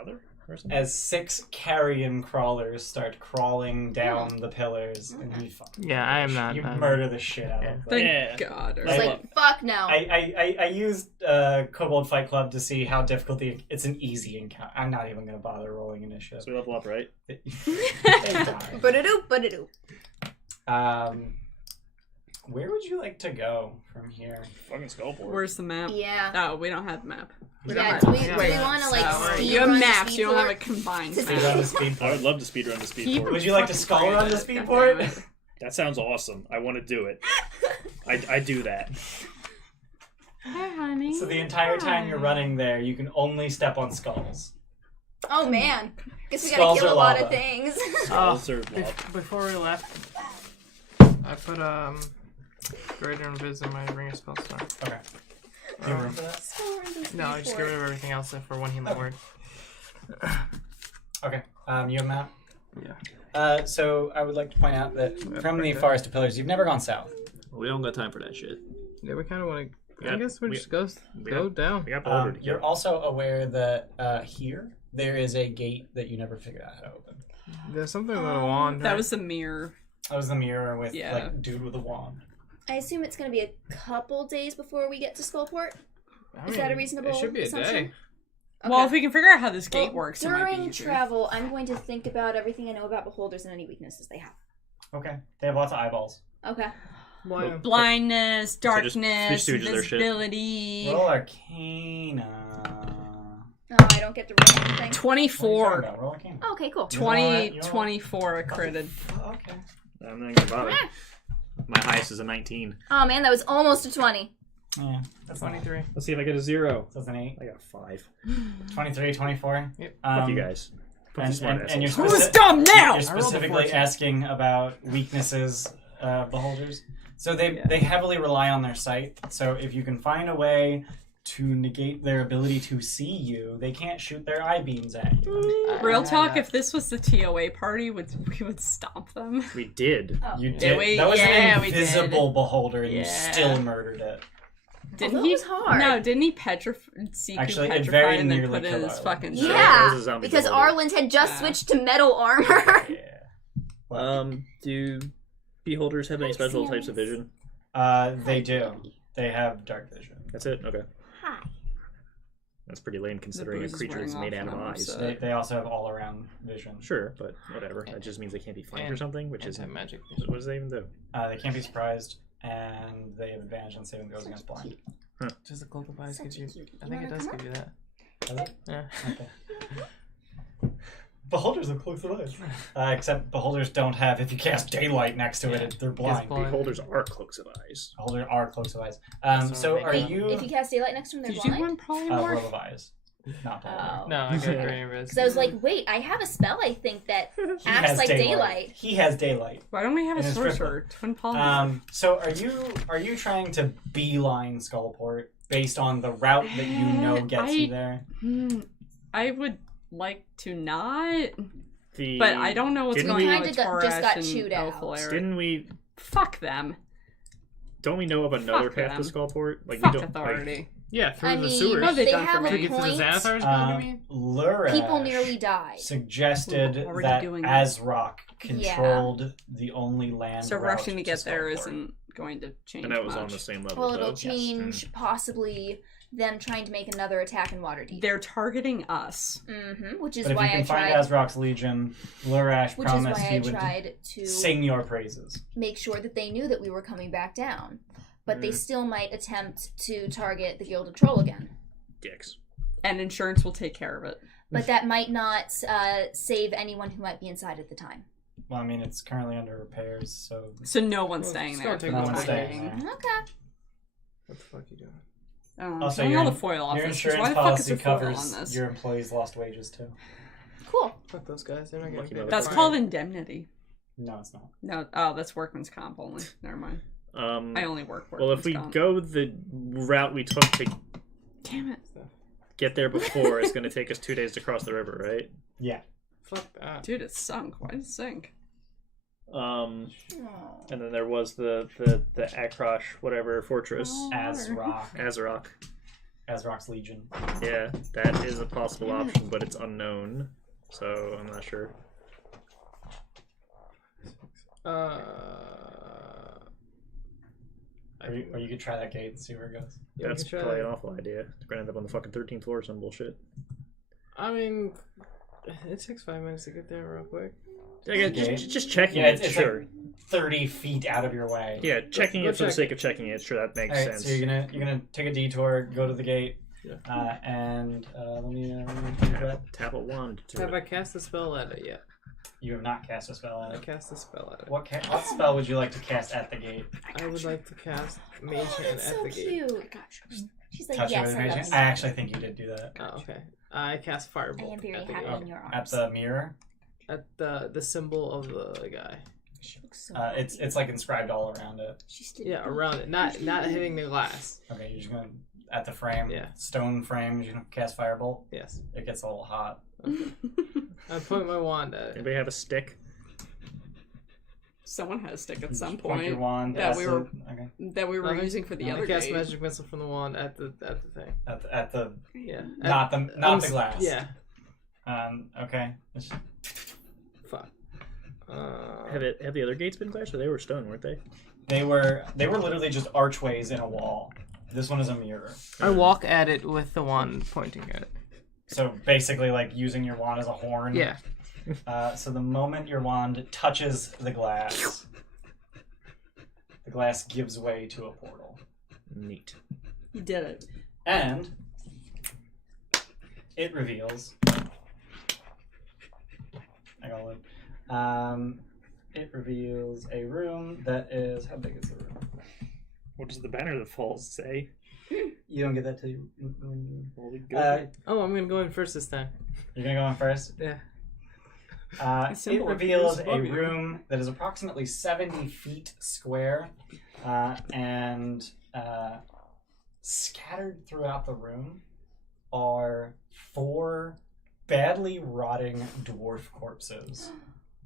other person? As 6 carrion crawlers start crawling down the pillars, and you fucking I am not. you murder the shit out of them. Thank Yeah. God. It's like, fuck no. I used Kobold Fight Club to see how difficult it's an easy encounter. I'm not even going to bother rolling initiative. So we level up, right? They die. Ba-da-doo. Where would you like to go from here? Fucking Skullport. Where's the map? Yeah. Oh, we don't have the map. We don't Yeah, have do we the want to like map. speed You have run the maps, you don't have a speed combined Speed Speed map. run the speed I would port. love to speedrun the speedport. Would you like to skull run the speed port? That sounds awesome. I want to do it. I do that. Hi, honey. So the entire time you're running there, you can only step on skulls. Oh man, guess we Skulls gotta kill are a lot lava. of things. Skulls are lava. Before we left, I put greater invis in my ring of spell star. Okay. Do you have room for that? No, I just get rid of everything else except for one healing word. Okay. You have a map? Yeah. So I would like to point out that from the Forest of Pillars, you've never gone south. We don't got time for that shit. Yeah, we kind of want to. Yeah, I guess we just go got- down. We got bouldered. You're also aware that here, there is a gate that you never figured out how to open. There's something with a wand. That right? was the mirror. That was the mirror with, Yeah. like, dude with a wand. I assume it's gonna be a couple days before we get to Skullport. I Is that a mean, reasonable It should be a assumption? day. Well, if we can figure out how this gate Well, works, it might be during easier. travel, I'm going to think about everything I know about beholders and any weaknesses they have. Okay. They have lots of eyeballs. Okay. Blindness, So just darkness, Three Stooges their shit. visibility. Roll Arcana. Oh, I don't get to roll anything. What are you talking 24. about? Roll Arcana. Okay, cool. 24 accredited. Oh, okay. I'm not gonna bother. My highest is a 19. Oh man, that was almost a 20. Yeah. That's 23. Let's see if I get a 0. That's an 8. I got 5. 23, 24. Yep. Fuck you guys. Fuck you smart And you're, assholes. Who's dumb now? you're specifically asking about weaknesses beholders. So they heavily rely on their sight. So if you can find a way to negate their ability to see you, they can't shoot their eye beams at you. Real talk, if this was the TOA party, we would stomp them. We did. You Did did. we? That was Yeah, an we invisible beholder, and you Yeah. still murdered it. Didn't Although he? it was hard. No, didn't he Siku Actually, it petrify very and then nearly put killed his Arlen. fucking Yeah. shit? That was a Yeah, zombie because beholder. Arlen had just Yeah. switched to metal armor. Yeah. Do beholders have any special types of vision? They do. They have dark vision. That's it? Okay. Hi. That's pretty lame considering a booze is creature is wearing made out off of now, eyes. so- They also have all around vision. Sure, but whatever. That just means they can't be flanked or something, which is magic. what does that even do? They can't be surprised, and they have advantage on saving throws against blind. Does the cloak of eyes So give you? cute. I You think it wanna does come give you that. Does it? Yeah. Okay. Beholders have cloaks of eyes. Except beholders don't have. If you cast daylight next to it, they're blind. blind. Beholders are cloaks of eyes. Beholders are cloaks of eyes. That's So what are I make you If you cast daylight next to them, they're Did you blind. want roll polymorph? of eyes? Not blind. Oh. No, I got greater invis. Because I was like, wait, I have a spell I think that He acts has like daylight. He has daylight. Why don't we have a And it's sorcerer? Twin polymorph. So are you trying to beeline Skullport based on the route that you know gets you there? I would like to not, The but I don't know what's Didn't going we- on with Kinda just got Torash chewed and out. Elflair. Didn't we? Fuck them. Don't we know of another Fuck path to them. Skullport? Like Fuck we don't. authority. Yeah, through I the mean, sewers. What have they they done for have me? a To get to the point. Xanathar's building, you mean? Lurash People nearly died. suggested What were you that doing? Azrock controlled the only land So route rushing to get there Skullport. isn't going to change And that was much. on the same level. Well, it'll though. change possibly them trying to make another attack in Waterdeep. They're targeting us. Which is But if why you can I find tried. Azrok's Legion, Lurash Which is promised why he I would tried to sing your praises. make sure that they knew that we were coming back down. But they still might attempt to target the Gilded Troll again. Dicks. And insurance will take care of it. But that might not save anyone who might be inside at the time. Well, I mean, it's currently under repairs, so So no one's staying it's there. gonna take for no the one's time staying being. there. Okay. What the fuck are you doing? Also, Telling your, all the foil your officers. insurance Why the fuck is policy there foil covers on this? your employees' lost wages too. Cool. Fuck those guys. They're not getting Lucky paid. That's Fine. called indemnity. No, it's not. No, oh, that's workman's comp only. Never mind. I only work workman's Well, if we comp. go the route we took to Damn it. get there before, it's going to take us 2 days to cross the river, right? Yeah. Fuck that. Dude, it's sunk. Why did it sink? And then there was the Akrosh whatever fortress, Azrok. Azrok. Azrok's Legion. Yeah, that is a possible option, but it's unknown, so I'm not sure. Or you could try that gate and see where it goes. Yeah, we That's can try probably that. an awful idea. We're gonna end up on the fucking 13th floor or some bullshit. I mean, it takes 5 minutes to get there real quick. Again, Okay. just checking Yeah, it, it's sure. like 30 feet out of your way. Yeah, checking Go it for the check sake of checking it, sure, that makes All right, sense. so you're gonna take a detour, go to the gate, Yeah. and let me Tap a wand to Have it. I cast a spell at it yet? You have not cast a spell I at it. cast a spell at it. What spell would you like to cast at the gate? I would like to cast Mage Oh, Hand that's at so the gate. cute. She's like, Touch it yes, with I love magic? you. I actually think you did do that. Oh, okay. I cast I Firebolt am very at the happy gate. in your At arms. the mirror? At the symbol of the guy. She looks so It's like inscribed all around it. She's still Yeah, around it, not hitting the glass. Okay, you're just gonna at the frame. Yeah. Stone frame. You're gonna cast firebolt. Yes. It gets a little hot. I point my wand at it. Anybody have a stick? Someone had a stick at Just some point your point wand. that at we the- were- okay. that we were using for the I other cast gate. magic missile from the wand at the thing. At the Yeah. not the glass. Yeah. Okay. Fuck. Have the other gates been glass, or they were stone, weren't they? They were literally just archways in a wall. This one is a mirror. I walk at it with the wand pointing at it. So basically, like using your wand as a horn. Yeah. So the moment your wand touches the glass gives way to a portal, Neat. You did it. and it reveals. It reveals a room that is, how big is the room? What does the banner that falls say? You don't get that till you. Holy Oh, I'm gonna go in first this time. You're gonna go in first. Yeah. It symbol reveals appears a above you. room that is approximately 70 feet square, and scattered throughout the room are 4 badly rotting dwarf corpses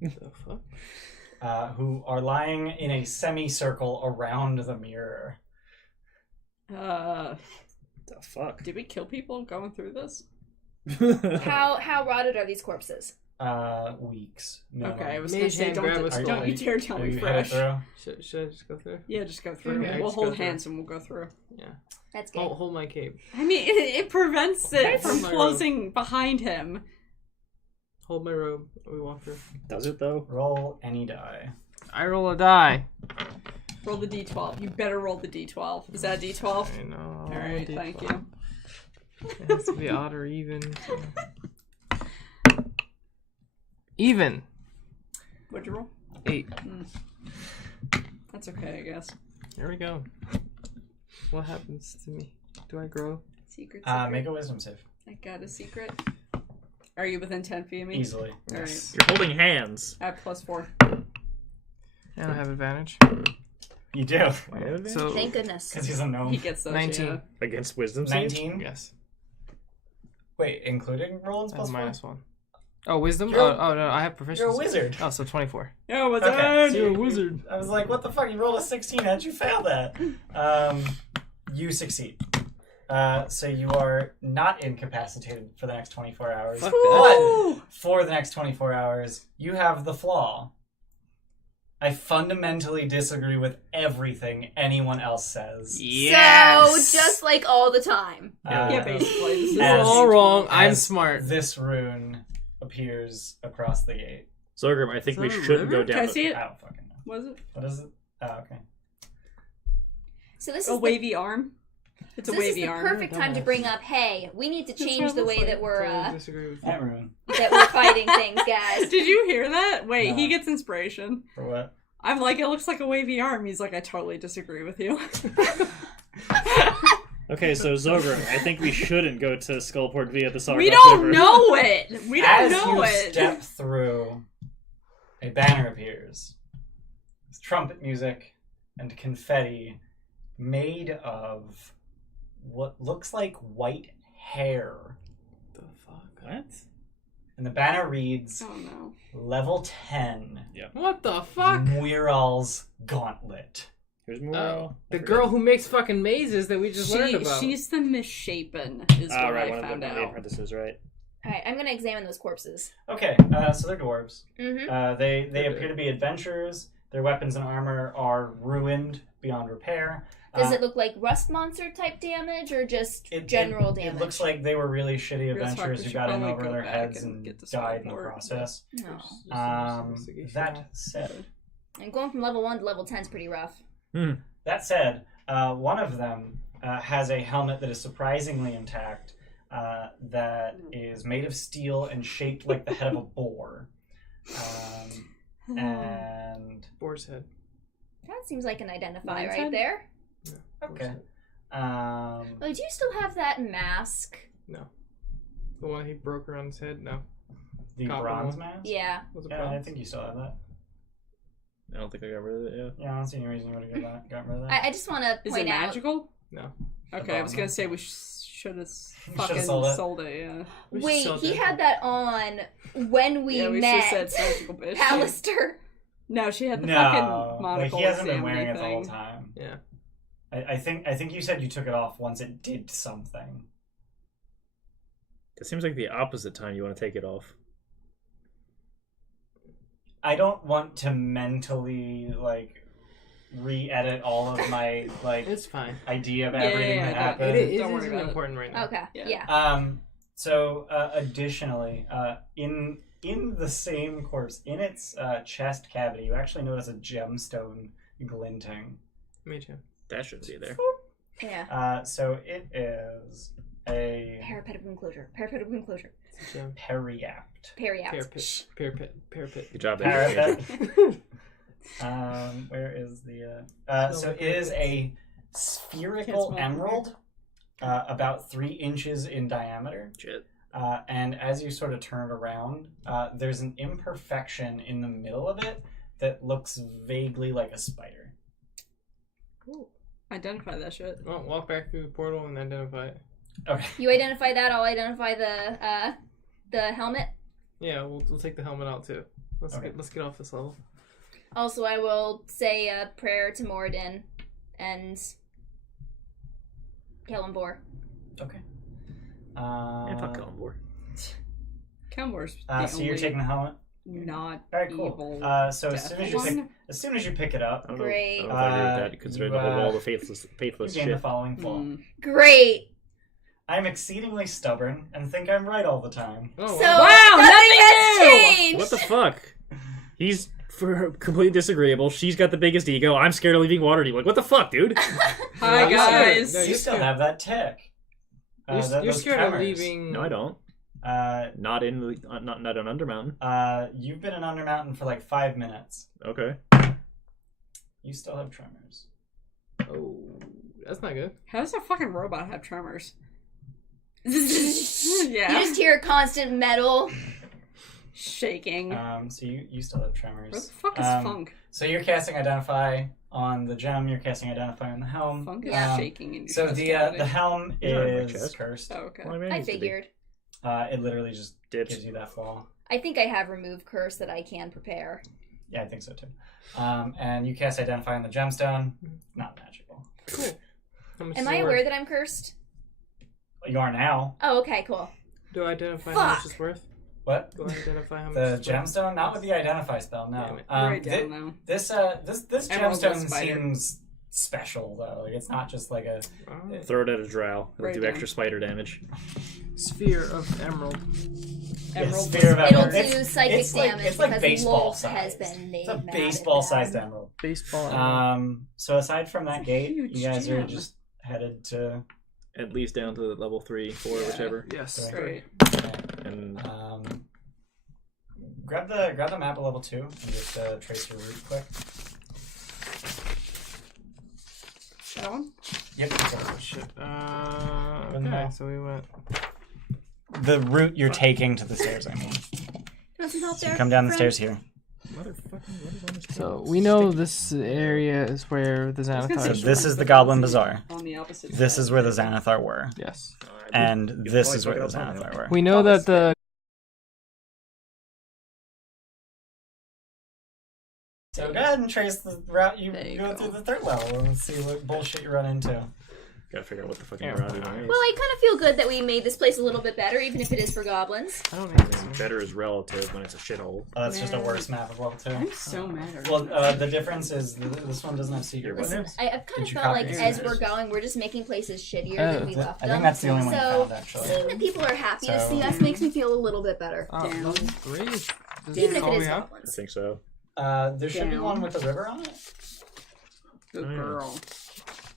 The fuck? who are lying in a semicircle around the mirror. The fuck? Did we kill people going through this? How rotted are these corpses? Weeks. No, Okay, I was Mage gonna say, hand grab don't, us don't both. you dare tell Are me you headed fresh. through? Should I just go through? Yeah, just go through. Okay, We'll just hold go through. hands and we'll go through. Yeah. That's good. Hold my cape. I mean, it prevents it That's from my closing behind him. Hold my robe. We walk through. Does it though? Roll any die. I roll a die. Roll the d12. You better roll the d12. Is that a d12? I know. All right, thank you. It has to be odd or even. Even. What'd you roll? 8. That's okay, I guess. Here we go. What happens to me? Do I grow? Secret. Make a wisdom save. I got a secret. Are you within 10 feet of me? Easily. All right. You're holding hands. I have +4. And I have advantage. You do. So Thank goodness. Because he's a gnome. He gets those. 19. Yeah. Against wisdom save? 19? yes, Wait, including rolls I have plus -1. Oh, wisdom. You're- Oh no, I have proficiency. You're a wizard. Oh, so 24. Yo, what's Okay, up? so You're a wizard. I was like, what the fuck? You rolled a 16. How'd you fail that? You succeed. So you are not incapacitated for the next 24 hours. Fuck that. But for the next 24 hours, you have the flaw. I fundamentally disagree with everything anyone else says. So, just like all the time. Yeah, basically. This is as- You're all wrong. I'm as smart. This rune appears across the gate. Zogrim, I think Is we that a shouldn't river? go Can I down. see it? I don't fucking know. Was it What is it? Oh, okay. So this a is wavy arm? It's the, a this is wavy the arm. perfect time to bring up, hey, we need to That's what change it the looks way like. that we're Totally disagree with you. That rune. fighting things, guys. Did you hear that? Wait, No. he gets inspiration. For what? I'm like, it looks like a wavy arm. He's like, I totally disagree with you. Okay, so Zogrim, I think we shouldn't go to Skullport via the Sargoth We don't River. know it. We don't As know you it. step through, a banner appears with trumpet music and confetti made of what looks like white hair. The fuck? What? And the banner reads, Oh no. Level 10, What the fuck? Muiral's Gauntlet. Here's more. Oh, the girl who makes fucking mazes that we just learned about. She's the misshapen, is Ah, what right, I one found of the out. apprentices, right? Alright, I'm gonna examine those corpses. Okay, so they're dwarves. Mm-hmm. They appear to be adventurers. Their weapons and armor are ruined beyond repair. Does it look like rust monster type damage or just general damage? It looks like they were really shitty Real talk, adventurers we who should got in probably over go their back heads and and get this died in the report. process. No. That said, And going from level 1 to level 10 is pretty rough. That said, one of them has a helmet that is surprisingly intact, that is made of steel and shaped like the head of a boar. And Boar's head. That seems like an identify Lion's right head? there. okay, Oh, do you still have that mask? No. The one he broke around his head? No. the Copper bronze one. mask. Yeah. Was it Yeah, I bronze? think you still have that. I don't think I got rid of it, yeah. Yeah, I don't see any reason you would have got rid of that. I just want to Is point it out. magical? No. Okay, I was bottom. gonna say we should have should've fucking sold sold it. it. Yeah. We should Wait, sell he that. had that on when we Yeah, we met should've said magical bitch. Alistair. No, she had the No, fucking like monocle he hasn't been examine wearing it the whole thing. time. Yeah. I think you said you took it off once it did something. It seems like the opposite time you want to take it off. I don't want to mentally re-edit all of my It's fine. idea of Yeah, everything yeah, that yeah, happened. It Don't worry isn't about it. important right now. Okay. Yeah. Yeah. So additionally, in the same corpse, in its chest cavity, you actually notice a gemstone glinting. Me too. That shouldn't be there. Yeah. So it is a Parapet of enclosure. Parapet of enclosure. It's a gem. periapt. Periapt. Parapet. Good job, Parapet. education. Where is the? Smell So like it is parapet. a Can't spherical smell it. emerald, about 3 inches in diameter. Shit. And as you sort of turn it around, there's an imperfection in the middle of it that looks vaguely like a spider. Cool. Identify that shit. Well, walk back through the portal and identify it. Okay. You identify that. I'll identify the helmet. Yeah, we'll take the helmet out too. Okay. Let's get off this level. Also, I will say a prayer to Moradin and Kellenbor. Okay. And fuck Elmore. Calmbor's So you're taking the helmet. not All right, cool. evil. So as soon as you pick it up, I don't know. Great. I don't know if I agree with that, considering the whole wall of you faithless gain the shit. following flaw. Great. I'm exceedingly stubborn and think I'm right all the time. Oh, So wow. nothing has nothing new! changed. What the fuck? He's completely disagreeable. She's got the biggest ego. I'm scared of leaving Waterdeep. Like, what the fuck, dude? Hi No, guys. no, You still have that tick. You're Those scared of tremors. leaving. No, I don't. Not on Undermountain. You've been in Undermountain for like 5 minutes. Okay. You still have tremors. Oh, that's not good. How does a fucking robot have tremors? You Yeah. just hear constant metal. Shaking. So you still have Where tremors. the fuck is Funk? So you're casting Identify on the gem. You're casting Identify on the helm. Funk is Yeah. shaking in your So chest the cavity. the helm He's not in my is chest. cursed. Oh, okay. Well, I mean, it I needs to be. figured. It literally just Dips. gives you that flaw. I think I have removed curse that I can prepare. Yeah, I think so too. And you cast Identify on the gemstone. Not magical. Cool. How much Am is I it aware worth? that I'm cursed? You are now. Oh, okay, cool. Do I identify how much Fuck. it's worth? What? Go ahead and identify how The much. gemstone? Not with the identify spell, no. Damn it. Right down now. This Emerald gemstone spider. seems special though. Like, it's not just like a. Oh. Throw it at a drow. It'll Right do down. extra spider damage. Sphere of emerald. Emerald sphere of was- It'll emerald. do psychic it's like, damage it's like because baseball Wolf has size. been made It's a mad at baseball-sized that. emerald. Baseball. So aside from that gate, huge you guys are gem. just headed to. At least down to level 3, 4, Yeah. whichever. Yes. Right. And Grab the map at level 2 and just trace your route quick. That one? Yep. Oh, shit. Okay, so we went. The route you're taking to the stairs, I mean. Want some help So there? come down the friend? stairs here. Motherfucking, what is on this So table? we know this area is where the gonna Xanathar say So is. this is the Goblin Bazaar. On the opposite This side. is where the Xanathar were. Yes. Alright, And you this probably is where the fuck it up somehow. Xanathar were. We know that the. So go ahead and trace the route you There you go go. through the third level and see what bullshit you run into. Gotta figure out what the fucking Yeah. route even is. Well, I kind of feel good that we made this place a little bit better, even if it is for goblins. I don't need this. Better is relative when it's a shithole. That's just a Man. worse map of level 2. I'm so mad at Well, the difference is this one doesn't have secret Listen, windows. I've kind Did of you felt copy like it? as we're going, we're just making places shittier Oh, than we left I them. think that's the only one you So, found, actually. seeing that people are happy to So- see us makes me feel a little bit better. Oh, Down. that's great. This Even is if all it we is have? I goblins. think so. There should be Down. one with a river on it. Good Oh, yeah. girl.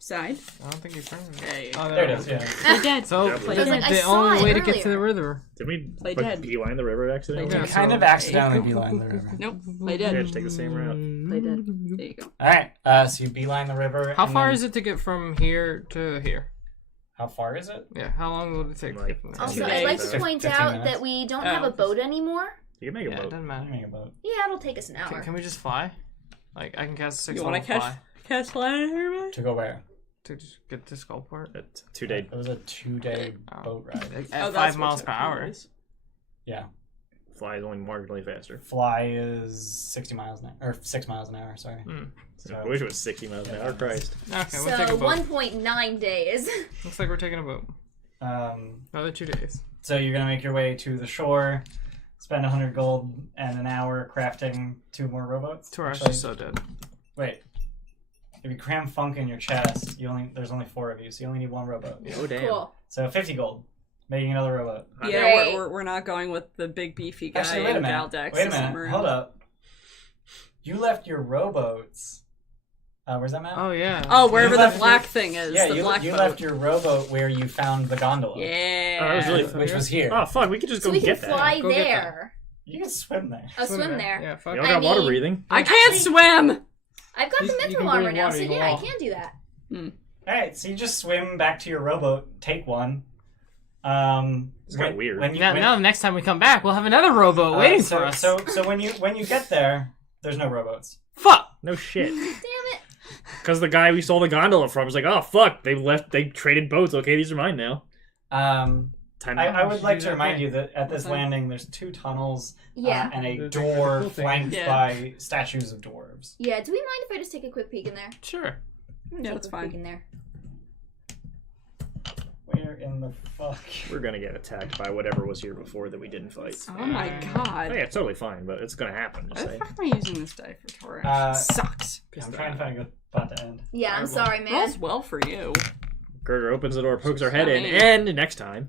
Side? I don't think you found it. There you Oh, go. There it is, yeah. Play dead. So, Yeah, the but- I was like, I saw only it way to get to the earlier. river. Did we Play like, dead. beeline the river accidentally? Play You dead. kind of accidentally beeline the river. Nope. Play Yeah, dead. just take the same route. Play dead. There you go. Alright, so you beeline the river. How and far then- is it to get from here to here? How far is it? Yeah, how long will it take to Like, get from there? Also, Okay. I'd like to Fif- point 15 out minutes. that we don't Oh. have a boat anymore. You can make a Yeah, it boat. doesn't I'm matter. making a boat. Yeah, it'll take us an hour. Can we just fly? Like, I can cast a 6 You level want to fly catch fly here, man? To go where? to just get to Skullport. It's 2 day. It was a 2-day Oh. boat ride. At Oh, 5 miles per hour. Yeah. Fly is only marginally faster. Fly is 60 miles an hour, or 6 miles an hour, sorry. So, I wish it was 60 miles an hour. Christ. Okay, we'll take a So boat. 1.9 days. Looks like we're taking a boat. Another 2 days. So you're gonna make your way to the shore, spend 100 gold and an hour crafting 2 more rowboats. 2 hours Actually, is so dead. Wait. If you cram funk in your chest, there's only 4 of you, so you only need 1 rowboat. Oh, damn. Cool. So 50 gold, making another rowboat. Yeah, Great. we're not going with the big beefy guy Actually, wait a in minute. Galdex. Wait a minute. Hold up. You left your rowboats. Where's that map? Oh, yeah. Oh, wherever You the left black your- thing is, yeah, the you, black you boat. left your rowboat where you found the gondola. Yeah. Oh, that was really Which was here. Oh, fuck. We could just So go we can get that. fly Go get there. You can swim there. Oh, swim there. Yeah, fuck. Y'all I got water mean- breathing. I can't swim! I've got You- the you mental can armor breathe now, water, so you can yeah, I walk. can do that. Alright, so you just swim back to your rowboat, take one. It's kind of weird. When you, Now, the next time we come back, we'll have another rowboat waiting so, for us. So when you get there, there's no rowboats. Fuck! No shit. Damn it. Because the guy we stole the gondola from was like, oh, fuck. They traded boats. Okay, these are mine now. Time I would should like do to that remind thing. you that at this Okay. landing, there's 2 tunnels Yeah. and a The door cool thing. flanked Yeah. by statues of dwarves. Yeah, do we mind if I just take a quick peek in there? Sure. Yeah, that's Take a quick peek fine. in there. Where in the fuck? We're gonna get attacked by whatever was here before that we didn't fight. Oh my Oh, god. yeah, it's totally fine, but it's gonna happen. Why Just the say. fuck am I using this die for Torrent? Sucks. I'm trying to find a good spot to end. Yeah, I'm Fireball. sorry, man. Rolls well for you. Girder opens the door, pokes her head in, Sorry. and next time.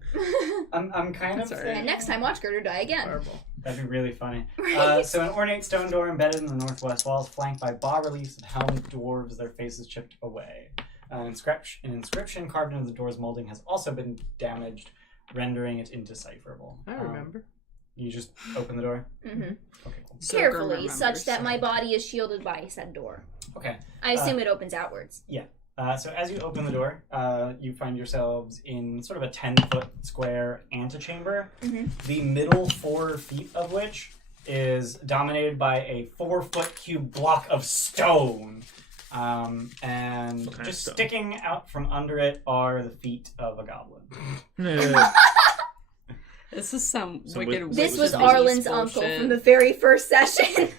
I'm kind of. Sorry. And next time, watch Girder die again. Fireball. That'd be really funny. Right? So an ornate stone door embedded in the northwest walls, flanked by bas-reliefs of helmed dwarves, their faces chipped away. An inscription carved into the door's molding has also been damaged, rendering it indecipherable. I remember. You just open the door? hmm Okay, cool. So Carefully, remembers. such that my body is shielded by said door. Okay. I assume it opens outwards. So as you open the door, you find yourselves in sort of a 10-foot square antechamber, Mhm. the middle 4 feet of which is dominated by a 4-foot cube block of stone. And What kind of just stone? sticking out from under it are the feet of a goblin. This is some So wicked. with- This Which was is Arlen's bullshit. uncle from the very first session.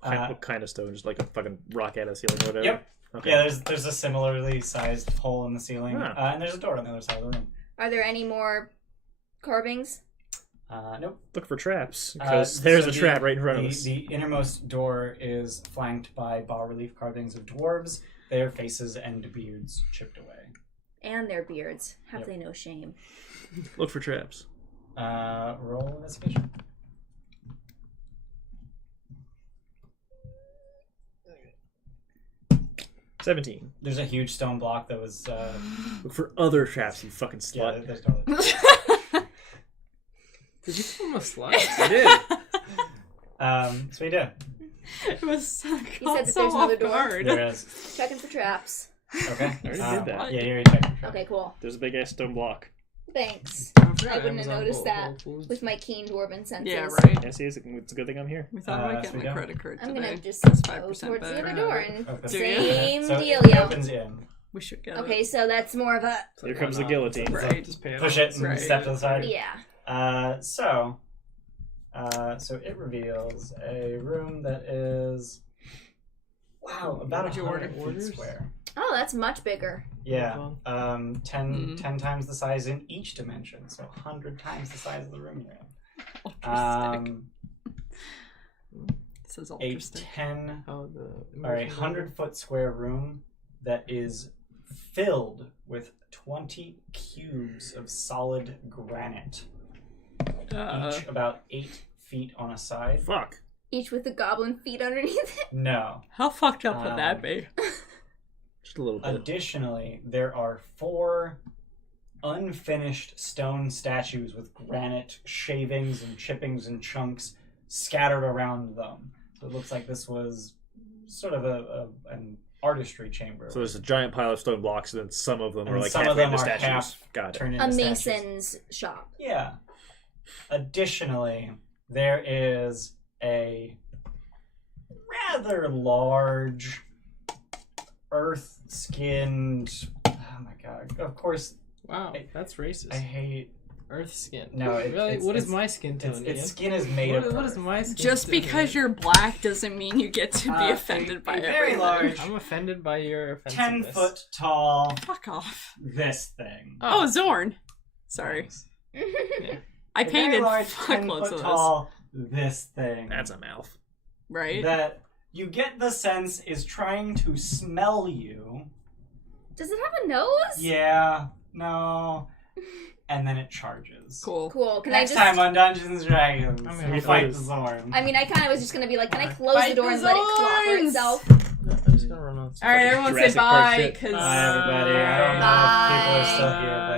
What kind of stone? Just like a fucking rock at a ceiling or whatever? Yep. Okay. Yeah, there's a similarly sized hole in the ceiling, Ah. and there's a door on the other side of the room. Are there any more carvings? Nope. Look for traps, because there's a trap right in front of us. The innermost door is flanked by bas-relief carvings of dwarves, their faces and beards chipped away. And their beards. Have Yep. they no shame? Look for traps. Roll investigation. $17. There's a huge stone block that was. Look for other traps, you fucking Yeah, slut. there's totally. Did you call him a slut? I did. So we did. It was so, said caught that so there's another off door. guard. There is. Checking for traps. Okay. I already did that. Yeah, you already checked. Okay, cool. There's a big ass stone block. Thanks. I I wouldn't have noticed that with my keen dwarven senses. Yeah, right. Yeah, see, it's a good thing I'm here. We thought about so getting we a don't. credit card I'm today. gonna just That's go 5% towards the better. other door and Okay. same So deal, it yo. opens in. We should get Okay, it. so that's more of a Here comes the guillotine. Right. Just pay Push it and Right. step to the side. yeah. So it reveals a room that is, wow, about Would you 100 order feet orders? square. Oh, that's much bigger. Yeah, 10 Mhm. times the size in each dimension, so 100 times the size of the room you're in. Ultra stick. It says A ultra stick. 10 Oh, the or a 100-foot square room that is filled with 20 cubes of solid granite, each about 8 feet on a side. Fuck. Each with the goblin feet underneath it. No. How fucked up would that be? Just a little bit. Additionally, there are 4 unfinished stone statues with granite shavings and chippings and chunks scattered around them. So it looks like this was sort of an artistry chamber. So there's a giant pile of stone blocks, and then some of them are And like some of halfway them into are statues. half Got it. turned A into statues. mason's shop. Yeah. Additionally, there is a rather large earth-skinned. Oh my god! Of course, Wow, that's racist. I hate. Earth skin. No, really? What is it's- my skin tone? Its Ian? skin is made of. What is earth. my skin Just tone? because you're black doesn't mean you get to be offended by a it. very large, I'm offended by your offensiveness. 10-foot tall. Fuck off. This thing. Oh, Zorn. Sorry. I A very painted large, fuckloads 10-foot of this. tall. This thing. That's a mouth. Right? That you get the sense is trying to smell you. Does it have a nose? Yeah. No. And then it charges. Cool. Cool. Can Next I time just? on Dungeons & Dragons, I'm we gonna fight the close. Zorn. I mean, I kind of was just gonna be like, can I close Fight the door the and let it clobber Zorns! itself? I'm just gonna run on. Alright, everyone say Jurassic Park bye, shit. because... Bye, everybody. I don't know if people are still here, but